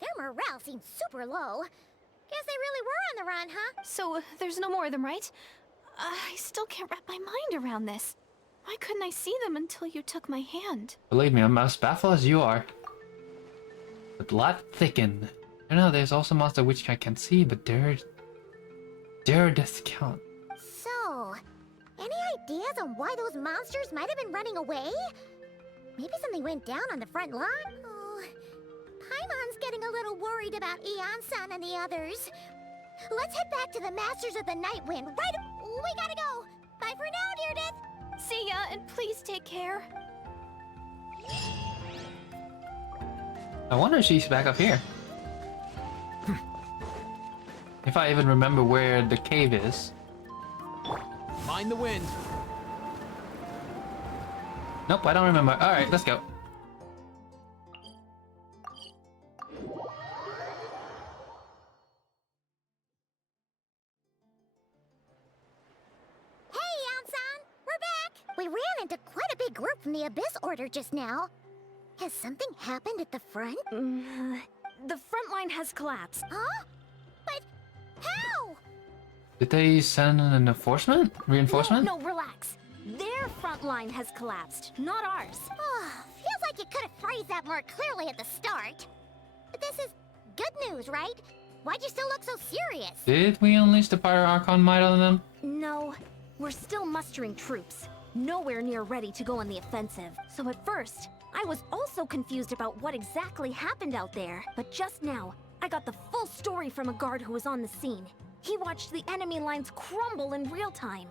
Their morale seems super low. Guess they really were on the run, huh? So there's no more of them, right? I still can't wrap my mind around this. Why couldn't I see them until you took my hand? Believe me, I'm as baffled as you are. The blood thickened. I know there's also monster which I can see, but they're death count. So, any ideas on why those monsters might have been running away? Maybe something went down on the front line? Oh, Paimon's getting a little worried about Eon-san and the others. Let's head back to the Masters of the Night Wind. Right, we gotta go. Bye for now, Deirdre. See ya, and please take care. I wonder if she's back up here. If I even remember where the cave is. Mind the wind. Nope, I don't remember. Alright, let's go. We ran into quite a big group from the Abyss Order just now. Has something happened at the front? The front line has collapsed. Huh? But how? Did they send an enforcement? Reinforcement? No, relax. Their front line has collapsed, not ours. Feels like you could have phrased that more clearly at the start. But this is good news, right? Why'd you still look so serious? Did we unleash the Pyro Archon might on them? No, we're still mustering troops. Nowhere near ready to go on the offensive. So at first, I was also confused about what exactly happened out there. But just now, I got the full story from a guard who was on the scene. He watched the enemy lines crumble in real time.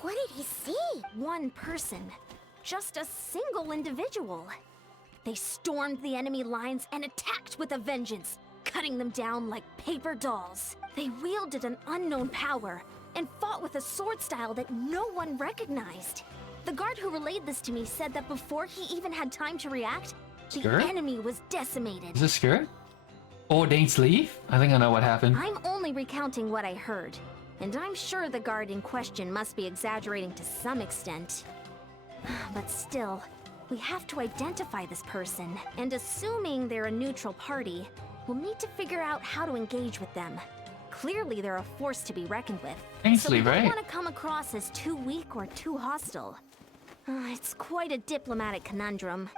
What did he see? One person. Just a single individual. They stormed the enemy lines and attacked with a vengeance, cutting them down like paper dolls. They wielded an unknown power and fought with a sword style that no one recognized. The guard who relayed this to me said that before he even had time to react, Skirk? the enemy was decimated. Is this Skirk? Or Dane's Leaf? I think I know what happened. I'm only recounting what I heard, and I'm sure the guard in question must be exaggerating to some extent. But still, we have to identify this person, and assuming they're a neutral party, we'll need to figure out how to engage with them. Clearly, they're a force to be reckoned with. So we don't want to come across as too weak or too hostile. It's quite a diplomatic conundrum.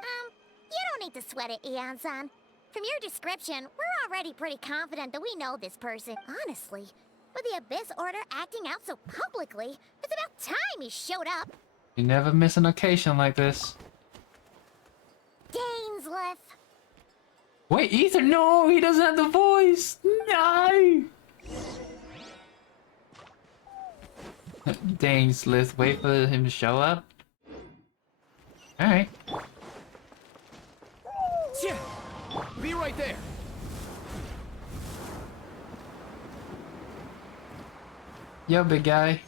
You don't need to sweat it, Eon-san. From your description, we're already pretty confident that we know this person. Honestly, with the Abyss Order acting out so publicly, it's about time he showed up. You never miss an occasion like this. Dainsleif. Wait, Ether, no! He doesn't have the voice! No! Dainsleif, wait for him to show up. Alright. Yeah. Be right there. Yo, big guy.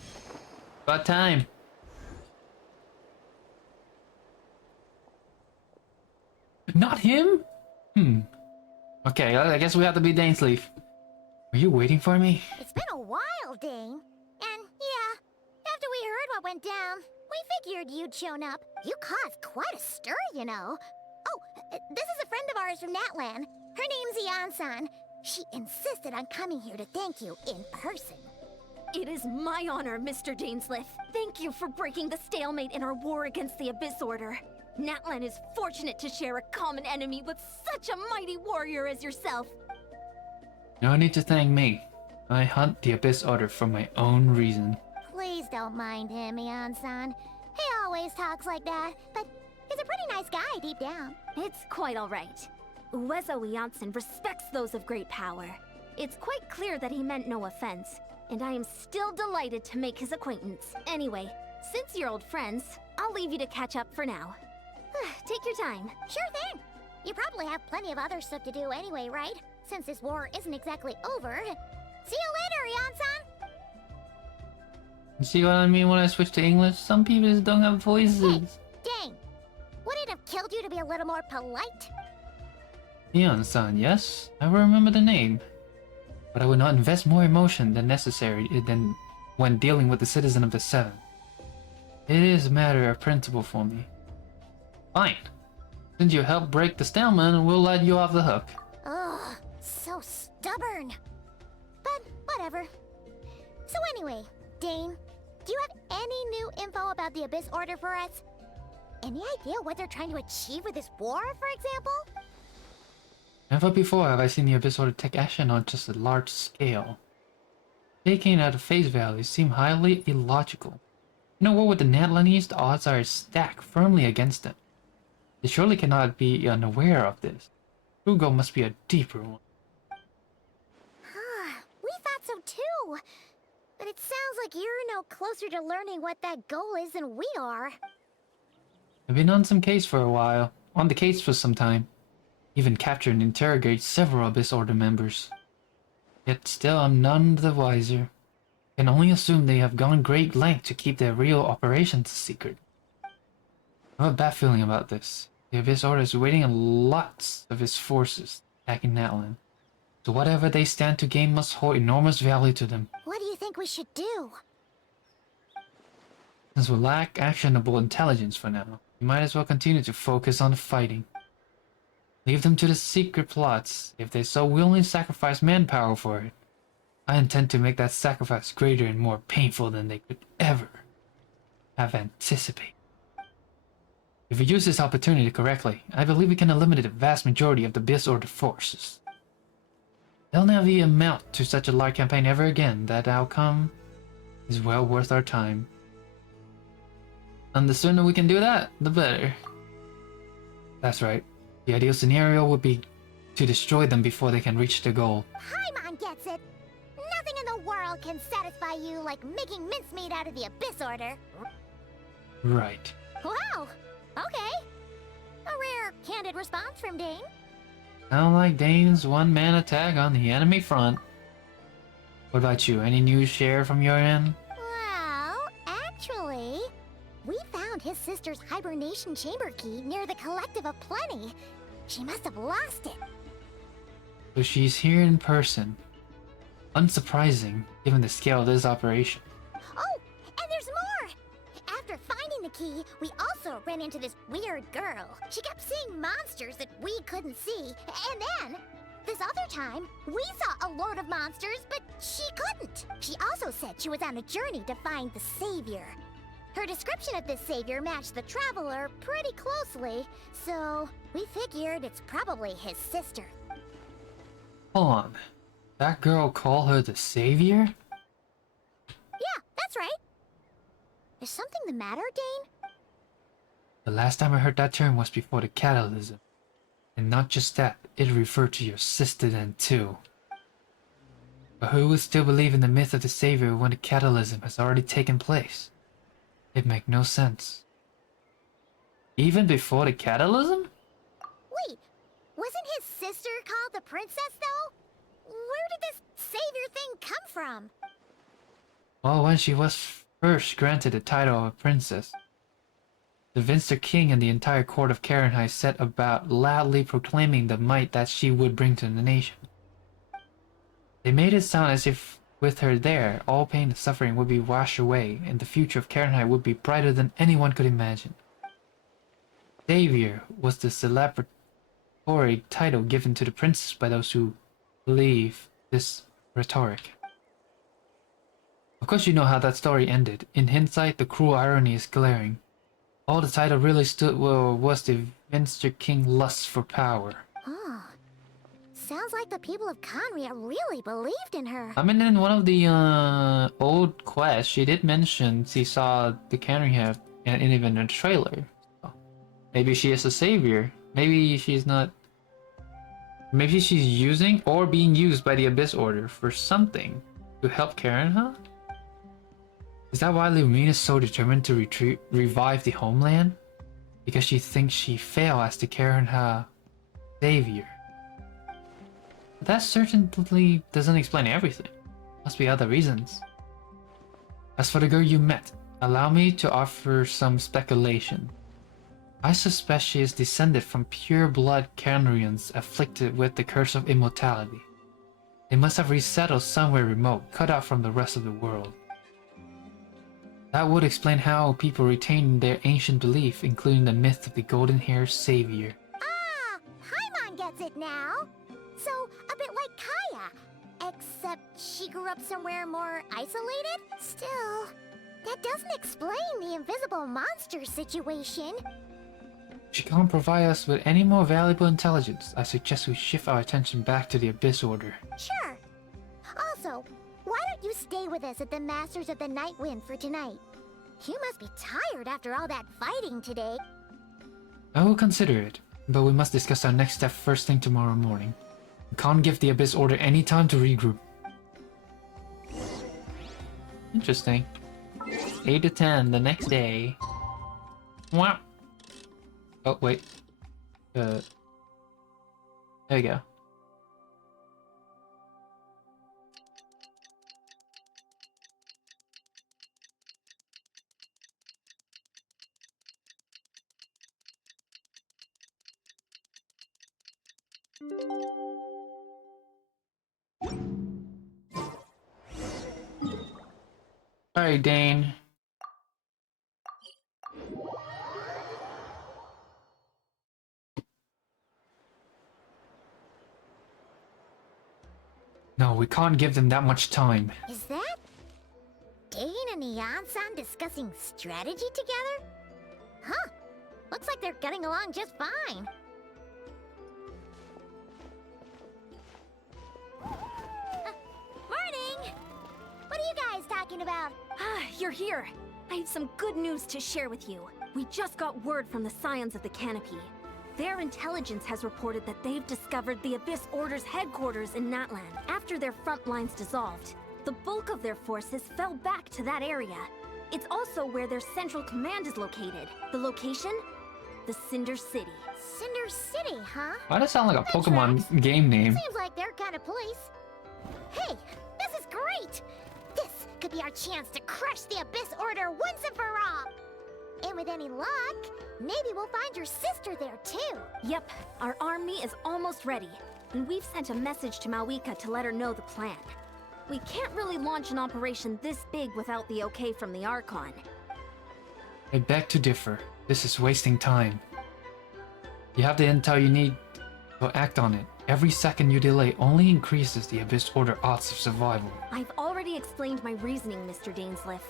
About time. Not him? Okay, I guess we have to be Dainsleif. Are you waiting for me? It's been a while, Dane. And yeah, after we heard what went down, we figured you'd shown up. You caused quite a stir, you know. Oh, this is a friend of ours from Natlan. Her name's Eon-san. She insisted on coming here to thank you in person. It is my honor, Mr. Dainsleif. Thank you for breaking the stalemate in our war against the Abyss Order. Natlan is fortunate to share a common enemy with such a mighty warrior as yourself. No need to thank me. I hunt the Abyss Order for my own reason. Please don't mind him, Eon-san. He always talks like that, but he's a pretty nice guy deep down. It's quite all right. Uezo Eonsen respects those of great power. It's quite clear that he meant no offense, and I am still delighted to make his acquaintance. Anyway, since you're old friends, I'll leave you to catch up for now. Take your time. Sure thing. You probably have plenty of other stuff to do anyway, right? Since this war isn't exactly over. See you later, Yan-san! You see what I mean when I switch to English? Some people just don't have voices. Dang! Would it have killed you to be a little more polite? Yan-san, yes? I will remember the name. But I would not invest more emotion than necessary than when dealing with the citizen of the Seven. It is a matter of principle for me. Fine. Since you helped break the stalemate, we'll let you off the hook. Ugh, so stubborn. But whatever. So anyway, Dane, do you have any new info about the Abyss Order for us? Any idea what they're trying to achieve with this war, for example? Never before have I seen the Abyss Order take action on just a large scale. Taking it at face value seem highly illogical. In a war with the Natlanese, the odds are stacked firmly against them. They surely cannot be unaware of this. True goal must be a deeper one. We thought so too. But it sounds like you're no closer to learning what that goal is than we are. I've been on the case for some time. Even captured and interrogated several Abyss Order members. Yet still I'm none the wiser. I can only assume they have gone great length to keep their real operations a secret. I have a bad feeling about this. The Abyss Order is waiting in lots of its forces attacking Natlan. So whatever they stand to gain must hold enormous value to them. What do you think we should do? Since we lack actionable intelligence for now, we might as well continue to focus on the fighting. Leave them to the secret plots if they so willingly sacrifice manpower for it. I intend to make that sacrifice greater and more painful than they could ever have anticipated. If we use this opportunity correctly, I believe we can eliminate the vast majority of the Abyss Order forces. They'll never amount to such a large campaign ever again. That outcome is well worth our time. And the sooner we can do that, the better. That's right. The ideal scenario would be to destroy them before they can reach their goal. Paimon gets it. Nothing in the world can satisfy you like making mincemeat out of the Abyss Order. Right. Wow. Okay. A rare, candid response from Dane. Sound like Dane's one-man attack on the enemy front. What about you? Any news share from your end? Well, actually, we found his sister's hibernation chamber key near the Collective of Plenty. She must have lost it. So she's here in person. Unsurprising, given the scale of this operation. Oh, and there's more! After finding the key, we also ran into this weird girl. She kept seeing monsters that we couldn't see, and then, this other time, we saw a load of monsters, but she couldn't. She also said she was on a journey to find the Savior. Her description of this Savior matched the Traveler pretty closely, so we figured it's probably his sister. Hold on. That girl call her the Savior? Yeah, that's right. Is something the matter, Dane? The last time I heard that term was before the Catalysm. And not just that, it referred to your sister then too. But who would still believe in the myth of the Savior when the Catalysm has already taken place? It makes no sense. Even before the Catalysm? Wait, wasn't his sister called the Princess, though? Where did this Savior thing come from? Well, when she was first granted the title of a princess, the Vinster King and the entire court of Karenhai set about loudly proclaiming the might that she would bring to the nation. They made it sound as if with her there, all pain and suffering would be washed away, and the future of Karenhai would be brighter than anyone could imagine. Savior was the celebratory title given to the princess by those who believe this rhetoric. Of course you know how that story ended. In hindsight, the cruel irony is glaring. All the title really stood for was the Vinster King lust for power. Oh, sounds like the people of Conria really believed in her. I mean, in one of the old quests, she did mention she saw the Karenhai and even in the trailer. So maybe she is a savior. Maybe she's not. Maybe she's using or being used by the Abyss Order for something to help Karenhai? Is that why Lumine is so determined to revive the homeland? Because she thinks she failed as to care in her savior. But that certainly doesn't explain everything. Must be other reasons. As for the girl you met, allow me to offer some speculation. I suspect she is descended from pure-blood Canarians afflicted with the curse of immortality. They must have resettled somewhere remote, cut off from the rest of the world. That would explain how people retain their ancient belief, including the myth of the golden-haired savior. Ah, Paimon gets it now. So, a bit like Kaya, except she grew up somewhere more isolated? Still, that doesn't explain the invisible monster situation. She can't provide us with any more valuable intelligence. I suggest we shift our attention back to the Abyss Order. Sure. Also, why don't you stay with us at the Masters of the Night Wind for tonight? You must be tired after all that fighting today. I will consider it, but we must discuss our next step first thing tomorrow morning. We can't give the Abyss Order any time to regroup. Interesting. 8 to 10 the next day. Wow. Oh, wait. There we go. Alright, Dane. No, we can't give them that much time. Is that Dane and Neon-san discussing strategy together? Huh. Looks like they're getting along just fine. Morning! What are you guys talking about? Ah, you're here. I have some good news to share with you. We just got word from the Scions of the Canopy. Their intelligence has reported that they've discovered the Abyss Order's headquarters in Natlan. After their front lines dissolved, the bulk of their forces fell back to that area. It's also where their central command is located. The location? The Cinder City. Cinder City, huh? Why does it sound like a Pokemon game name? Seems like their kind of place. Hey, this is great! This could be our chance to crush the Abyss Order once and for all! And with any luck, maybe we'll find your sister there too. Yep, our army is almost ready. And we've sent a message to Mawika to let her know the plan. We can't really launch an operation this big without the okay from the Archon. I beg to differ. This is wasting time. You have the intel you need, so act on it. Every second you delay only increases the Abyss Order odds of survival. I've already explained my reasoning, Mr. Dainsleif.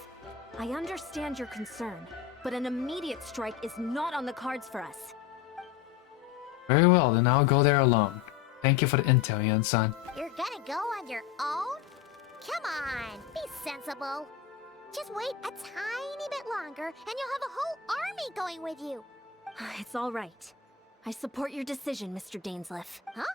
I understand your concern, but an immediate strike is not on the cards for us. Very well, then I'll go there alone. Thank you for the intel, Yan-san. You're gonna go on your own? Come on, be sensible. Just wait a tiny bit longer, and you'll have a whole army going with you. It's all right. I support your decision, Mr. Dainsleif. Huh?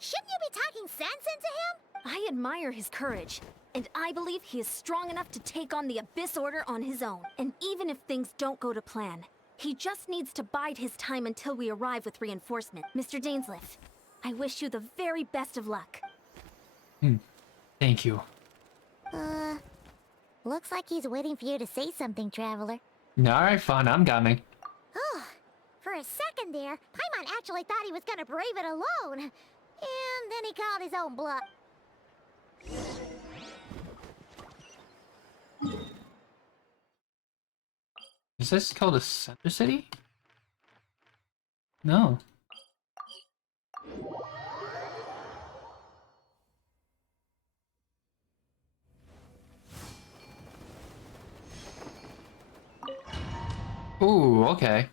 Shouldn't you be talking sense into him? I admire his courage, and I believe he is strong enough to take on the Abyss Order on his own. And even if things don't go to plan, he just needs to bide his time until we arrive with reinforcement. Mr. Dainsleif, I wish you the very best of luck. Thank you. Looks like he's waiting for you to say something, Traveler. Alright, fine, I'm coming. Oh, for a second there, Paimon actually thought he was gonna brave it alone. And then he called his own bluff. Is this called a Center City? No. Ooh, okay.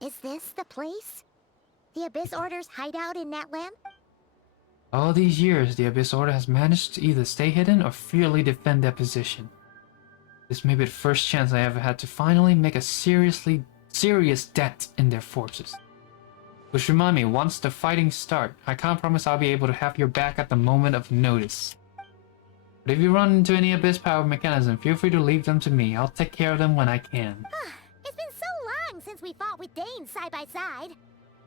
Is this the place? The Abyss Order's hideout in Natlan? All these years, the Abyss Order has managed to either stay hidden or fiercely defend their position. This may be the first chance I ever had to finally make a serious dent in their forces. Which remind me, once the fighting start, I can't promise I'll be able to have your back at the moment of notice. But if you run into any Abyss Power mechanism, feel free to leave them to me. I'll take care of them when I can. It's been so long since we fought with Dane side by side.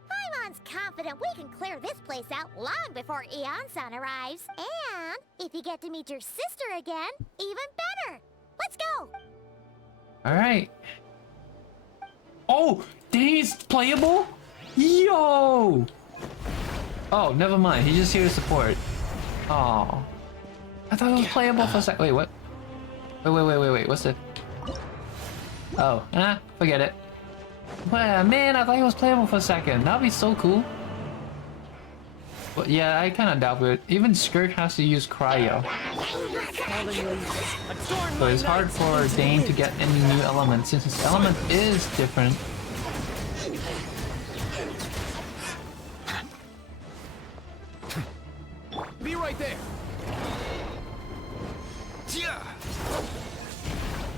Paimon's confident we can clear this place out long before Eon-san arrives. And if you get to meet your sister again, even better. Let's go! Alright. Oh! Dane's playable? Yo! Oh, never mind. He's just here to support. Oh. I thought it was playable for a sec. Wait, what? Wait. What's it? Oh, forget it. Well, man, I thought he was playable for a second. That'd be so cool. But yeah, I kind of doubt it. Even Skirk has to use cryo. So it's hard for Dane to get any new elements since his element is different. Be right there.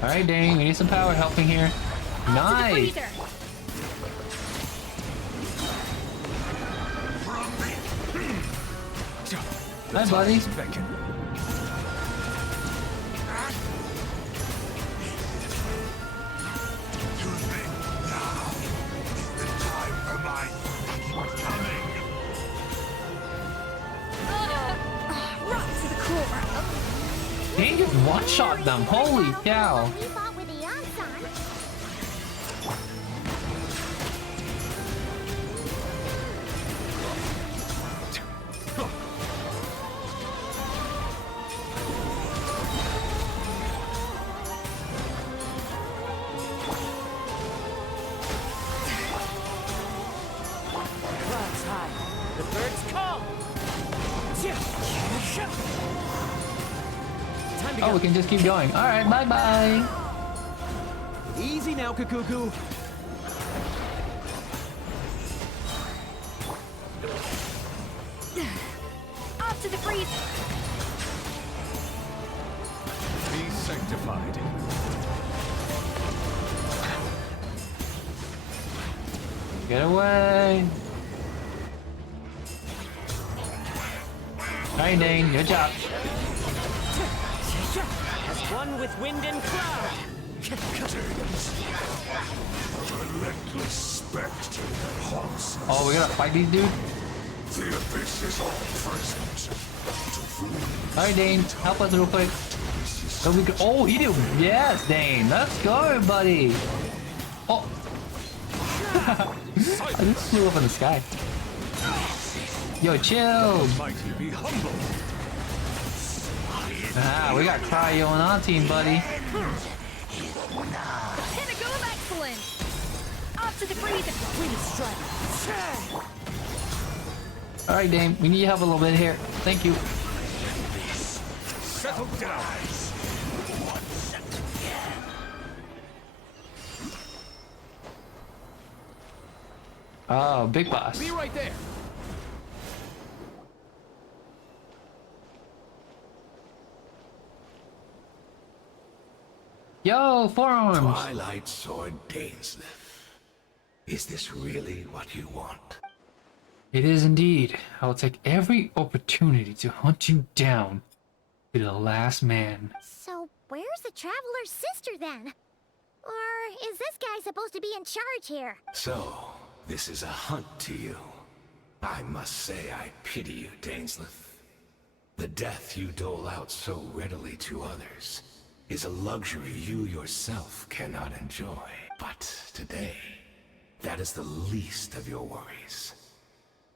Alright, Dane, we need some power helping here. Nice! Hi, buddy. Dane just one-shot them, holy cow! Clouds high, the birds call. Oh, we can just keep going. Alright, bye-bye! Easy now, Kakuku. Off to the freeze! Be sanctified. Get away! Alright, Dane, good job. As one with wind and cloud. Relentless spectre that haunts us. Oh, we gotta fight these dudes? The abyss is all present. Alright, Dane, help us real quick. So we can. Oh, he did. Yes, Dane, let's go, buddy. Oh. I just flew up in the sky. Yo, chill. Ah, we got cryo on our team, buddy. Pinnacle of excellence! Off to the freeze! Wind strike! Alright, Dane, we need your help a little bit here. Thank you. Settle down. Oh, big boss. Be right there. Yo, forearms. Twilight Sword Dainsleif. Is this really what you want? It is indeed. I will take every opportunity to hunt you down to the last man. So, where's the Traveler's sister then? Or is this guy supposed to be in charge here? So, this is a hunt to you. I must say I pity you, Dainsleif. The death you dole out so readily to others is a luxury you yourself cannot enjoy. But today, that is the least of your worries.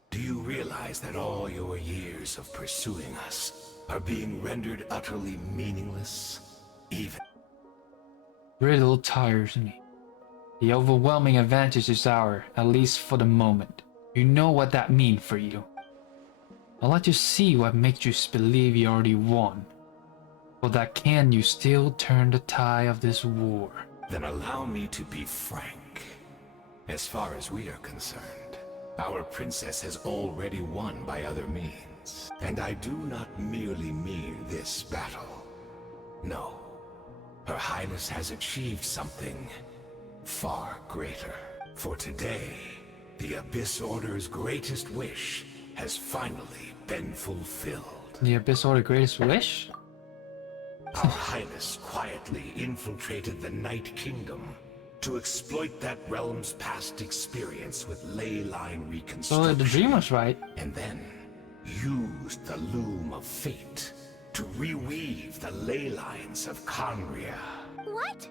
Do you realize that all your years of pursuing us are being rendered utterly meaningless? Even Riddle tires me. The overwhelming advantage is ours, at least for the moment. You know what that means for you. I'll let you see what makes you believe you already won. For that can you still turn the tide of this war? then allow me to be frank. As far as we are concerned, our princess has already won by other means. And I do not merely mean this battle. No. Her Highness has achieved something far greater. For today, the Abyss Order's greatest wish has finally been fulfilled. The Abyss Order greatest wish? Our Highness quietly infiltrated the Night Kingdom to exploit that realm's past experience with ley line reconstruction. So the dream was right. And then used the Loom of Fate to reweave the ley lines of Conria. What?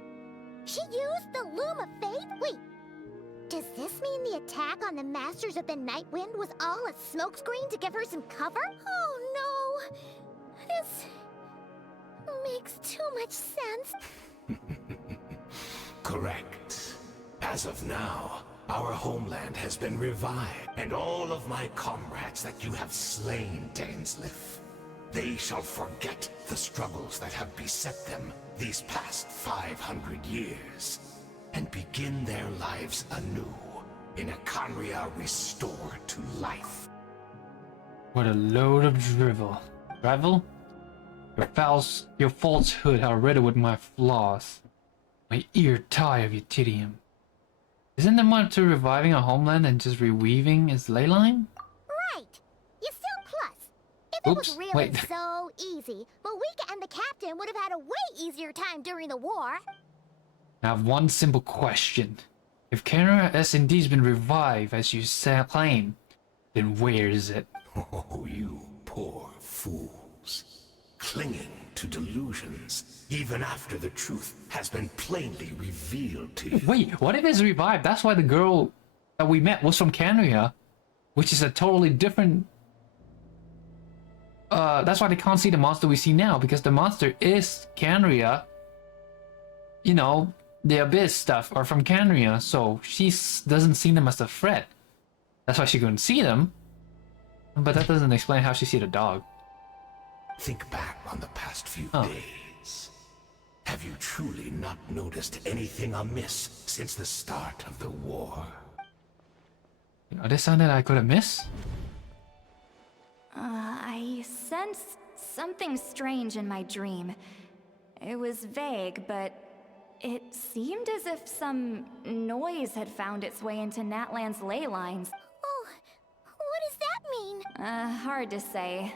She used the Loom of Fate? Wait, does this mean the attack on the Masters of the Night Wind was all a smokescreen to give her some cover? Oh no! This makes too much sense. Correct. As of now, our homeland has been revived, and all of my comrades that you have slain, Dainsleif, they shall forget the struggles that have beset them these past 500 years, and begin their lives anew in a Conria restored to life. What a load of drivel. Drivel? Your falsehood are riddled with my flaws. My ear tie of Utidium. Isn't there more to reviving a homeland than just reweaving its ley line? Right! You still plus. If Oops, it was really wait. so easy, Malika and the captain would have had a way easier time during the war. I have one simple question. If Canada has indeed been revived as you claim, then where is it? Oh, you poor fools. Clinging to delusions, even after the truth has been plainly revealed to you. Wait, what if it's revived? That's why the girl that we met was from Canada, which is a totally different... that's why they can't see the monster we see now, because the monster is Canria. You know, the Abyss stuff are from Canria, so she doesn't see them as a threat. That's why she couldn't see them. But that doesn't explain how she see the dog. Think back on the past few days. Have you truly not noticed anything amiss since the start of the war? Are there something that I could have missed? I sensed something strange in my dream. It was vague, but it seemed as if some noise had found its way into Natlan's ley lines. Oh, what does that mean? Hard to say.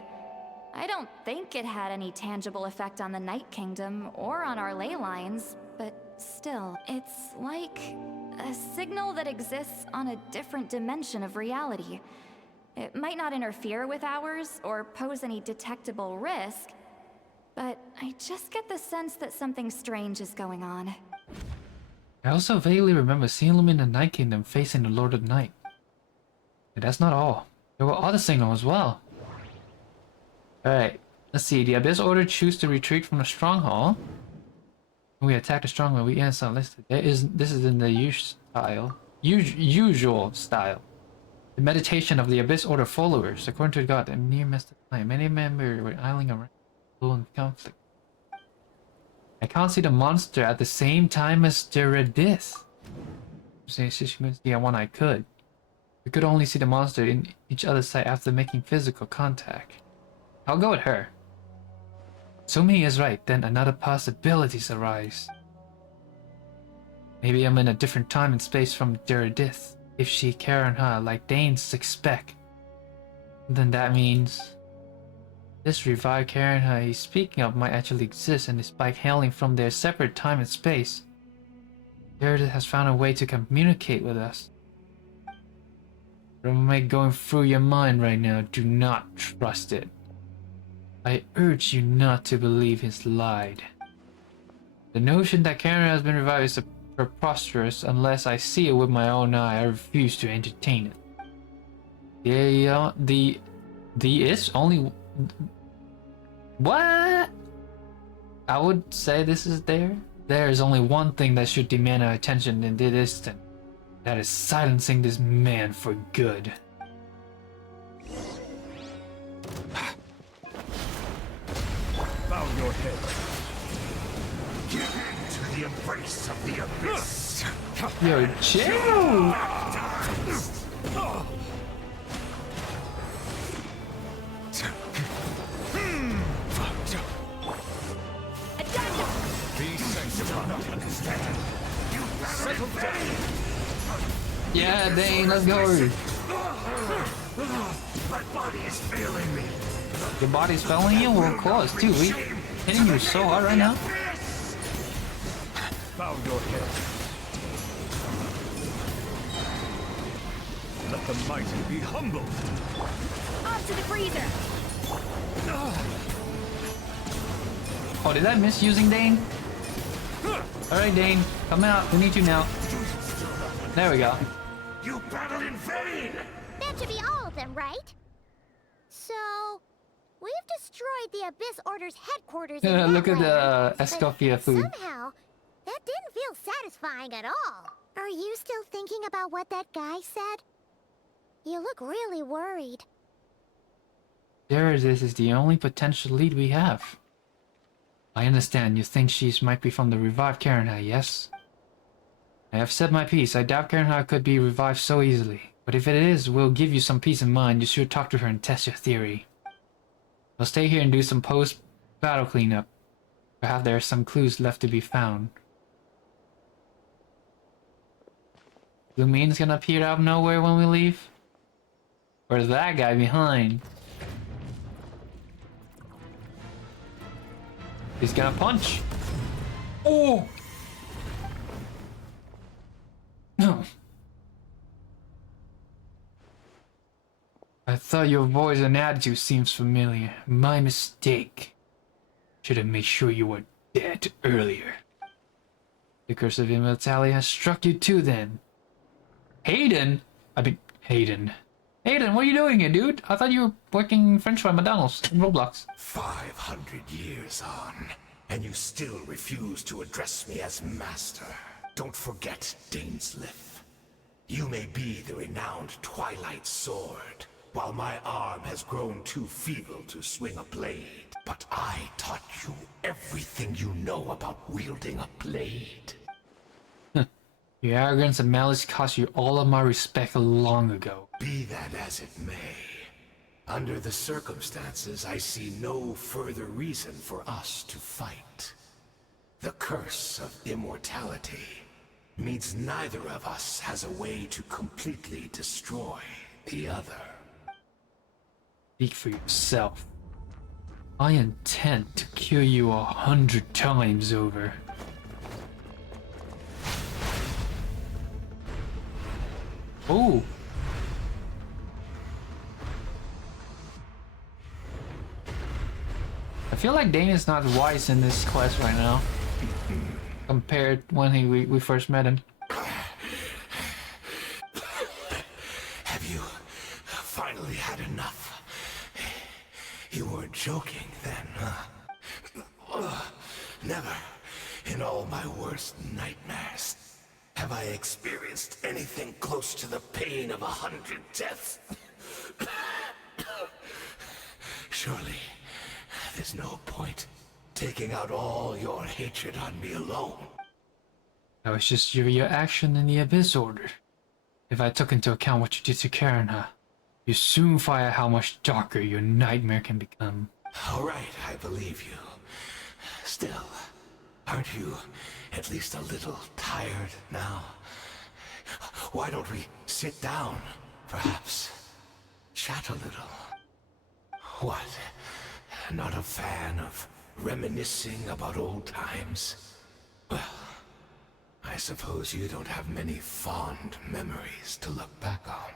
I don't think it had any tangible effect on the Night Kingdom or on our ley lines, but still, it's like a signal that exists on a different dimension of reality. It might not interfere with ours or pose any detectable risk, but I just get the sense that something strange is going on. I also vaguely remember seeing them in the Night Kingdom facing the Lord of Night. But that's not all. There were other signals as well. Alright, let's see. The Abyss Order choose to retreat from the stronghold. When we attack the stronghold, we end listed. This is in the usual style. The meditation of the Abyss Order followers. According to God, a near missed time. Many members were idling around in conflict. I can't see the monster at the same time as Jeredith. Saying she means the one I could. We could only see the monster in each other's sight after making physical contact. I'll go with her. Sumi is right, then another possibilities arise. Maybe I'm in a different time and space from Jeredith. If she Karen her like Danes expect, then that means this revived Karen her he's speaking of might actually exist, and despite hailing from their separate time and space, Jeredith has found a way to communicate with us. What going through your mind right now, do not trust it. I urge you not to believe his lied. The notion that Karen has been revived is preposterous. Unless I see it with my own eye, I refuse to entertain it. The is only... What? I would say this is there. There is only one thing that should demand our attention in this instant. That is silencing this man for good. Bow your head. Give in to the embrace of the Abyss. Yo, chill! Be sensible. Not understand. You settle down. Yeah, Dane, let's go. My body is failing me. Your body's failing you? Well, of course, too. We hitting you so hard right now. Bow your head. Let the mighty be humbled. Off to the freezer. Oh, did I miss using Dane? Alright, Dane, come out. We need you now. There we go. You battled in vain! That should be all of them, right? So, we've destroyed the Abyss Order's headquarters in Look at Wetland, the Escoffier food. somehow, that didn't feel satisfying at all. Are you still thinking about what that guy said? You look really worried. This is the only potential lead we have. I understand you think she might be from the revived Karenha, yes? I have said my piece. I doubt Karenha could be revived so easily. But if it is, we'll give you some peace of mind. You should talk to her and test your theory. I'll stay here and do some post-battle cleanup. Perhaps there are some clues left to be found. Lumine's gonna appear out of nowhere when we leave? Or is that guy behind? He's gonna punch. Oh! No. I thought your voice and attitude seems familiar. My mistake. Should have made sure you were dead earlier. The curse of immortality has struck you too then. Hayden? Hayden. Hayden, what are you doing here, dude? I thought you were working French fry McDonald's in Roblox. 500 years on, and you still refuse to address me as master. Don't forget, Dainsleif. You may be the renowned Twilight Sword, while my arm has grown too feeble to swing a blade. But I taught you everything you know about wielding a blade. Your arrogance and malice cost you all of my respect long ago. Be that as it may, under the circumstances, I see no further reason for us to fight. The curse of immortality means neither of us has a way to completely destroy the other. Speak for yourself. I intend to kill you 100 times over. Oh! I feel like Dane is not wise in this quest right now, compared when we first met him. Have you finally had enough? You weren't joking then, huh? Never, in all my worst nightmares, have I experienced anything close to the pain of 100 deaths. Surely, there's no point taking out all your hatred on me alone. That was just your action in the Abyss Order. If I took into account what you did to Karenha, you soon find out how much darker your nightmare can become. All right, I believe you. Still, aren't you at least a little tired now? Why don't we sit down, perhaps? Chat a little. What? Not a fan of reminiscing about old times? Well, I suppose you don't have many fond memories to look back on.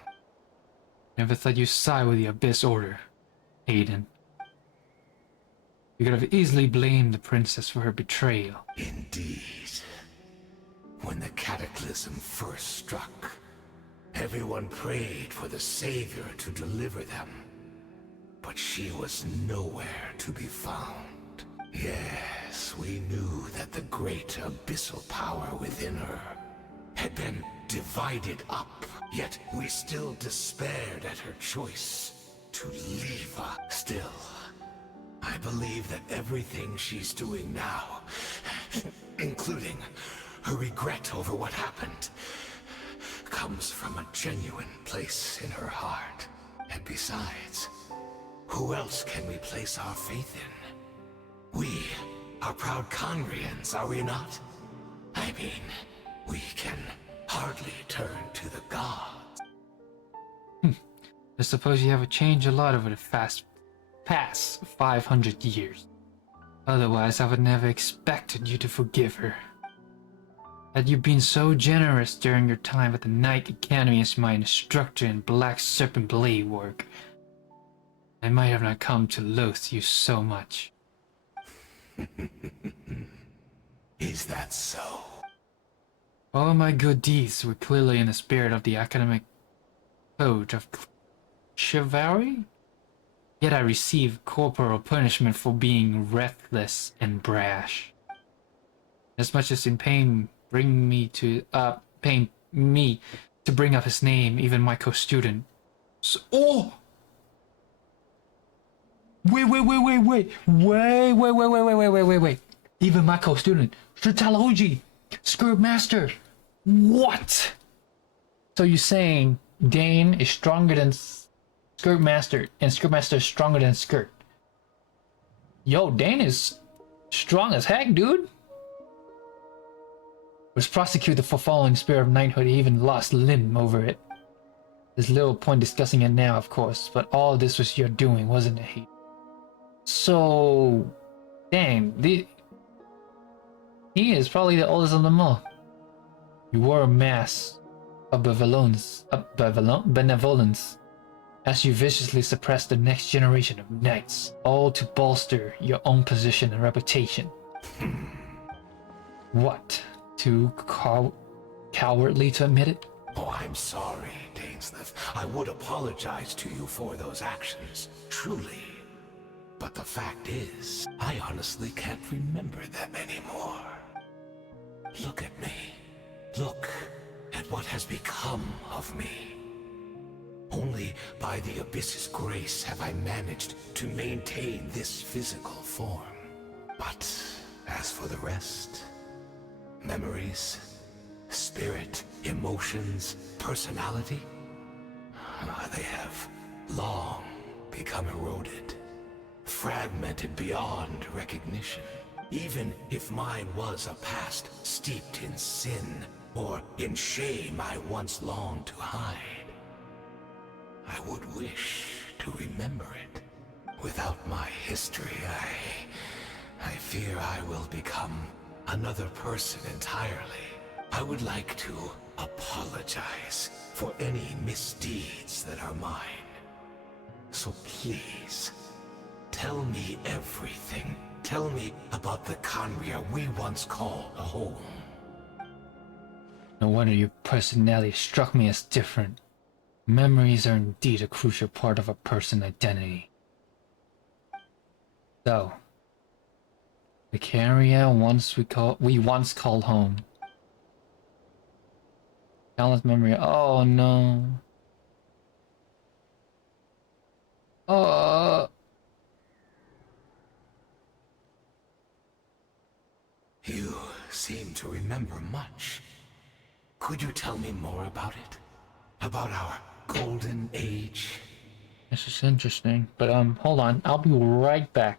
Never thought you'd side with the Abyss Order, Aiden. You could have easily blamed the princess for her betrayal. Indeed. When the cataclysm first struck, everyone prayed for the Savior to deliver them. But she was nowhere to be found. Yes, we knew that the great abyssal power within her had been divided up, yet we still despaired at her choice to leave us. Still, I believe that everything she's doing now, including her regret over what happened, comes from a genuine place in her heart. And besides, who else can we place our faith in? We are proud Conrians, are we not? I mean, we can hardly turn to the gods. I suppose you have changed a lot over the past 500 years. Otherwise, I would never expected you to forgive her. Had you been so generous during your time at the Knight Academy as my instructor in Black Serpent Blade work, I might have not come to loathe you so much. Is that so? All my good deeds were clearly in the spirit of the academic code of chivalry, yet I received corporal punishment for being reckless and brash. As much as in pain me to bring up his name, even my co-student. So, oh! Wait. Even my co-student, Shitaloji, Skirk Master. What? So you're saying Dane is stronger than Skirk Master, and Skirk Master is stronger than Skirk? Yo, Dane is strong as heck, dude. Was prosecuted for following Spirit of Knighthood. He even lost limb over it. There's little point discussing it now, of course, but all this was your doing, wasn't it? So, dang, he is probably the oldest of them all. You wore a mask of benevolence, as you viciously suppressed the next generation of knights, all to bolster your own position and reputation. What? Too cowardly to admit it? Oh, I'm sorry, Dainsleif. I would apologize to you for those actions, truly. But the fact is, I honestly can't remember them anymore. Look at me. Look at what has become of me. Only by the Abyss's grace have I managed to maintain this physical form. But as for the rest, memories, spirit, emotions, personality, they have long become eroded, fragmented beyond recognition. Even if mine was a past steeped in sin or in shame I once longed to hide, I would wish to remember it. Without my history, I fear I will become another person entirely. I would like to apologize for any misdeeds that are mine. So please, tell me everything. Tell me about the Khaenri'ah we once called home. No wonder your personality struck me as different. Memories are indeed a crucial part of a person's identity. So, the Khaenri'ah we once called home. Countless memory. Oh no. You seem to remember much. Could you tell me more about it? About our golden age? This is interesting, but hold on. I'll be right back.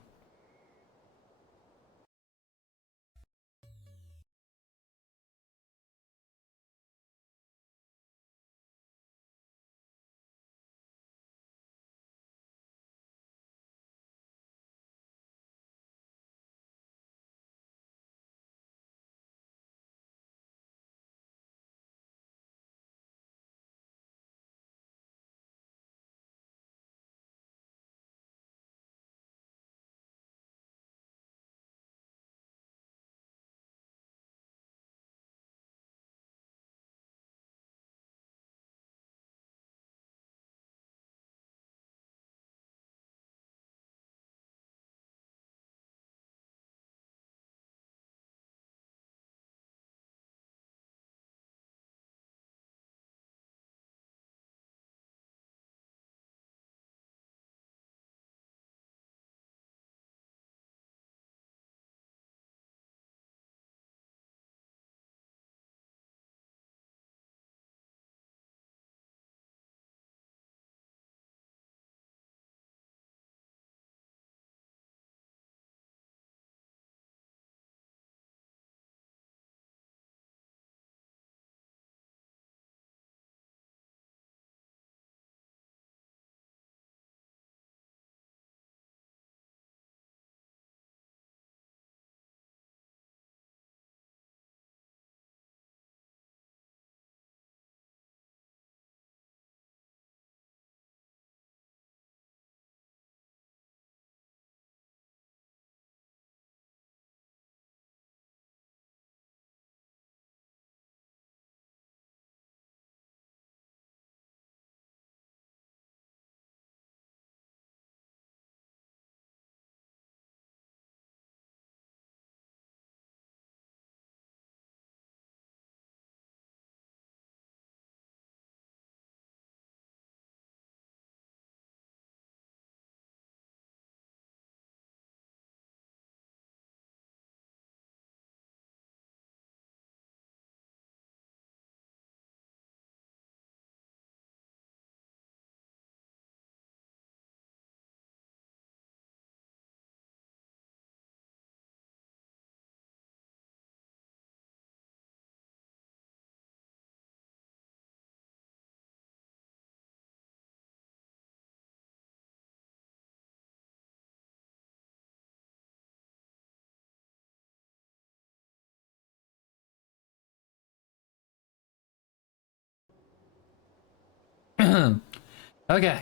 Okay.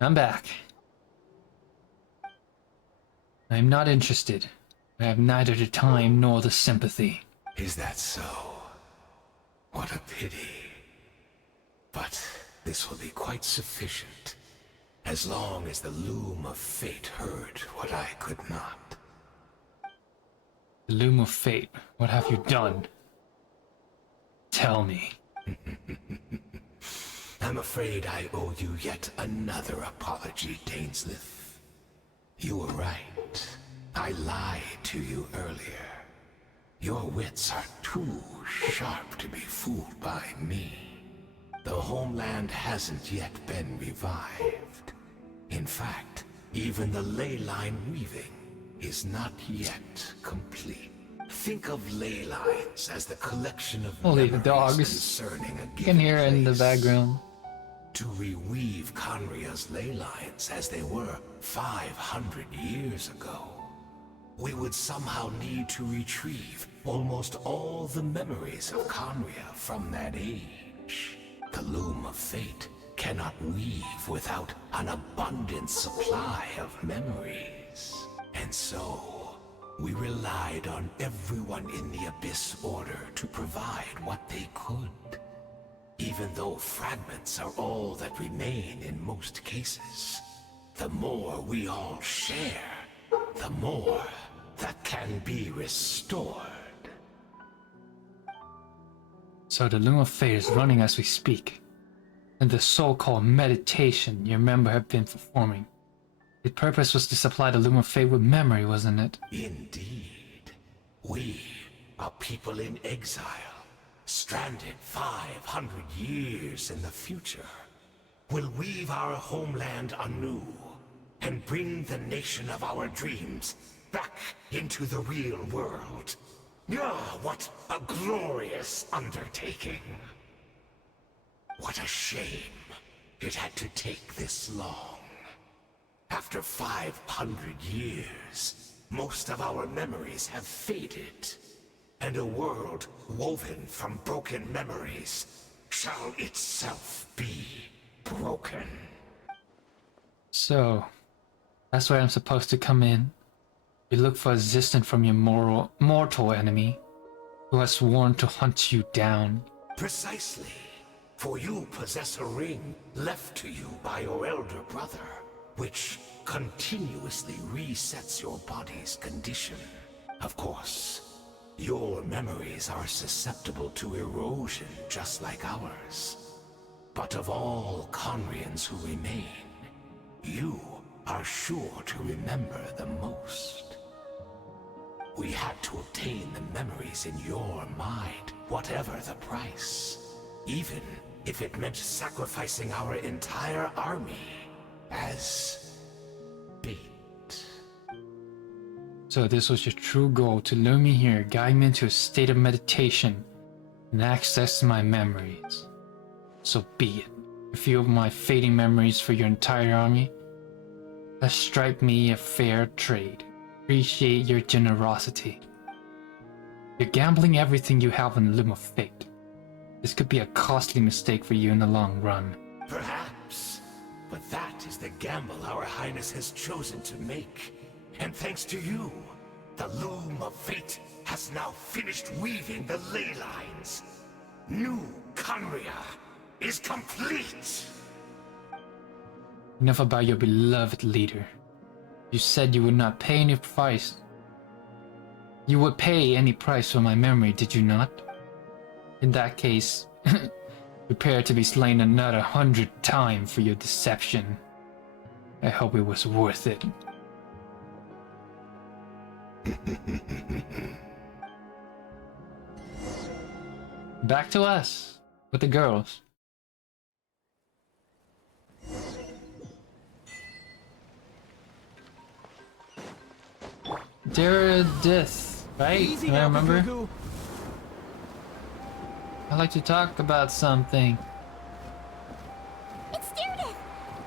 I'm back. I'm not interested. I have neither the time nor the sympathy. Is that so? What a pity. But this will be quite sufficient, as long as the loom of fate heard what I could not. The loom of fate, what have you done? Tell me. I'm afraid I owe you yet another apology, Dainsleif. You were right. I lied to you earlier. Your wits are too sharp to be fooled by me. The homeland hasn't yet been revived. In fact, even the ley line weaving is not yet complete. Think of ley lines as the collection of holy memories dogs. concerning a You can hear it in the background. To reweave Conria's ley lines as they were 500 years ago, we would somehow need to retrieve almost all the memories of Conria from that age. The loom of fate cannot weave without an abundant supply of memories. And so, we relied on everyone in the Abyss Order to provide what they could. Even though fragments are all that remain in most cases, the more we all share, the more that can be restored. So the Loom of Fate is running as we speak. And the so-called meditation you remember have been performing. Its purpose was to supply the Loom of Fate with memory, wasn't it? Indeed. We are people in exile, stranded 500 years in the future. Will weave our homeland anew and bring the nation of our dreams back into the real world. Ah, what a glorious undertaking. What a shame it had to take this long. After 500 years, most of our memories have faded, and a world woven from broken memories shall itself be broken. So, that's where I'm supposed to come in. You look for assistance from your mortal enemy, who has sworn to hunt you down. Precisely. For you possess a ring left to you by your elder brother, which continuously resets your body's condition. Of course, your memories are susceptible to erosion just like ours. But of all Conrians who remain, you are sure to remember the most. We had to obtain the memories in your mind, whatever the price. Even if it meant sacrificing our entire army as bait. So this was your true goal, to lure me here, guide me into a state of meditation, and access my memories. So be it. A few of my fading memories for your entire army. Let's strike me a fair trade. Appreciate your generosity. You're gambling everything you have on the Loom of Fate. This could be a costly mistake for you in the long run. Perhaps. But that is the gamble our Highness has chosen to make. And thanks to you, the Loom of Fate has now finished weaving the ley lines. New Conria is complete! Enough about your beloved leader. You said you would not pay any price. You would pay any price for my memory, did you not? In that case, prepare to be slain another 100 times for your deception. I hope it was worth it. Back to us, with the girls. Death, right? Easy I now, remember. Cuckoo. I'd like to talk about something. It's Judith!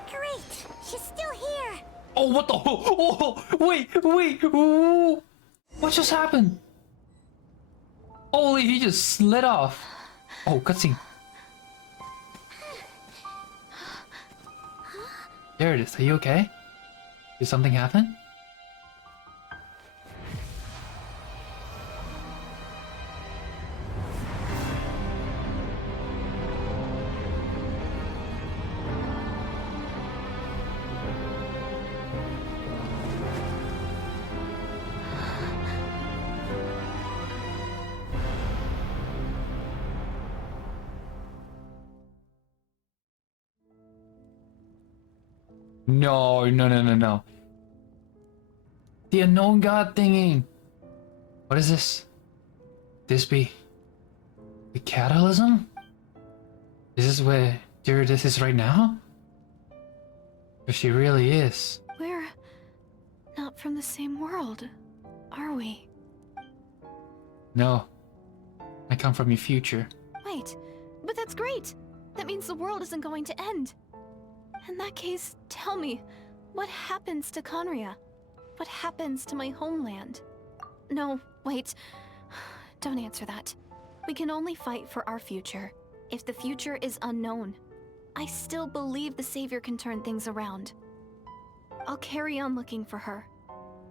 Great! She's still here! Oh, what the? Oh, wait! Ooh. What just happened? Holy, he just slid off. Oh, cutscene. Darius, are you okay? Did something happen? No, no, no, no, no. The unknown god thingy. What is this? This be the catalysm? Is this where Darius is right now? If she really is. We're not from the same world, are we? No. I come from your future. Wait, but that's great! That means the world isn't going to end. In that case, tell me, what happens to Conria? What happens to my homeland? No, wait. Don't answer that. We can only fight for our future. If the future is unknown, I still believe the Savior can turn things around. I'll carry on looking for her,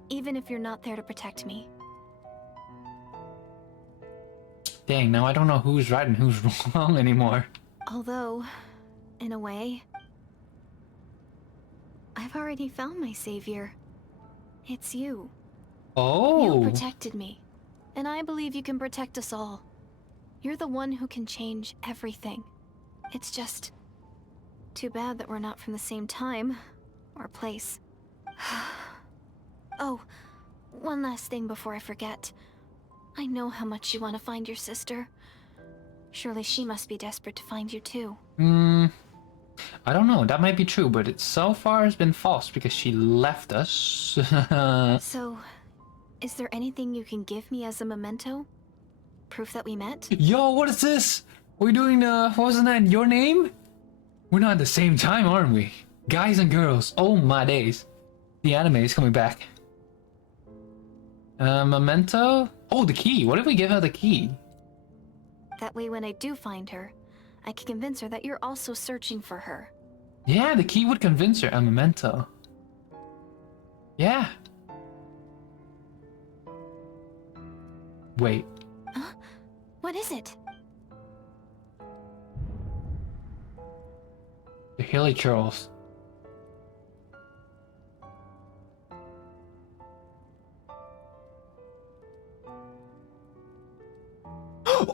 even if you're not there to protect me. Dang, now I don't know who's right and who's wrong anymore. Although, in a way, I've already found my savior. It's you. Oh! You protected me, and I believe you can protect us all. You're the one who can change everything. It's just too bad that we're not from the same time or place. Oh, one last thing before I forget. I know how much you want to find your sister. Surely she must be desperate to find you too. I don't know, that might be true, but it so far has been false because she left us. So, is there anything you can give me as a memento? Proof that we met? Yo, what is this? We're doing, wasn't that your name? We're not at the same time, aren't we? Guys and girls, oh my days. The anime is coming back. Memento? Oh, the key. What if we give her the key? That way when I do find her, I can convince her that you're also searching for her. Yeah, the key would convince her. A memento. Yeah. Wait. Huh? What is it? The Hilly Charles.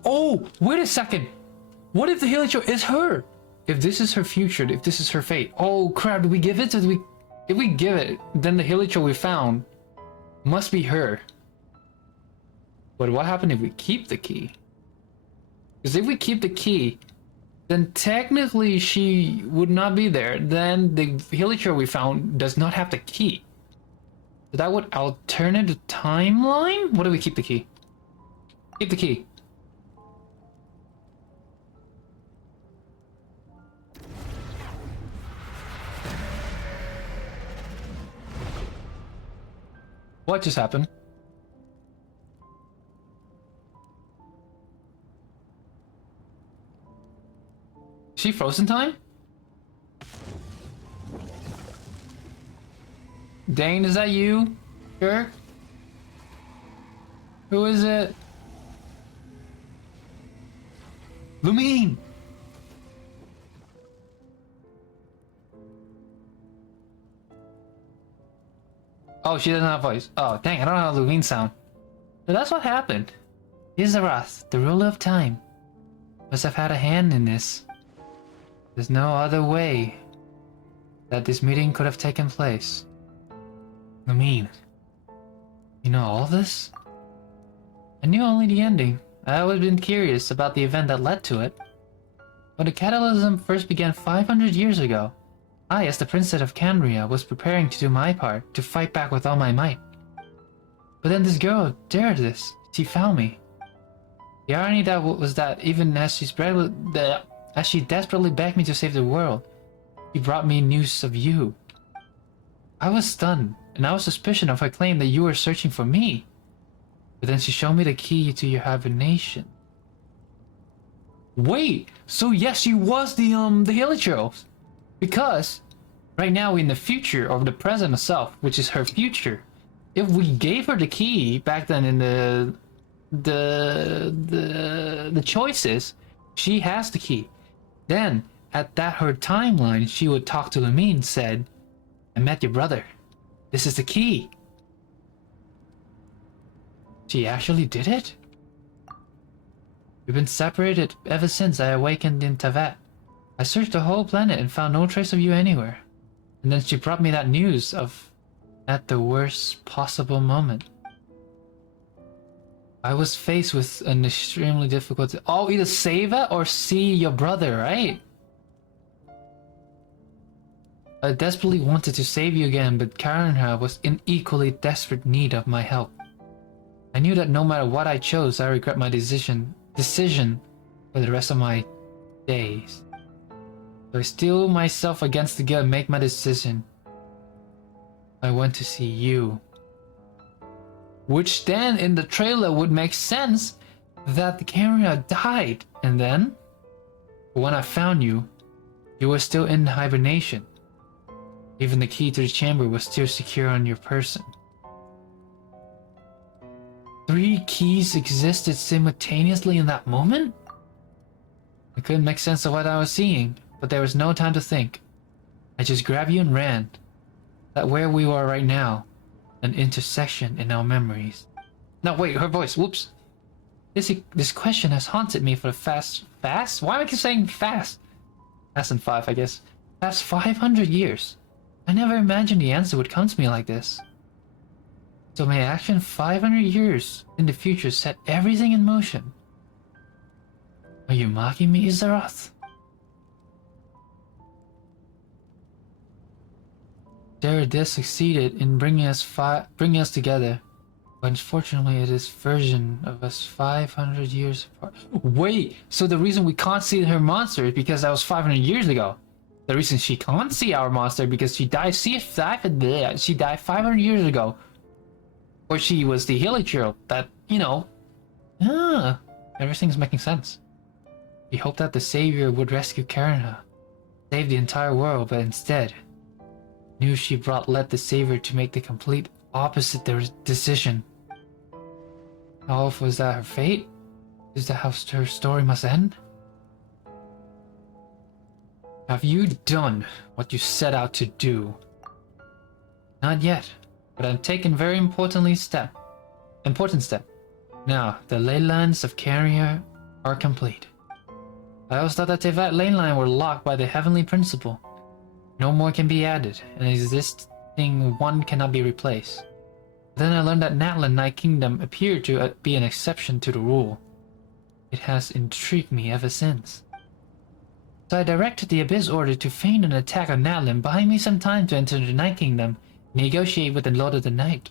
Oh, wait a second. What if the Hilicho is her? If this is her future, if this is her fate. Oh crap, do we give it? If we give it, then the Hilicho we found must be her. But what happened if we keep the key? Because if we keep the key, then technically she would not be there. Then the Hilicho we found does not have the key. So that would alternate the timeline? What do we keep the key? Keep the key. What just happened? Is she frozen time? Dane, is that you? Skirk? Who is it? Lumine! Oh, she doesn't have voice. Oh, dang, I don't know how Lumine sound. So that's what happened. Izaroth, the ruler of time, must have had a hand in this. There's no other way that this meeting could have taken place. Lumine, you know all this? I knew only the ending. I always been curious about the event that led to it. When the catalysm first began 500 years ago, I, as the Princess of Canria, was preparing to do my part, to fight back with all my might. But then this girl dared this. She found me. The irony that was that even as she desperately begged me to save the world, she brought me news of you. I was stunned, and I was suspicious of her claim that you were searching for me. But then she showed me the key to your hibernation. Wait, so yes, she was the Hilichurls. Because Right now, we're in the future of the present itself, which is her future. If we gave her the key back then in the choices, she has the key. Then, at that her timeline, she would talk to Lumine, said, I met your brother. This is the key. She actually did it? We've been separated ever since I awakened in Tavat. I searched the whole planet and found no trace of you anywhere. And then she brought me that news of at the worst possible moment. I was faced with an extremely difficult... Oh, either save her or see your brother, right? I desperately wanted to save you again, but Karenha was in equally desperate need of my help. I knew that no matter what I chose, I regret my decision for the rest of my days. So I steel myself against the guilt and make my decision. I went to see you. Which then, in the trailer, would make sense that the camera died. And then, when I found you, you were still in hibernation. Even the key to the chamber was still secure on your person. 3 keys existed simultaneously in that moment? I couldn't make sense of what I was seeing, but there was no time to think. I just grabbed you and ran. That where we are right now, an intersection in our memories. No, wait, her voice, whoops. This question has haunted me for the fast? Why am I keep saying fast? Fast and 5, I guess. Past 500 years. I never imagined the answer would come to me like this. So my action 500 years in the future set everything in motion. Are you mocking me, Izaroth? Derridis succeeded in bringing us together, but unfortunately it is version of us 500 years apart. Wait, so the reason we can't see her monster is because that was 500 years ago. The reason she can't see our monster because she died. She died 500 years ago. Or she was the Helichurl that, you know... everything's making sense. We hoped that the Savior would rescue Karenha, save the entire world, but instead... knew she led the Savior to make the complete opposite decision. How awful is that her fate? Is that how her story must end? Have you done what you set out to do? Not yet. But I've taken very important step. Now, the ley lines of Carrier are complete. I always thought that Tevat ley line were locked by the heavenly principle. No more can be added, and existing one cannot be replaced. But then I learned that Natlan Night Kingdom appeared to be an exception to the rule. It has intrigued me ever since. So I directed the Abyss Order to feign an attack on Natlan, buying me some time to enter the Night Kingdom, negotiate with the Lord of the Night.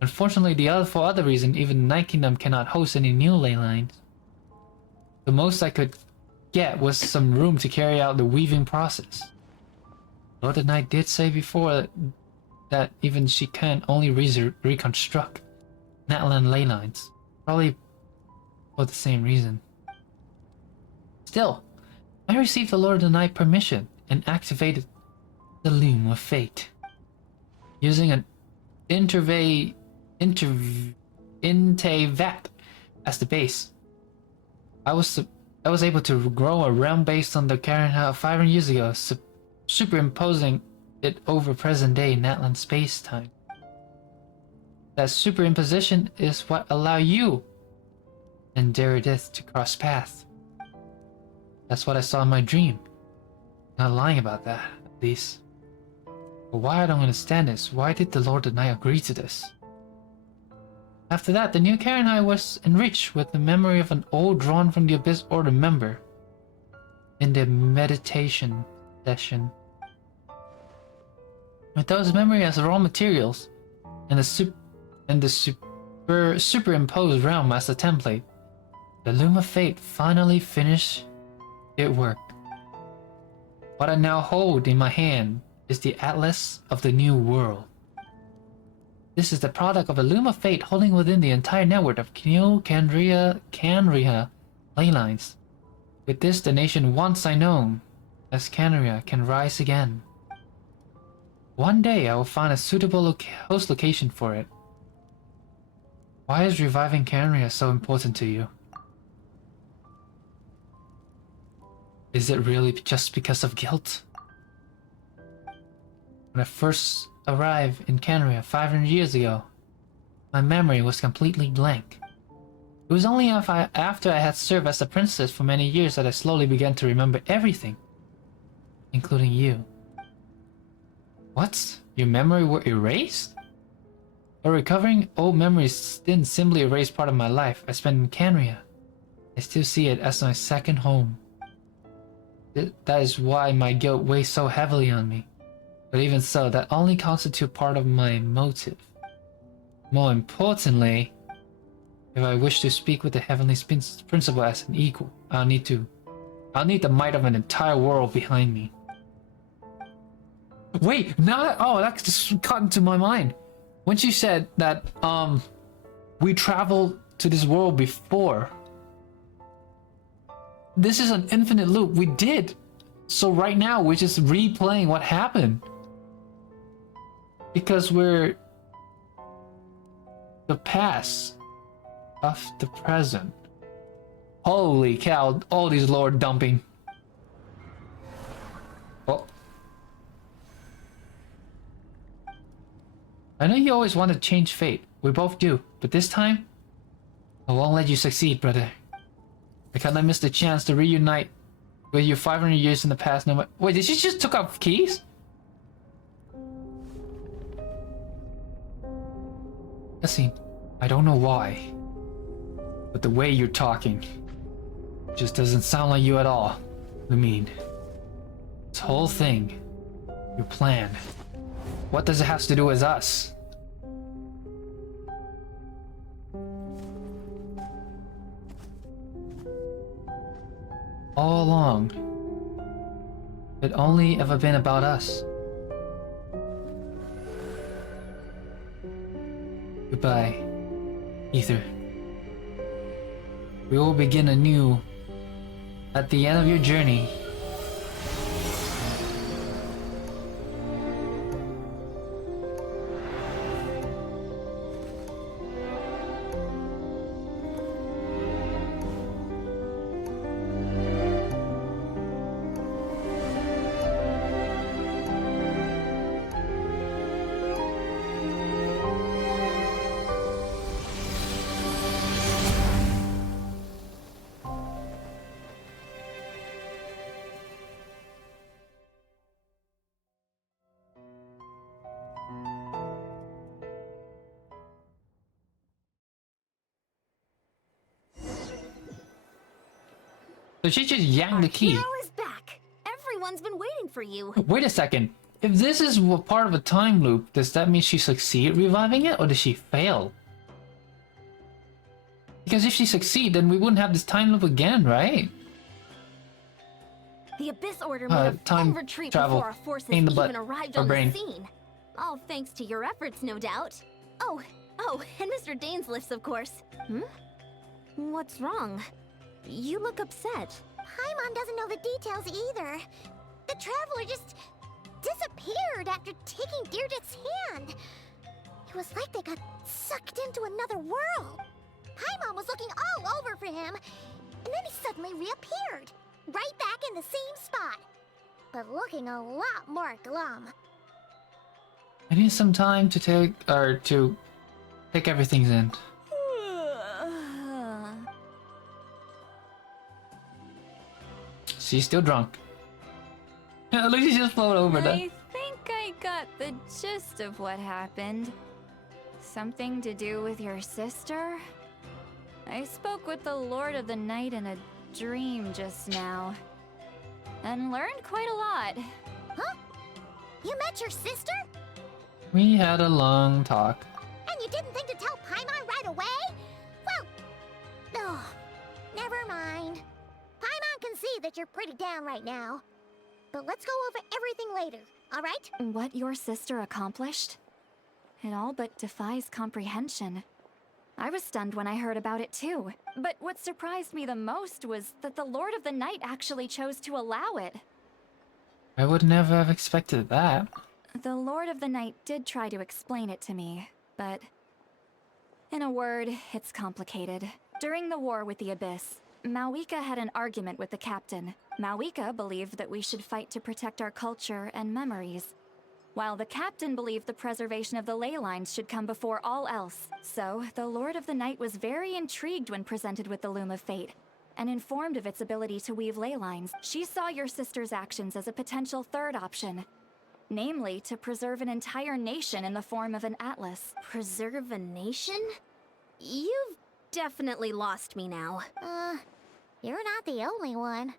Unfortunately, for other reason, even the Night Kingdom cannot host any new ley lines. The most I could get was some room to carry out the weaving process. Lord of the Night did say before that even she can only reconstruct Natlan ley lines, probably for the same reason. Still, I received the Lord of the Night permission and activated the Loom of Fate. Using an Intevat as the base, I was able to grow a realm based on the Karenha 500 years ago, superimposing it over present-day Natlan space-time. That superimposition is what allowed you and Derridith to cross paths. That's what I saw in my dream. Not lying about that, at least. But why I don't understand is, why did the Lord of the Night agree to this? After that, the new Karenhai was enriched with the memory of an old drawn from the Abyss Order member in their meditation session. With those memories as raw materials and the superimposed realm as a template, the Loom of Fate finally finished its work. What I now hold in my hand is the Atlas of the New World. This is the product of a Loom of Fate holding within the entire network of Canria ley lines. With this, the nation once I known as Canria can rise again. One day I will find a suitable host location for it. Why is reviving Canria so important to you? Is it really just because of guilt? When I first arrived in Canria 500 years ago, my memory was completely blank. It was only after I had served as a princess for many years that I slowly began to remember everything, including you. What? Your memory were erased? But recovering old memories didn't simply erase part of my life I spent in Canria. I still see it as my second home. That is why my guilt weighs so heavily on me. But even so, that only constitutes part of my motive. More importantly, if I wish to speak with the Heavenly Principle as an equal, I'll need the might of an entire world behind me. Wait, that just got into my mind. When she said that, we traveled to this world before. This is an infinite loop. We did. So right now, we're just replaying what happened. Because we're the past of the present. Holy cow, all these lore dumping. Oh. I know you always want to change fate. We both do. But this time, I won't let you succeed, brother. I cannot miss the chance to reunite with you 500 years in the past. No matter. Wait, did she just took off keys? Listen, I don't know why, but the way you're talking just doesn't sound like you at all. I mean, this whole thing, your plan, what does it have to do with us? All along, it only ever been about us. Goodbye, Ether. We will begin anew at the end of your journey. So she just yanked the key. Hero is back. Everyone's been waiting for you. Wait a second. If this is part of a time loop, does that mean she succeeded reviving it, or did she fail? Because if she succeeded, then we wouldn't have this time loop again, right? The Abyss Order made a time full retreat travel. before our forces Pain in the even butt. arrived Our on brain. the scene. All thanks to your efforts, no doubt. Oh, and Mr. Dane's lifts, of course. What's wrong? You look upset. Paimon doesn't know the details either. The traveler just disappeared after taking Deirdre's hand. It was like they got sucked into another world. Paimon was looking all over for him, and then he suddenly reappeared, right back in the same spot, but looking a lot more glum. I need some time to take everything in. She's still drunk. At least she just floated over there. I think I got the gist of what happened. Something to do with your sister? I spoke with the Lord of the Night in a dream just now, and learned quite a lot. Huh? You met your sister? We had a long talk. And you didn't think to tell Paimon right away? Well, never mind. Paimon can see that you're pretty down right now. But let's go over everything later, alright? What your sister accomplished? It all but defies comprehension. I was stunned when I heard about it too. But what surprised me the most was that the Lord of the Night actually chose to allow it. I would never have expected that. The Lord of the Night did try to explain it to me, but in a word, it's complicated. During the war with the Abyss, Malwika had an argument with the captain. Malwika believed that we should fight to protect our culture and memories, while the captain believed the preservation of the ley lines should come before all else. So, the Lord of the Night was very intrigued when presented with the Loom of Fate, and informed of its ability to weave ley lines. She saw your sister's actions as a potential third option, namely to preserve an entire nation in the form of an atlas. Preserve a nation? You've definitely lost me now. You're not the only one.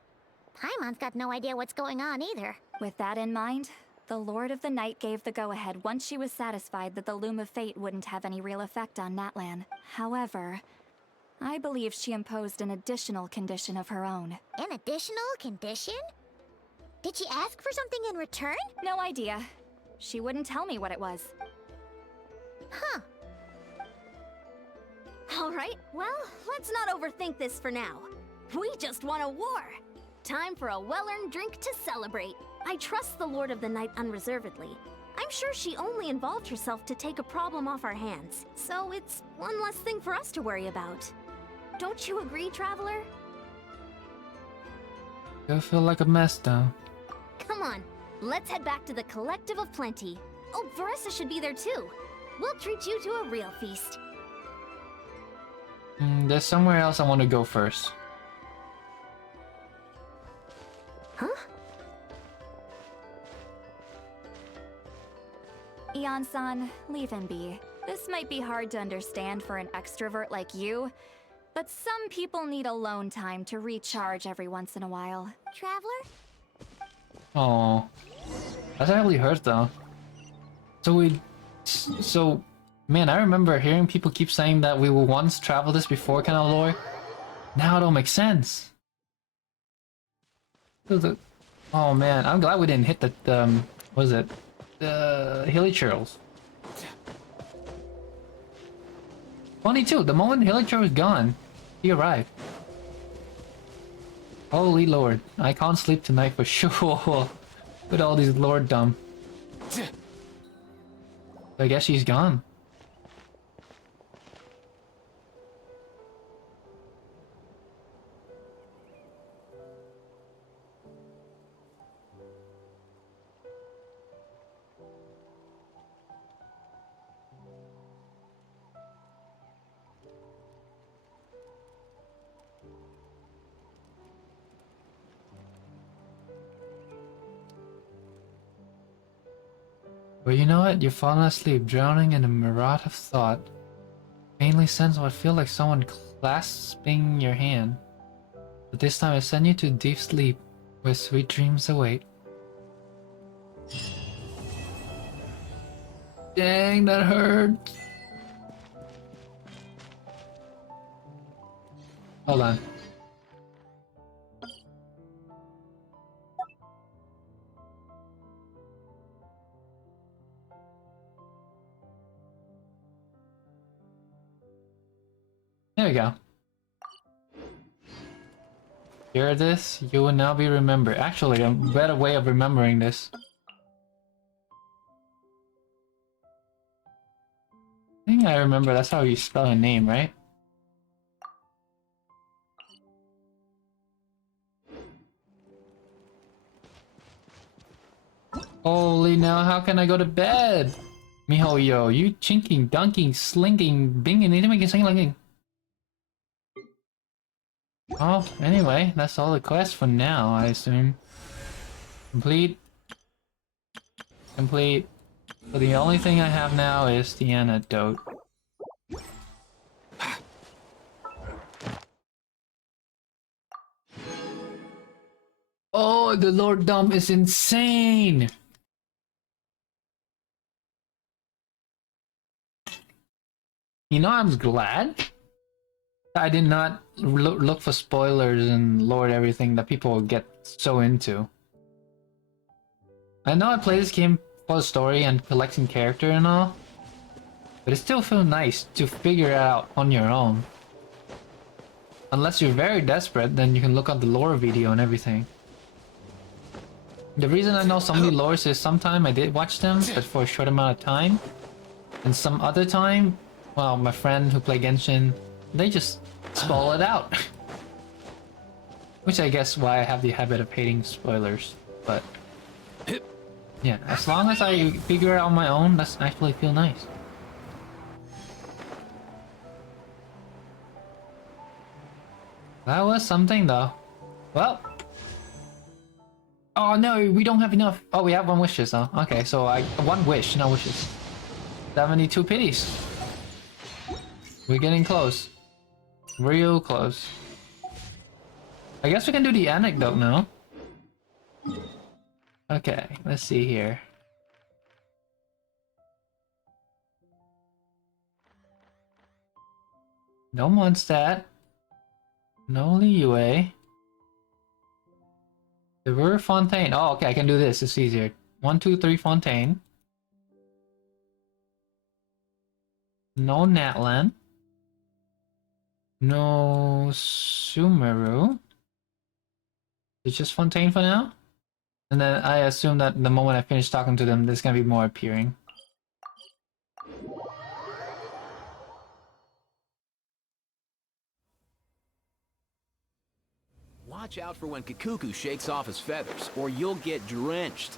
Paimon's got no idea what's going on either. With that in mind, the Lord of the Night gave the go-ahead once she was satisfied that the Loom of Fate wouldn't have any real effect on Natlan. However, I believe she imposed an additional condition of her own. An additional condition? Did she ask for something in return? No idea. She wouldn't tell me what it was. Huh. Alright, well, let's not overthink this for now. We just won a war! Time for a well-earned drink to celebrate. I trust the Lord of the Night unreservedly. I'm sure she only involved herself to take a problem off our hands, so it's one less thing for us to worry about. Don't you agree, Traveler? I feel like a mess though. Come on, let's head back to the Collective of Plenty. Oh, Varessa should be there too. We'll treat you to a real feast. There's somewhere else I want to go first. Huh? Ian-san, leave him be. This might be hard to understand for an extrovert like you, but some people need alone time to recharge every once in a while. Traveler? Oh, that's actually hurt though. So, man, I remember hearing people keep saying that we will once travel this before kind of lore. Now it all makes sense. Oh man, I'm glad we didn't hit the what is it? The Hilly Churls. Funny too, the moment Hilly Churl was gone, he arrived. Holy lord, I can't sleep tonight for sure with all these lorddom. I guess she's gone. But you know what? You're falling asleep, drowning in a mirage of thought. Faintly sense what feel like someone clasping your hand. But this time I send you to deep sleep, where sweet dreams await. Dang, that hurt. Hold on. There we go. Hear this? You will now be remembered. Actually, a better way of remembering this. I think I remember that's how you spell a name, right? Holy now, how can I go to bed? Miho yo, you chinking, dunking, slinking, binging, anything, singing. Oh, anyway, that's all the quest for now, I assume. Complete. Complete. So the only thing I have now is the antidote. Oh, the Lord Dumb is insane! You know, I'm glad I did not look for spoilers and lord everything that people will get so into. I know I play this game for the story and collecting character and all, but it still feels nice to figure it out on your own. Unless you're very desperate, then you can look up the lore video and everything. The reason I know some of the lores is sometime I did watch them, but for a short amount of time. And some other time, well, my friend who played Genshin, they just spoil it out. Which I guess why I have the habit of hating spoilers, but yeah, as long as I figure it out on my own, that's actually feel nice. That was something though. Well. Oh no, we don't have enough. Oh, we have 1 wishes though. Okay, so 1 wish, no wishes. 72 pities. We're getting close. Real close. I guess we can do the anecdote now. Okay, let's see here. No Mondstadt. No Liyue. The River Fontaine. Oh, okay, I can do this. It's easier. 1, 2, 3 Fontaine. No Natlan. No Sumeru. It's just Fontaine for now? And then I assume that the moment I finish talking to them, there's gonna be more appearing. Watch out for when Kikuku shakes off his feathers, or you'll get drenched.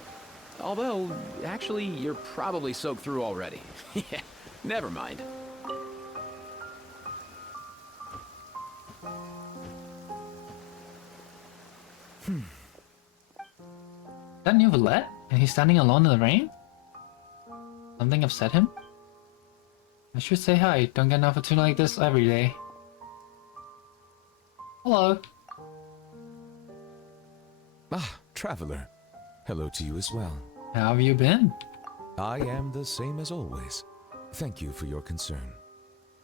Although, actually, you're probably soaked through already. Yeah, never mind. Is that new Valette? And he's standing alone in the rain? Something upset him? I should say hi. Don't get an opportunity like this every day. Hello. Ah, traveler. Hello to you as well. How have you been? I am the same as always. Thank you for your concern.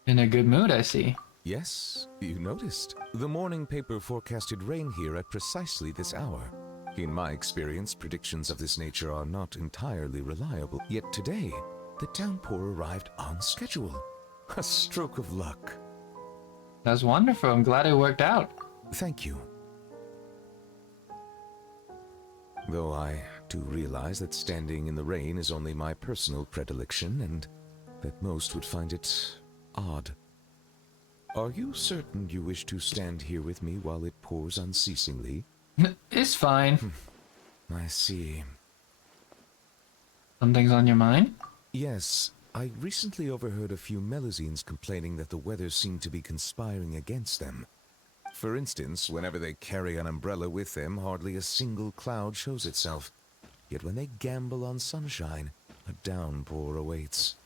In a good mood, I see. Yes, you noticed. The morning paper forecasted rain here at precisely this hour. In my experience, predictions of this nature are not entirely reliable. Yet today, the downpour arrived on schedule. A stroke of luck. That's wonderful. I'm glad it worked out. Thank you. Though I do realize that standing in the rain is only my personal predilection, and that most would find it odd. Are you certain you wish to stand here with me while it pours unceasingly? It's fine. I see. Something's on your mind? Yes, I recently overheard a few Melazines complaining that the weather seemed to be conspiring against them. For instance, whenever they carry an umbrella with them, hardly a single cloud shows itself. Yet when they gamble on sunshine, a downpour awaits.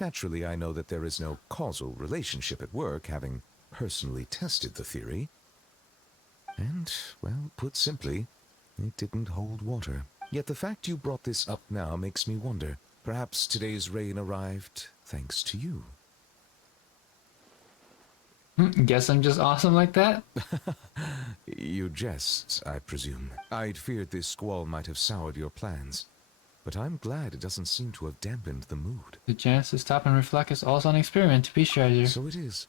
Naturally, I know that there is no causal relationship at work, having personally tested the theory. And, well, put simply, it didn't hold water. Yet the fact you brought this up now makes me wonder. Perhaps today's rain arrived thanks to you. Guess I'm just awesome like that? You jest, I presume. I'd feared this squall might have soured your plans. But I'm glad it doesn't seem to have dampened the mood. The chance to stop and reflect is also an experiment to be treasured. So it is.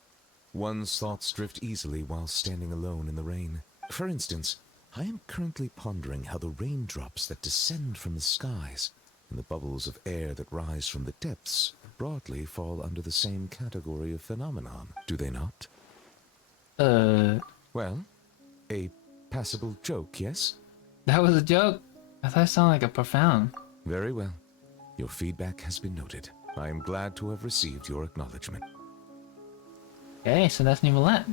One's thoughts drift easily while standing alone in the rain. For instance, I am currently pondering how the raindrops that descend from the skies and the bubbles of air that rise from the depths broadly fall under the same category of phenomenon, do they not? Well, a passable joke, yes? That was a joke? I thought it sounded like a profound. Very well. Your feedback has been noted. I am glad to have received your acknowledgement. Okay, so that's new Valette.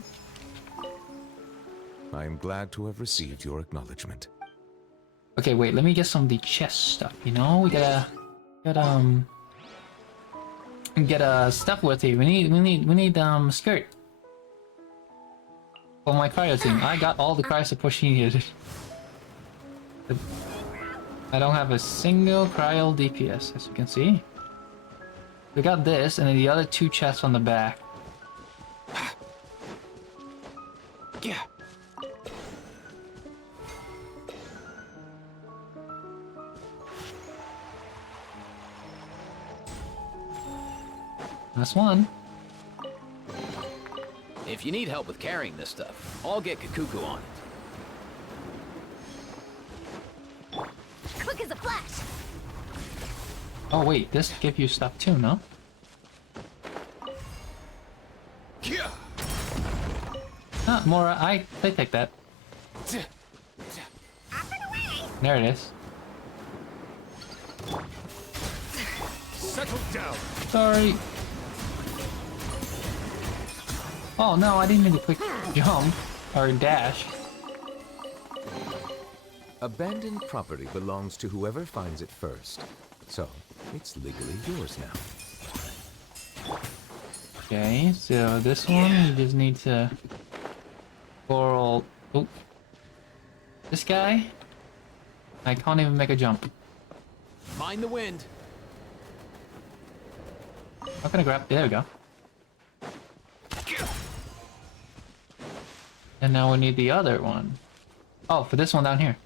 I am glad to have received your acknowledgement. Okay, wait, let me get some of the chest stuff, you know? We gotta get stuff with you. We need Skirk. For my cryo team. I got all the cryo support she needed. I don't have a single cryo DPS, as you can see. We got this, and then the other 2 chests on the back. Yeah. That's one. If you need help with carrying this stuff, I'll get Kikuku on it. Oh wait, this gives you stuff too, no? Ah, Mora, I take that. There it is. Settle down. Sorry. Oh no, I didn't mean to quick jump or dash. Abandoned property belongs to whoever finds it first. So, it's legally yours now. Okay, so this one, you just need to coral. Oh, this guy, I can't even make a jump. Mind the wind. I'm gonna grab. There we go. And now we need the other one. Oh, for this one down here.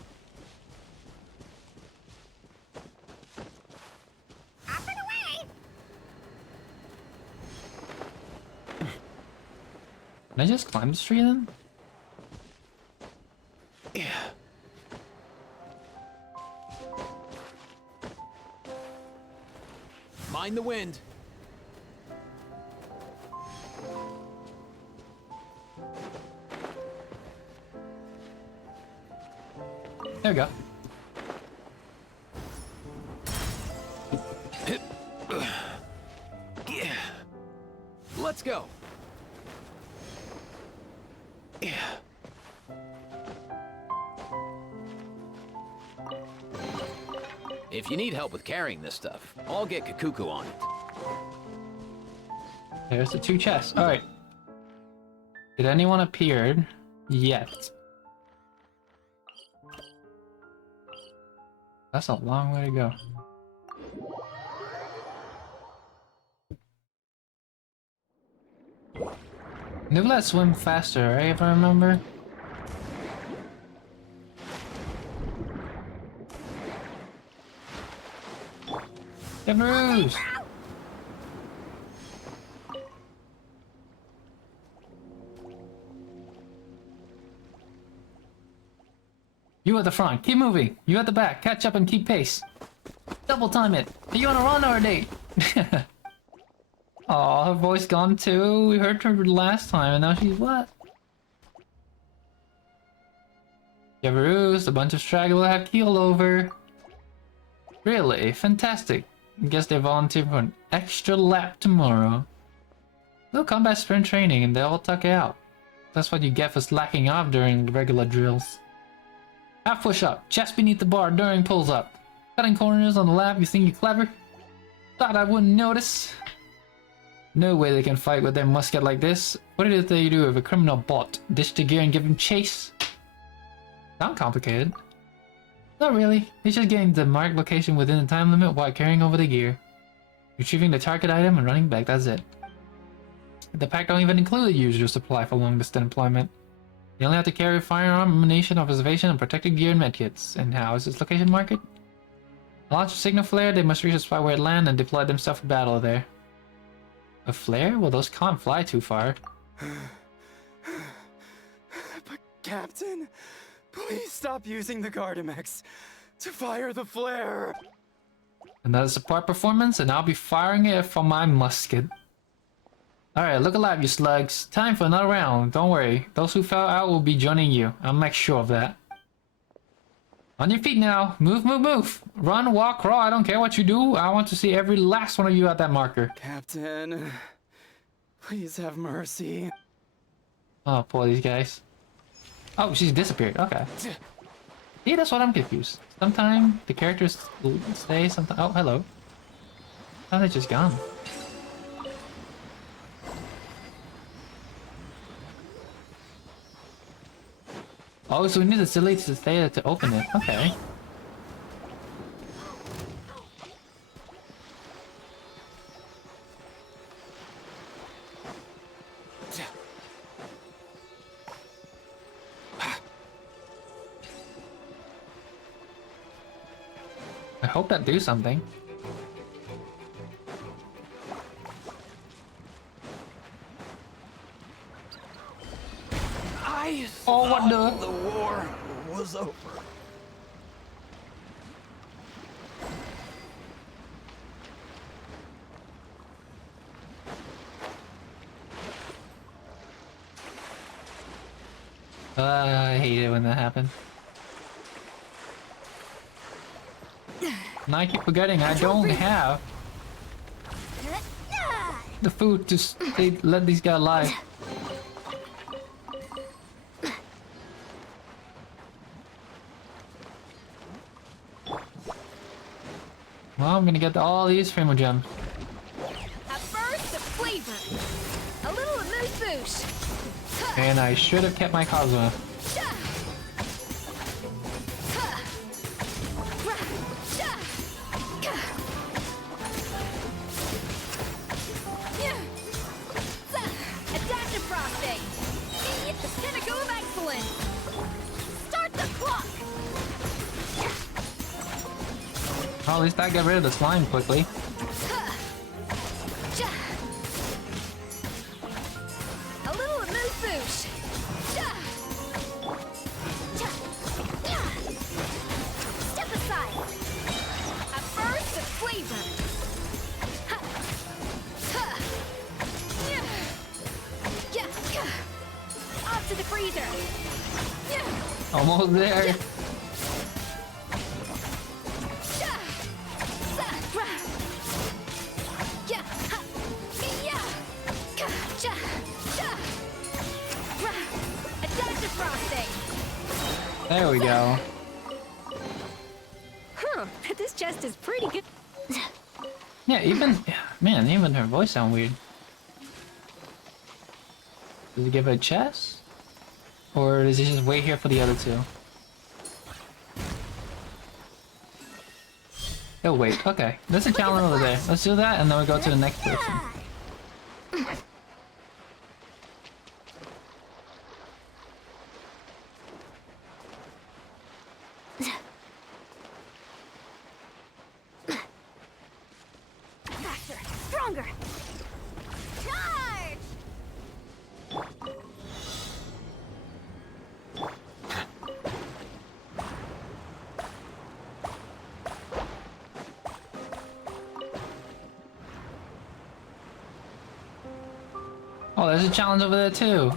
Can I just climb this tree then? Yeah. Mind the wind. There we go. Let's go. Yeah. If you need help with carrying this stuff, I'll get Kikuku on it. There's the 2 chests. Alright. Did anyone appear yet? That's a long way to go. They let swim faster, right? If I remember. Cameroos! You at the front, keep moving. You at the back, catch up and keep pace. Double time it. Are you on a run or a date? Aw, her voice gone too. We heard her last time and now she's what? Yabaroos, a bunch of stragglers have keeled over. Really? Fantastic. Guess they volunteered for an extra lap tomorrow. No combat sprint training and they all tuck it out. That's what you get for slacking off during regular drills. Half push up, chest beneath the bar during pulls up. Cutting corners on the lap, you think you're clever? Thought I wouldn't notice. No way they can fight with their musket like this. What did they do if a criminal bot ditched the gear and give him chase? Sound complicated. Not really. He's just getting the marked location within the time limit while carrying over the gear. Retrieving the target item and running back, that's it. The pack don't even include a usual supply for long distance employment. You only have to carry firearm, ammunition, observation, and protected gear and medkits. And how is this location marked? Launch a signal flare, they must reach a spot where it land and deploy themselves for battle there. A flare? Well, those can't fly too far. But Captain, please stop using the Gardamex to fire the flare. Another support performance, and I'll be firing it from my musket. Alright, look alive, you slugs. Time for another round. Don't worry, those who fell out will be joining you. I'll make sure of that. On your feet now. Move, move, move. Run, walk, crawl. I don't care what you do. I want to see every last one of you at that marker. Captain, please have mercy. Oh, poor these guys. Oh, she's disappeared. Okay. See, that's what I'm confused. Sometimes the characters stay, sometimes... Oh, hello. Oh, they're just gone. Oh, so we need the silly to stay there to open it. Okay. I hope that do something. Oh, what the? The war was over. I hate it when that happens. And I keep forgetting I don't have the food to let these guys alive. Well, I'm gonna get all these Primo Gems. A burst of flavor. A little amuse-bouche. And I should have kept my Cosmo. Adaptive frosting. It's the pinnacle of excellence. Start the clock. Well, at least I got rid of the slime quickly. A little amuse-bouche. Step aside. A burst of flavor. Off to the freezer. Almost there. Adaptive frosting. There we go. Huh, this chest is pretty good. Yeah, even her voice sound weird. Does it give her a chest? Or does it just wait here for the other two? Oh wait, okay. There's a challenge over there. Let's do that and then we go to the next person. Faster, stronger. Charge! Oh, there's a challenge over there too.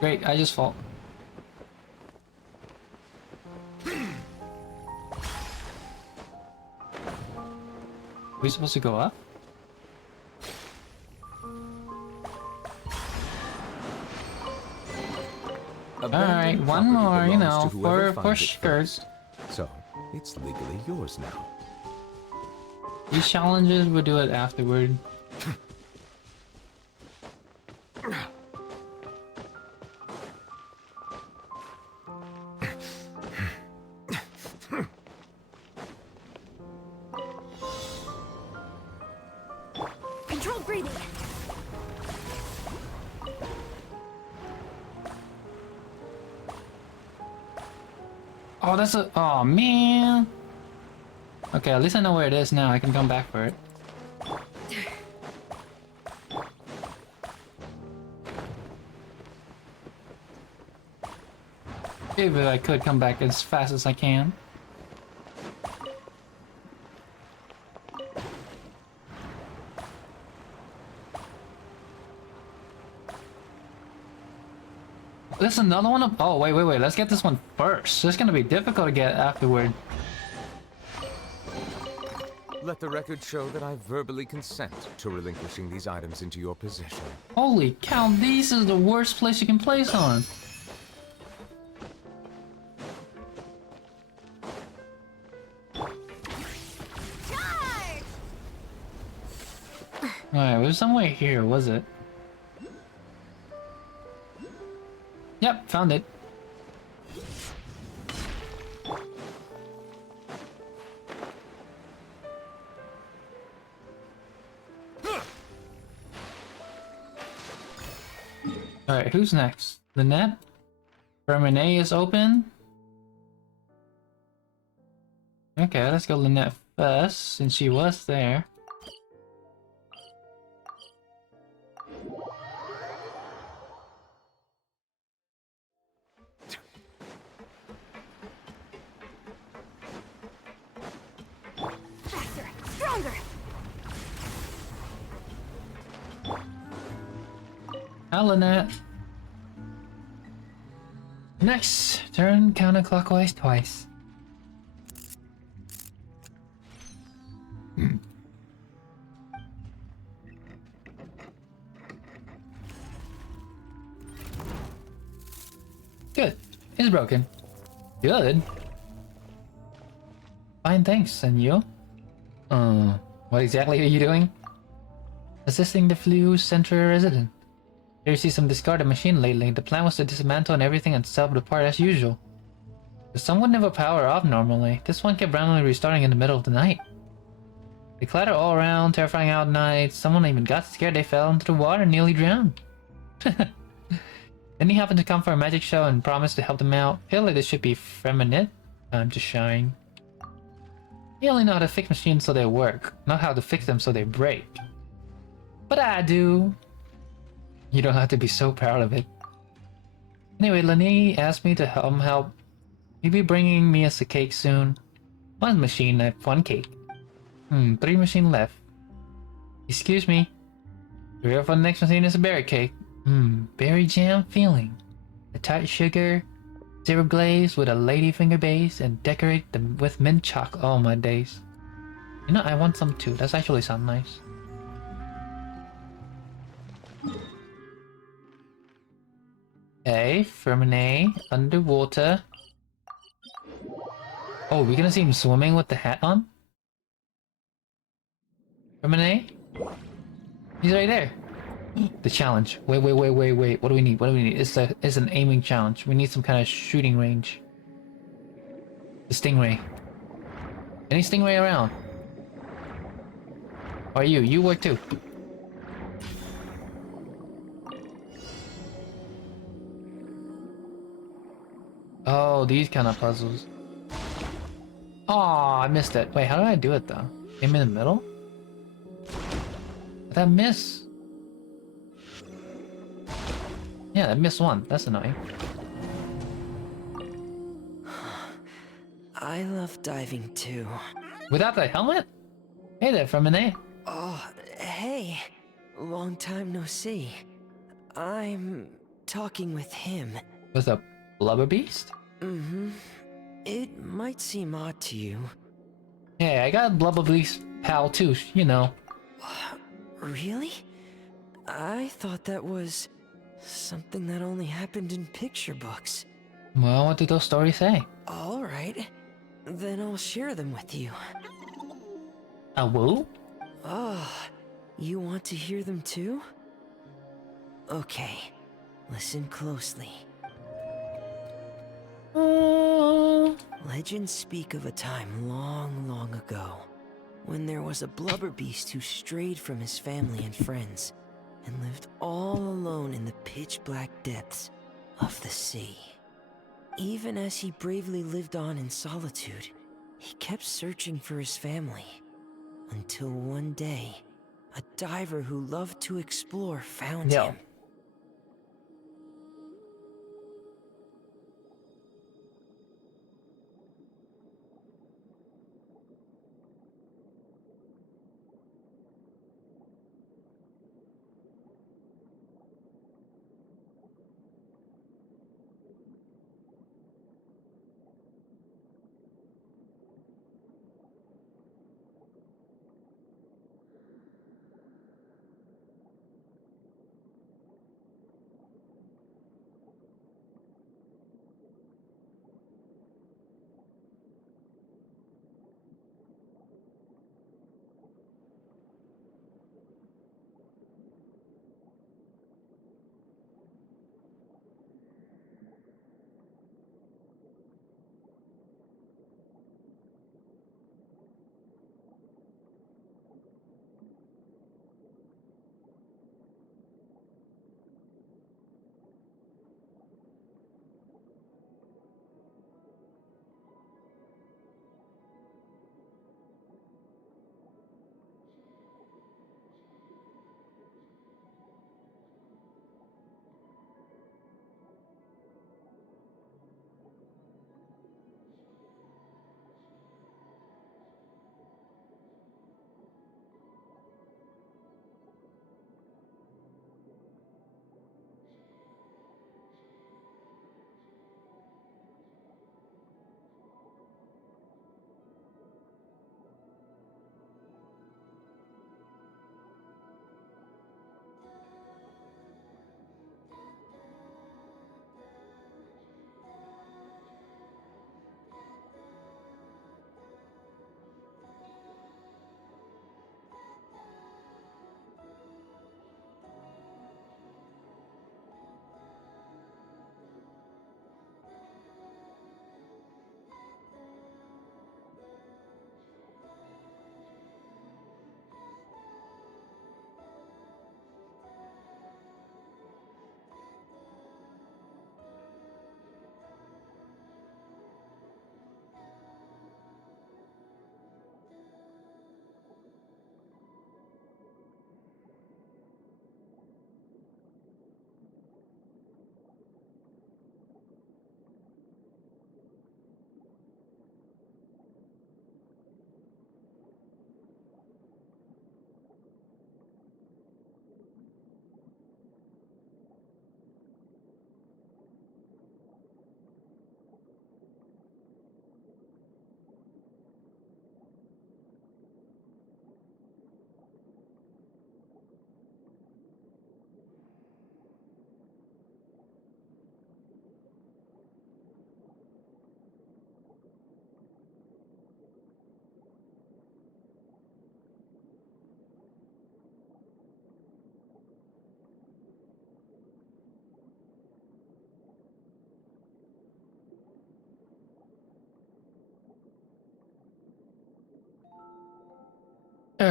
Great, I just fall. Are we supposed to go up? Alright, one more, you know, for Skirk. So, it's legally yours now. These challenges, we'll do it afterward. Controlled breathing. Oh, that's a... Oh, man. Okay, at least I know where it is now. I can come back for it. If I could come back as fast as I can. There's another one of... Oh, wait. Let's get this one first. It's gonna be difficult to get afterward. Let the record show that I verbally consent to relinquishing these items into your possession. Holy cow, this is the worst place you can place on. Alright, there's somewhere here, was it? Yep, found it. Alright, who's next? Lynette? Renee is open. Okay, let's go Lynette first, since she was there. Faster, stronger. Hi, Lynette. Nice. Turn counterclockwise twice. Good. It's broken. Good. Fine, thanks. And you? What exactly are you doing? Assisting the flu center resident. There you see some discarded machine lately. The plan was to dismantle and everything and sell the part as usual. But some would never power off normally. This one kept randomly restarting in the middle of the night. They clatter all around, terrifying out nights. Someone even got scared they fell into the water and nearly drowned. Then he happened to come for a magic show and promised to help them out. Feel like this should be feminine. I'm just showing. You only know how to fix machines so they work, not how to fix them so they break. But I do. You don't have to be so proud of it. Anyway, Lenny asked me to help. He'll be bringing me us a cake soon. One machine left, one cake. 3 machine left. Excuse me. The real for the next machine is a berry cake. Berry jam filling. A tart sugar, syrup glaze with a ladyfinger base, and decorate them with mint chocolate. Oh my days. You know, I want some too. That's actually sound nice. Okay, Fermine, underwater. Oh, we're gonna see him swimming with the hat on? Fermine? He's right there. The challenge. Wait. What do we need? It's an aiming challenge. We need some kind of shooting range. The stingray. Any stingray around? Or you? You work too. Oh, these kind of puzzles. Aw, I missed it. Wait, how do I do it though? Aim in the middle? Did that miss? Yeah, that missed one. That's annoying. I love diving too. Without the helmet? Hey there, Fermine. Oh, hey. Long time no see. I'm talking with him. With a blubber beast? It might seem odd to you. Hey, I got a blubber beast pal too, you know. Really? I thought that was something that only happened in picture books. Well, what do those stories say? Alright. Then I'll share them with you. A woo? You want to hear them too? Okay. Listen closely. Legends speak of a time long, long ago, when there was a blubber beast who strayed from his family and friends, and lived all alone in the pitch-black depths of the sea. Even as he bravely lived on in solitude, he kept searching for his family, until one day, a diver who loved to explore found him.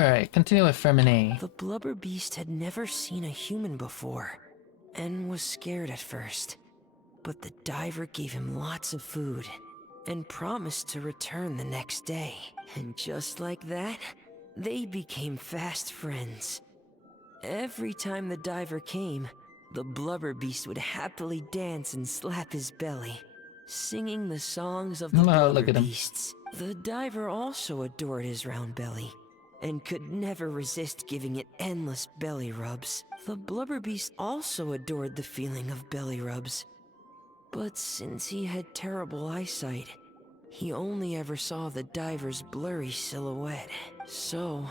Alright, continue with Fermine. The blubber beast had never seen a human before, and was scared at first. But the diver gave him lots of food, and promised to return the next day. And just like that, they became fast friends. Every time the diver came, the blubber beast would happily dance and slap his belly, singing the songs of the blubber beasts. The diver also adored his round belly, and could never resist giving it endless belly rubs. The blubber beast also adored the feeling of belly rubs. But since he had terrible eyesight, he only ever saw the diver's blurry silhouette. So,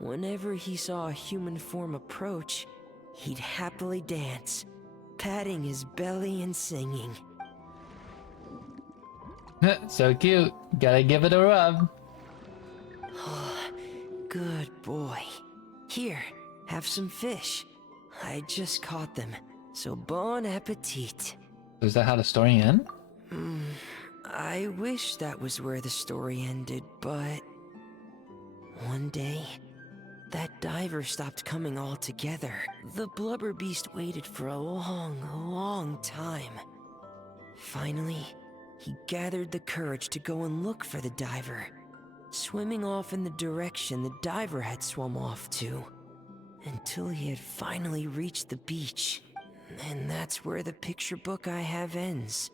whenever he saw a human form approach, he'd happily dance, patting his belly and singing. So cute. Gotta give it a rub. Good boy. Here, have some fish. I just caught them, so bon appetit. Is that how the story ends? I wish that was where the story ended, but... One day, that diver stopped coming altogether. The blubber beast waited for a long, long time. Finally, he gathered the courage to go and look for the diver, swimming off in the direction the diver had swum off to, until he had finally reached the beach. And that's where the picture book I have ends.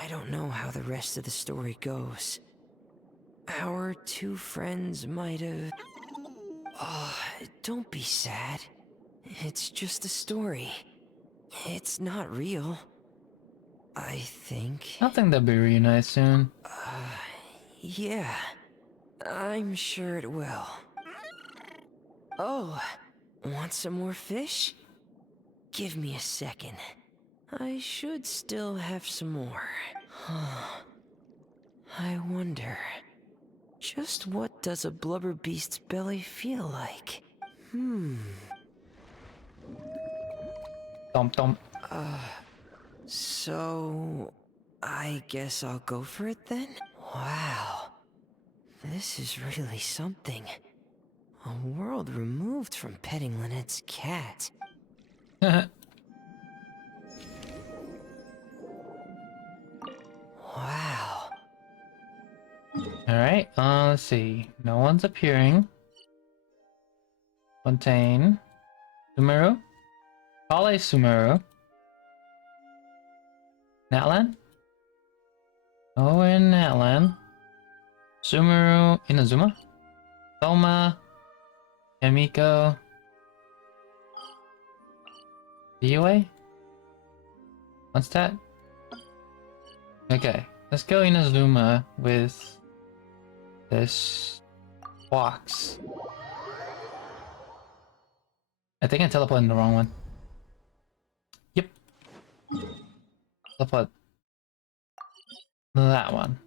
I don't know how the rest of the story goes. Our two friends might have... Oh, don't be sad. It's just a story. It's not real. I think... I think they'll be reunited soon. Yeah. I'm sure it will. Oh, want some more fish? Give me a second. I should still have some more. I wonder... Just what does a blubber beast's belly feel like? Dum. So... I guess I'll go for it then? Wow. This is really something. A world removed from petting Lynette's cat. Wow. Alright, let's see. No one's appearing. Fontaine. Sumeru? Kale Sumeru. Natlan? Oh, in Natlan. Sumeru Inazuma. Soma. Yamiko. Yue? What's that? Okay, let's go Inazuma with this box. I think I teleported the wrong one. Yep. Teleport that one.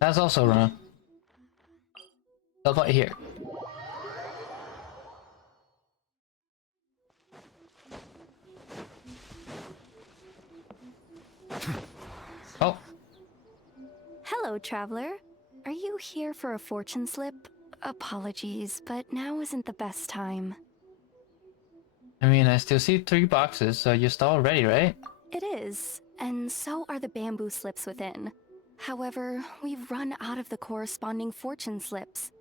That's also wrong. Teleport here. Oh. Hello, traveler. Are you here for a fortune slip? Apologies, but now isn't the best time. I mean, I still see 3 boxes, so you're still ready, right? It is, and so are the bamboo slips within. However, we've run out of the corresponding fortune slips.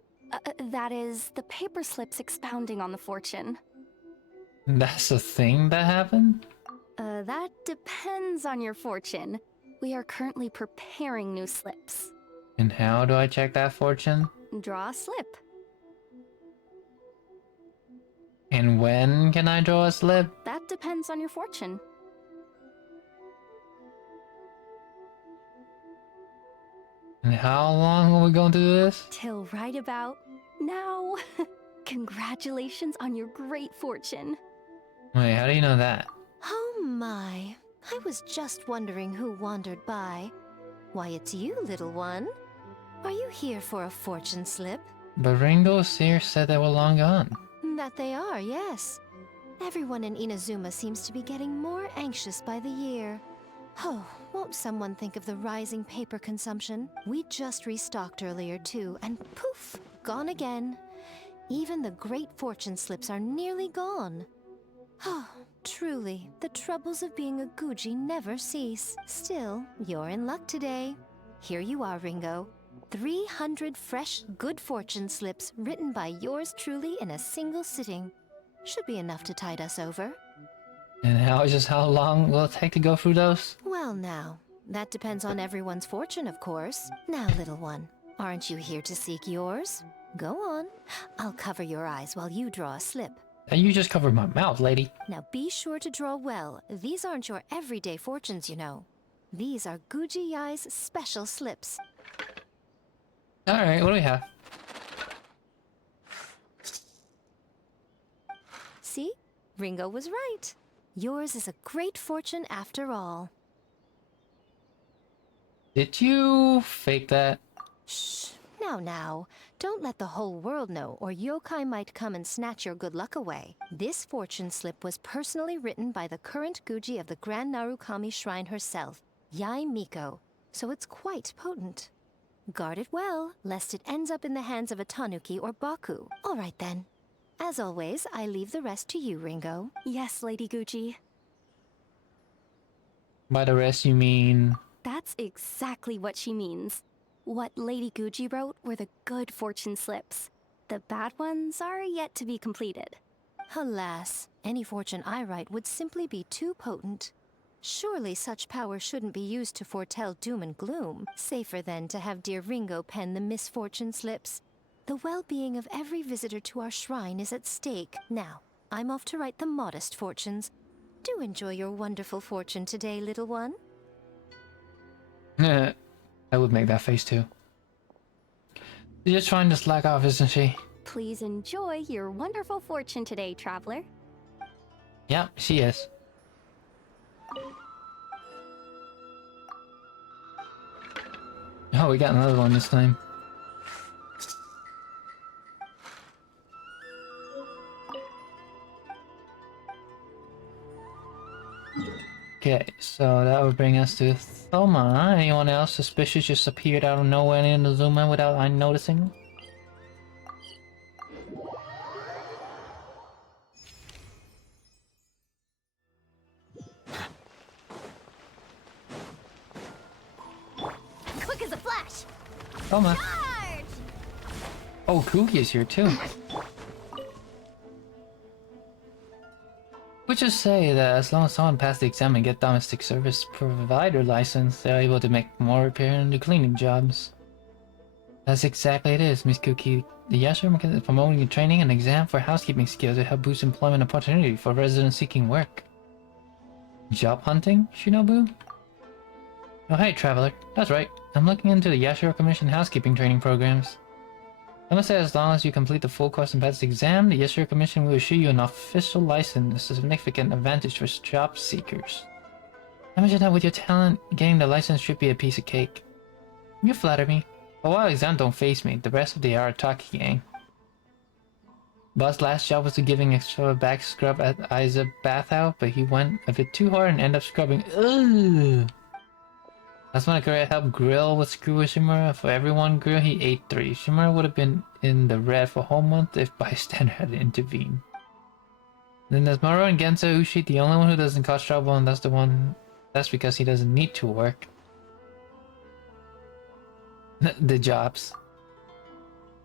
That is, the paper slips expounding on the fortune. That's a thing that happened? That depends on your fortune. We are currently preparing new slips. And how do I check that fortune? Draw a slip. And when can I draw a slip? That depends on your fortune. And how long are we going to do this? Till right about now. Congratulations on your great fortune. Wait, how do you know that? Oh my. I was just wondering who wandered by. Why, it's you, little one. Are you here for a fortune slip? But Ringo Sear said they were long gone. That they are, yes. Everyone in Inazuma seems to be getting more anxious by the year. Oh, won't someone think of the rising paper consumption? We just restocked earlier too, and poof, gone again. Even the great fortune slips are nearly gone. Oh, truly, the troubles of being a Guji never cease. Still, you're in luck today. Here you are, Ringo. 300 fresh good fortune slips written by yours truly in a single sitting. Should be enough to tide us over. And how long will it take to go through those? Well now, that depends on everyone's fortune, of course. Now, little one, aren't you here to seek yours? Go on. I'll cover your eyes while you draw a slip. And you just covered my mouth, lady. Now be sure to draw well. These aren't your everyday fortunes, you know. These are Guji Yai's special slips. Alright, what do we have? See? Ringo was right. Yours is a great fortune after all. Did you fake that? Shh. Now. Don't let the whole world know, or yokai might come and snatch your good luck away. This fortune slip was personally written by the current Guji of the Grand Narukami Shrine herself, Yai Miko, so it's quite potent. Guard it well, lest it ends up in the hands of a tanuki or baku. All right then. As always, I leave the rest to you, Ringo. Yes, Lady Guji. By the rest, you mean... That's exactly what she means. What Lady Guji wrote were the good fortune slips. The bad ones are yet to be completed. Alas, any fortune I write would simply be too potent. Surely such power shouldn't be used to foretell doom and gloom. Safer then to have dear Ringo pen the misfortune slips. The well-being of every visitor to our shrine is at stake. Now, I'm off to write the modest fortunes. Do enjoy your wonderful fortune today, little one. I would make that face too. She's just trying to slack off, isn't she? Please enjoy your wonderful fortune today, traveler. Yep, she is. Oh, we got another one this time. Okay, so that would bring us to Thoma. Anyone else suspicious just appeared out of nowhere in the zoom in without I noticing? Quick as a flash! Thoma. Charge! Oh, Kuki is here too. We just say that as long as someone passed the exam and get domestic service provider license, they're able to make more repair and do cleaning jobs. That's exactly it is, Miss Kuki. The Yashiro is promoting training and exam for housekeeping skills to help boost employment opportunity for residents seeking work. Job hunting, Shinobu? Oh hey, traveler. That's right. I'm looking into the Yashiro Commission housekeeping training programs. I must say, as long as you complete the full course and pass the exam, the Yashiro Commission will issue you an official license, a significant advantage for job seekers. I imagine that with your talent, getting the license should be a piece of cake. You flatter me. But while exams don't faze me, the rest of the Arataki gang. Boss' last job was to giving extra back scrub at Aiza bathhouse, but he went a bit too hard and ended up scrubbing. Ugh. Last one, I helped grill with Screw with Shimura. For every one grill, he ate 3. Shimura would have been in the red for a whole month if bystander had intervened. Then there's Moro and Gensa Ushi, the only one who doesn't cause trouble, and that's because he doesn't need to work. The jobs.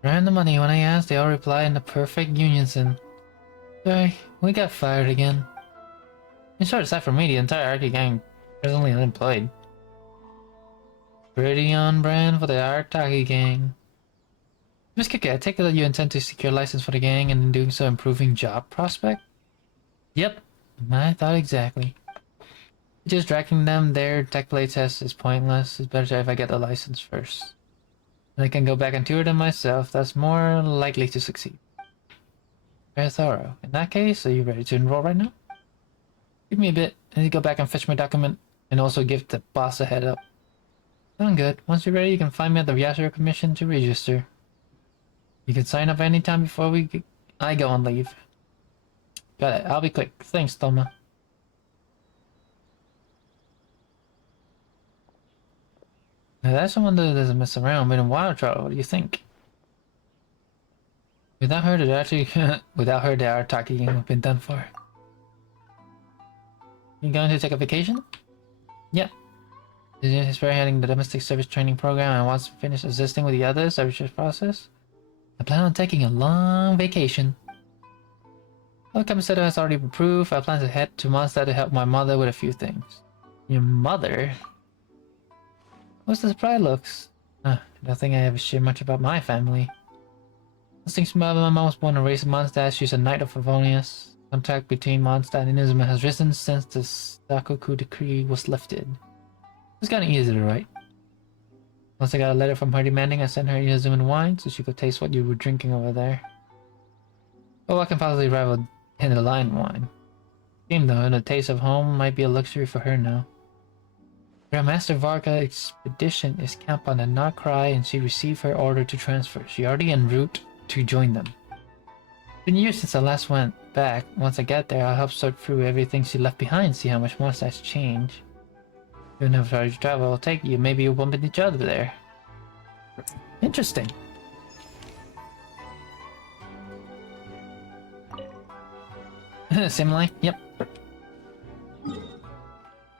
Ran the money when I asked, they all replied in the perfect unison. Sorry, we got fired again. In short, aside from me, the entire Arctic gang is presently unemployed. Pretty on brand for the Arataki gang. Miss Kiki, I take it that you intend to secure a license for the gang and in doing so improving job prospect? Yep, I thought exactly. Just dragging them there, tech play test is pointless. It's better if I get the license first. I can go back and tour them myself. That's more likely to succeed. Very thorough. In that case, are you ready to enroll right now? Give me a bit. I need to go back and fetch my document and also give the boss a head up. Sound good. Once you're ready, you can find me at the Yashiro Commission to register. You can sign up anytime before I go on leave. Got it. I'll be quick. Thanks, Thoma. Now that's someone that doesn't mess around. Been in wild trouble. What do you think? Without her, the Artaki have been done for. You going to take a vacation? Yep. He's spearheading the domestic service training program and wants to finish assisting with the others. The research process. I plan on taking a long vacation. Well, Camiseta has already approved. I plan to head to Mondstadt to help my mother with a few things. Your mother? What's the surprise looks? I don't think I ever share much about my family. My mom was born and raised in Mondstadt. She's a Knight of Favonius. Contact between Mondstadt and Inazuma has risen since the Sakoku decree was lifted. It's kinda easy to write. Once I got a letter from her demanding I sent her Inazuman wine so she could taste what you were drinking over there. Oh, I can possibly rival Dandelion wine. Shame though, the taste of home might be a luxury for her now. Grandmaster Varga expedition is camped on the Nakrai and she received her order to transfer. She already en route to join them. It's been years since I last went back. Once I get there, I'll help sort through everything she left behind, see how much more that's changed. Even how far travel will take you, maybe you'll bump into each other there. Interesting. Same line? Yep.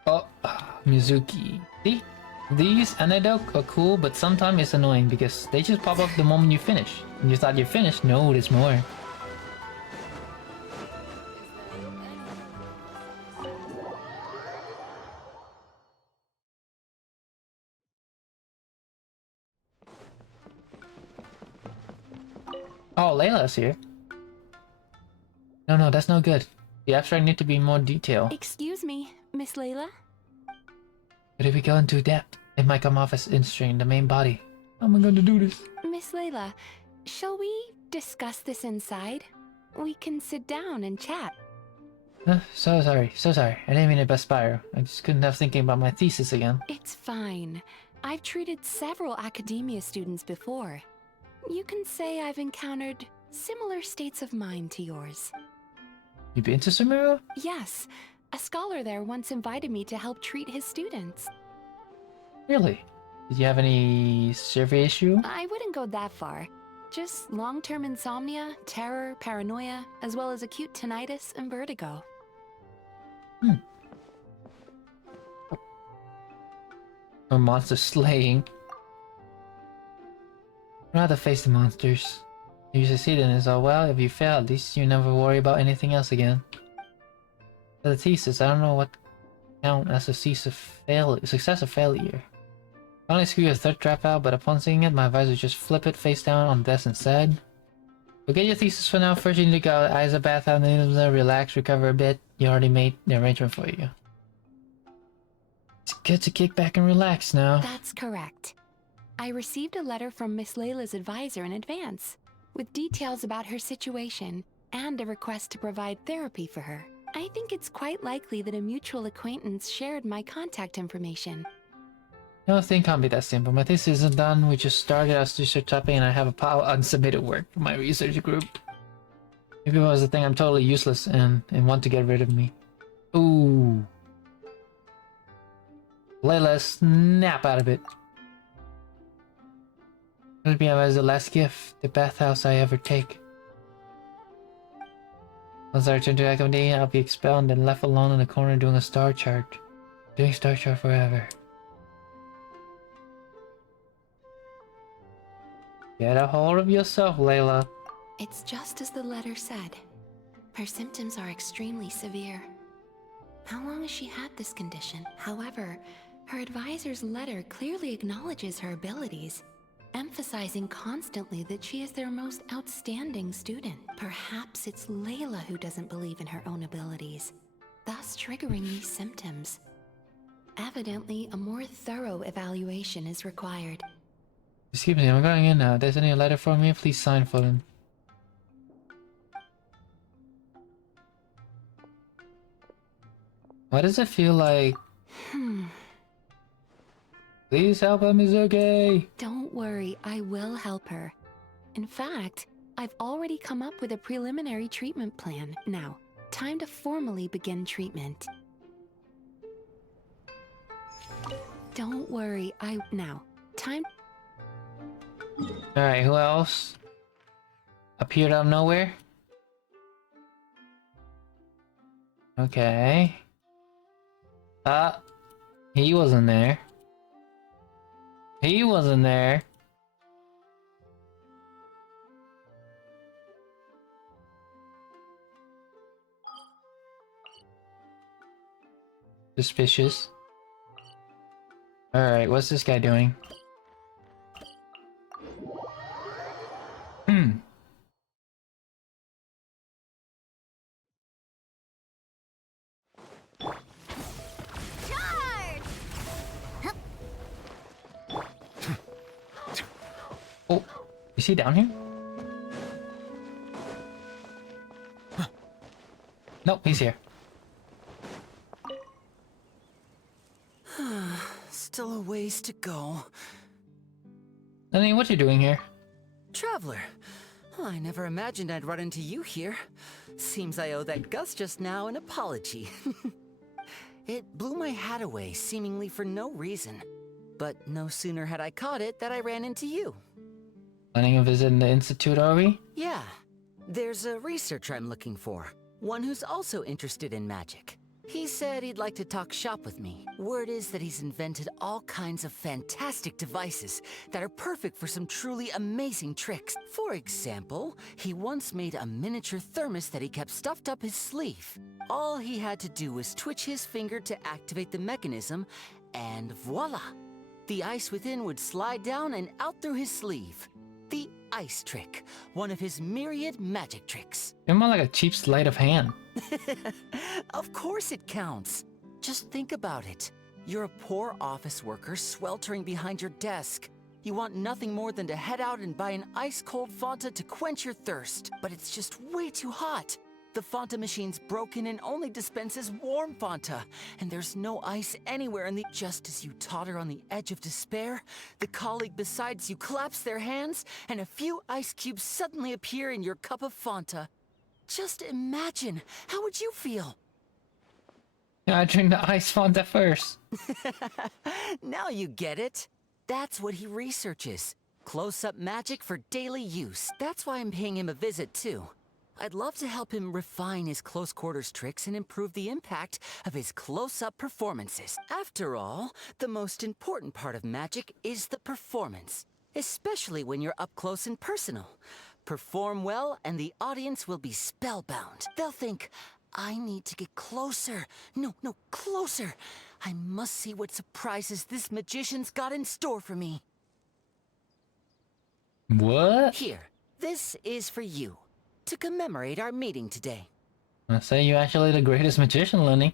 Oh, Mizuki. See? These anecdotes are cool, but sometimes it's annoying because they just pop up the moment you finish. And you thought you're finished, no, there's more. Oh, Layla's here. No, that's no good. The abstract need to be more detailed. Excuse me, Miss Layla? But if we go into depth, it might come off as interesting the main body. How am I going to do this? Miss Layla, shall we discuss this inside? We can sit down and chat. So sorry. I didn't mean to bust Spyro. I just couldn't help thinking about my thesis again. It's fine. I've treated several academia students before. You can say I've encountered similar states of mind to yours. You been to Sumeru? Yes. A scholar there once invited me to help treat his students. Really? Did you have any survey issue? I wouldn't go that far. Just long-term insomnia, terror, paranoia, as well as acute tinnitus and vertigo. Or monster slaying. Rather face the monsters. If you succeed in this, oh well. If you fail, at least you never worry about anything else again. For the thesis, I don't know what count as a success or failure. I only screw a third dropout, but upon seeing it, my advisor just flip it face down on the desk and said, "Forget your thesis for now. First, you need to go eyes a bath out, and relax, recover a bit. You already made the arrangement for you. It's good to kick back and relax now." That's correct. I received a letter from Miss Layla's advisor in advance, with details about her situation and a request to provide therapy for her. I think it's quite likely that a mutual acquaintance shared my contact information. No, thing can't be that simple. My thesis isn't done. We just started our research topic and I have a pile of unsubmitted work for my research group. Maybe it was the thing I'm totally useless and want to get rid of me. Ooh. Layla, snap out of it. Let me have as the last gift, the bathhouse I ever take. Once I return to academia, I'll be expelled and left alone in the corner doing a star chart. Doing star chart forever. Get a hold of yourself, Layla. It's just as the letter said. Her symptoms are extremely severe. How long has she had this condition? However, her advisor's letter clearly acknowledges her abilities, emphasizing constantly that she is their most outstanding student. Perhaps it's Layla who doesn't believe in her own abilities, thus triggering these symptoms. Evidently, a more thorough evaluation is required. Excuse me, I'm going in now. If there's any letter for me, please sign for them. Why does it feel like... Please help her, Mizuki! Don't worry, I will help her. In fact, I've already come up with a preliminary treatment plan. Now, time to formally begin treatment. Don't worry, Time. Alright, who else? Appeared out of nowhere? Okay. He wasn't there. He wasn't there. Suspicious. Alright, what's this guy doing? Oh, is he down here? Nope, he's here. Still a ways to go. Lenny, what you doing here? Traveler, I never imagined I'd run into you here. Seems I owe that Gus just now an apology. It blew my hat away, seemingly for no reason. But no sooner had I caught it that I ran into you. Planning a visit in the Institute, are we? Yeah, there's a researcher I'm looking for. One who's also interested in magic. He said he'd like to talk shop with me. Word is that he's invented all kinds of fantastic devices that are perfect for some truly amazing tricks. For example, he once made a miniature thermos that he kept stuffed up his sleeve. All he had to do was twitch his finger to activate the mechanism, and voila! The ice within would slide down and out through his sleeve. The ice trick, one of his myriad magic tricks. You're more like a cheap sleight of hand. Of course it counts. Just think about it. You're a poor office worker sweltering behind your desk. You want nothing more than to head out and buy an ice-cold Fanta to quench your thirst. But it's just way too hot. The Fanta machine's broken and only dispenses warm Fanta. And there's no ice anywhere in the... Just as you totter on the edge of despair, the colleague beside you claps their hands, and a few ice cubes suddenly appear in your cup of Fanta. Just imagine, how would you feel? Yeah, I drink the ice Fanta first. Now you get it. That's what he researches. Close-up magic for daily use. That's why I'm paying him a visit, too. I'd love to help him refine his close-quarters tricks and improve the impact of his close-up performances. After all, the most important part of magic is the performance, especially when you're up close and personal. Perform well, and the audience will be spellbound. They'll think, I need to get closer. No, closer. I must see what surprises this magician's got in store for me. What? Here, this is for you, to commemorate our meeting today. I say you're actually the greatest magician, Lenny.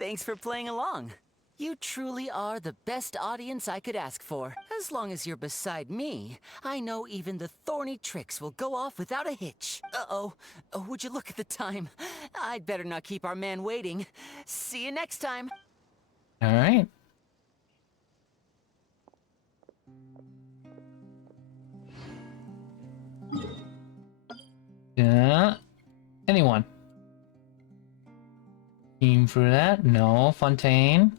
Thanks for playing along. You truly are the best audience I could ask for. As long as you're beside me, I know even the thorny tricks will go off without a hitch. Uh-oh. Oh, would you look at the time? I'd better not keep our man waiting. See you next time. All right. Yeah. Anyone? Team for that? No. Fontaine.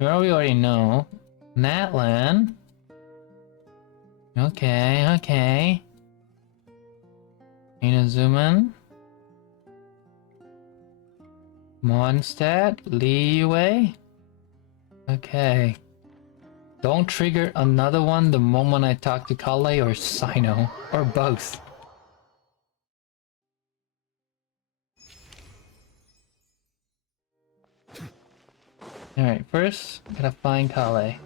Well, we already know. Natlan. Okay. Inazuman. Mondstadt. Leeway. Okay. Don't trigger another one the moment I talk to Kale or Sino. Or both. Alright, first, gotta find Kale.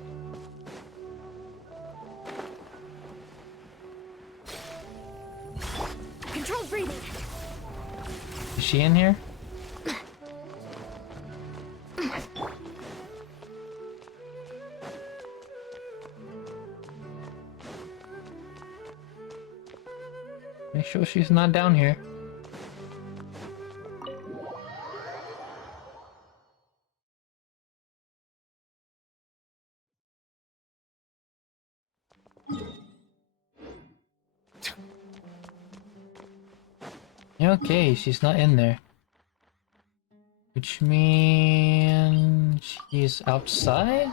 Controlled breathing. Is she in here? Make sure she's not down here. Okay, she's not in there. Which means she's outside?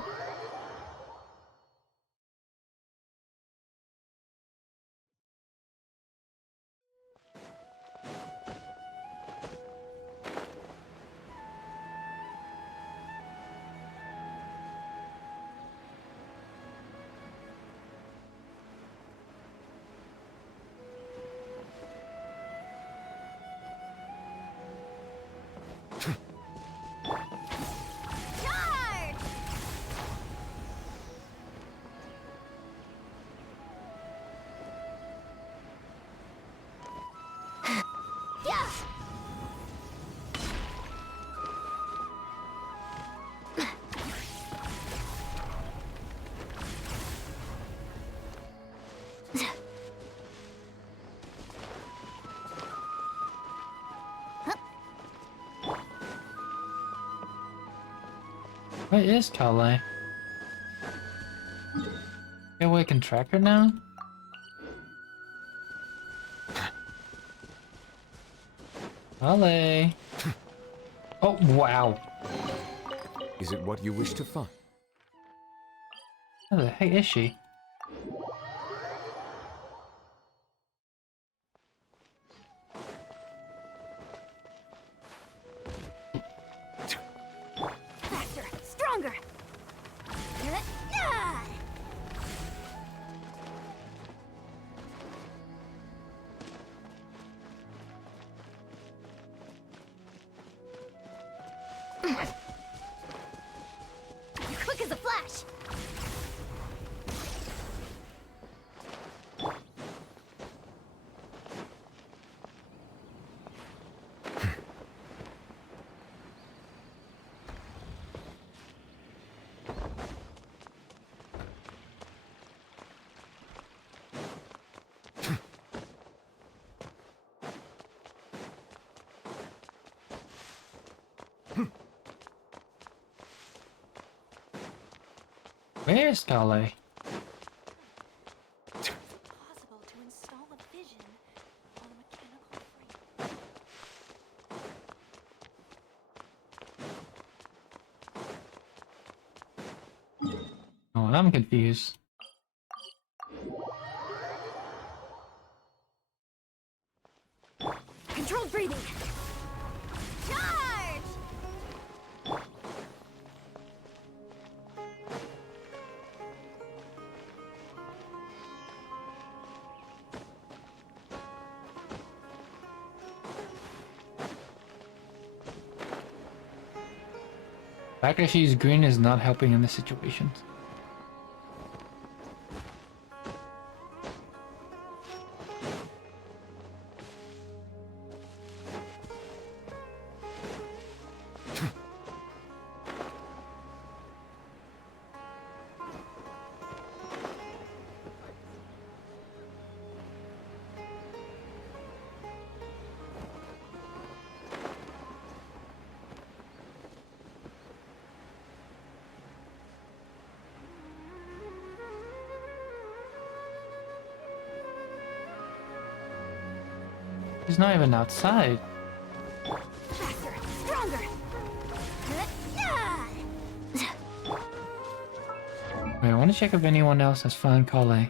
Where is Kale? Yeah, we can track her now? Kale! Oh, wow! Is it what you wish to find? Where the heck is she? Faster, stronger. Quick as a flash. Where's Kale? Possible to install a vision on a mechanical frame. Oh, I'm confused. Controlled breathing. Charge! The fact that she's green is not helping in this situation. He's not even outside. Faster, stronger. Wait, I want to check if anyone else has found Kale.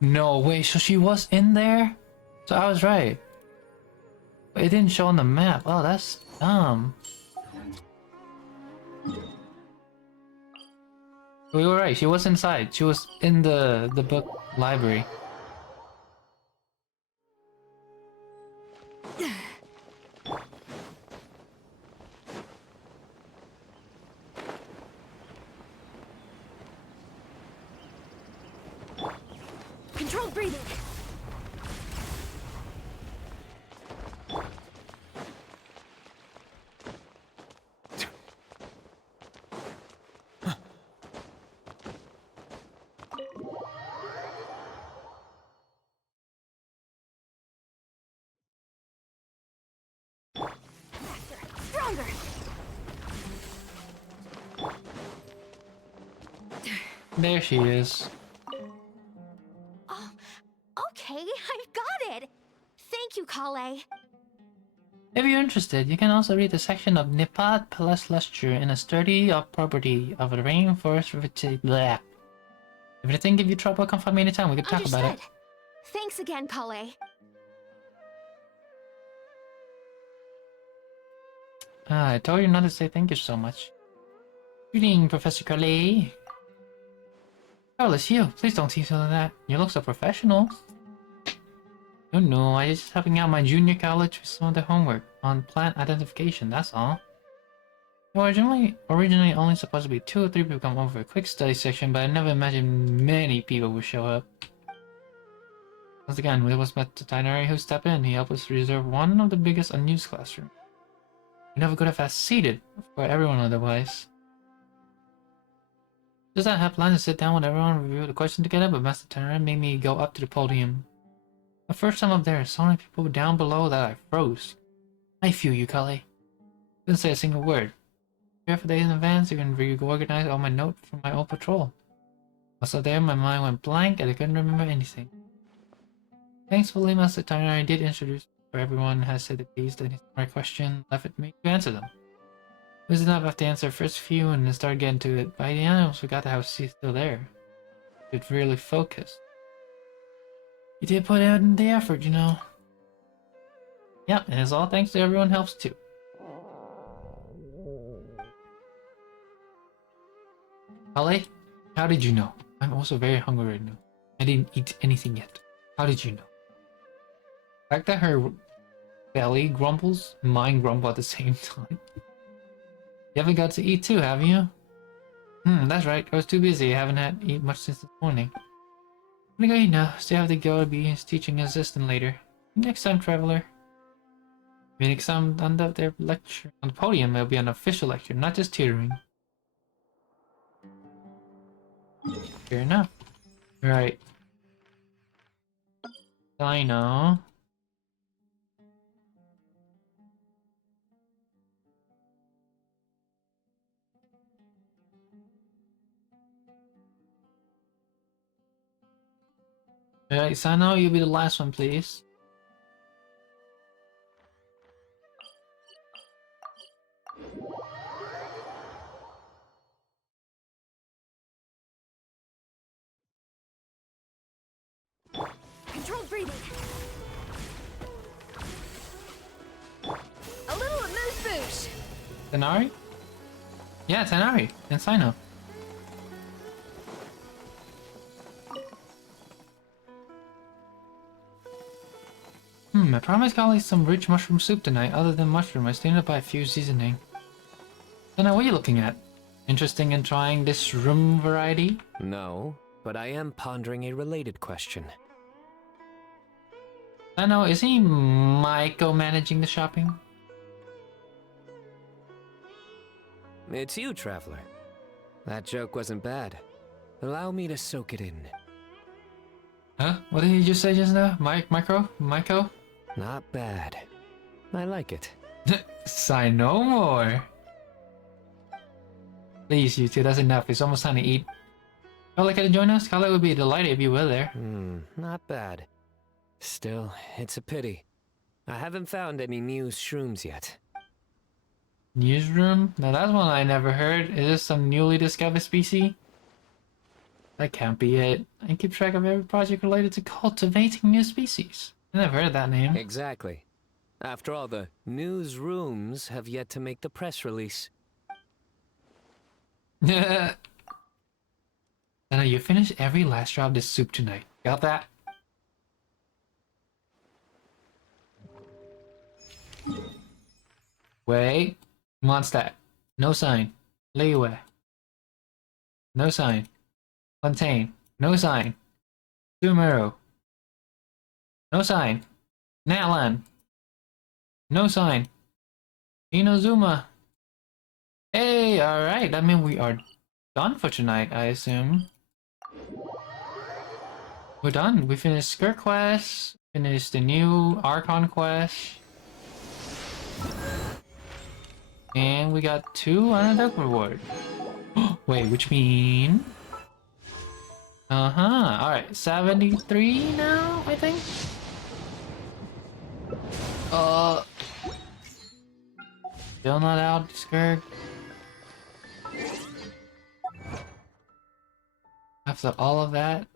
No way, so she was in there? So I was right. It didn't show on the map. Oh, that's dumb. We were right, she was inside. She was in the book library. Controlled breathing. Stronger. There she is. Oh, okay, I've got it. Thank you, Kale. If you're interested, you can also read the section of Nipat Palace Lustre in a study of property of the rainforest bleh. If anything give you trouble, come find me anytime. We can talk about it. Thanks again, Kale. Ah, I told you not to say thank you so much. Good evening, Professor Kale. Oh, it's you. Please don't tease me like that. You look so professional. Oh no, I was just helping out my junior college with some of the homework on plant identification, that's all. Originally only supposed to be 2 or 3 people come over for a quick study section, but I never imagined many people would show up. Once again, it was Mr. Tinary who stepped in. He helped us reserve one of the biggest unused classrooms. We never could have had seated for everyone otherwise. Just I had planned to sit down with everyone and review the question together, but Master Tinary made me go up to the podium. The first time up there, so many people down below that I froze. I feel you, Cully. Didn't say a single word. Here for days in advance, even reorganized all my notes from my old patrol. Also there, my mind went blank and I couldn't remember anything. Thankfully, Master Tinary did introduce for everyone has said the piece that my question left it me to answer them. It was enough after answer the first few and then started getting to it. By the end, I almost forgot that I was still there. It really focused. You did put in the effort, you know. Yep, and it's all thanks to everyone helps too. Holly, how did you know? I'm also very hungry right now. I didn't eat anything yet. How did you know? The fact that her belly grumbles, mine grumble at the same time. You haven't got to eat too, have you? That's right. I was too busy. I haven't had to eat much since this morning. I'm gonna go eat now. Still have to go to be his teaching assistant later. Next time, traveler. Maybe next time on their lecture on the podium, it'll be an official lecture, not just tutoring. Fair enough. Right. I know. Alright, Sano, you'll be the last one, please. Controlled breathing. A little amuse-bouche. Tanari? Yeah, Tanari and Sino. I promised Golly some rich mushroom soup tonight. Other than mushroom, I still need to buy a few seasoning. So now what are you looking at? Interesting in trying this room variety? No, but I am pondering a related question. I know, is he micromanaging the shopping? It's you, Traveler. That joke wasn't bad. Allow me to soak it in. Huh? What did he just say just now? Micro? Not bad. I like it. Say no more. Please, you two, that's enough. It's almost time to eat. Kale, can you join us? Kale would be delighted if you were there. Not bad. Still, it's a pity. I haven't found any new shrooms yet. Newsroom? Now that's one I never heard. Is this some newly discovered species? That can't be it. I keep track of every project related to cultivating new species. I never heard that name. Exactly. After all, the newsrooms have yet to make the press release. Anna, you finish every last drop of this soup tonight. Got that? Wait. Mondstadt. No sign. Leeway. No sign. Fontaine. No sign. Sumero. No sign. Natlan. No sign. Inozuma. Hey, alright. That means we are done for tonight, I assume. We're done. We finished Skirk Quest. Finished the new Archon Quest. And we got 2 undead reward. Wait, which mean? Alright, 73 now, I think? Still not out, Skirk. After all of that?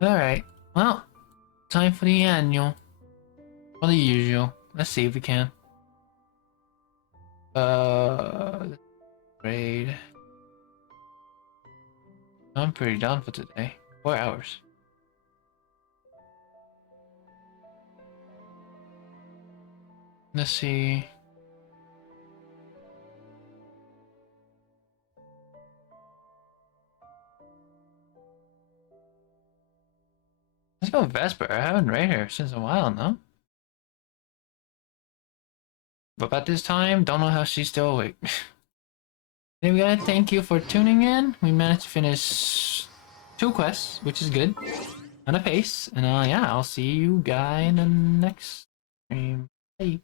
Alright, well, time for the annual. For the usual. Let's see if we can. Grade. I'm pretty done for today. 4 hours. Let's see. Let's go Vesper. I haven't read her since a while, no? But at this time, don't know how she's still awake. Anyway, guys, thank you for tuning in. We managed to finish 2 quests, which is good. On a pace. And yeah, I'll see you guys in the next stream. Bye.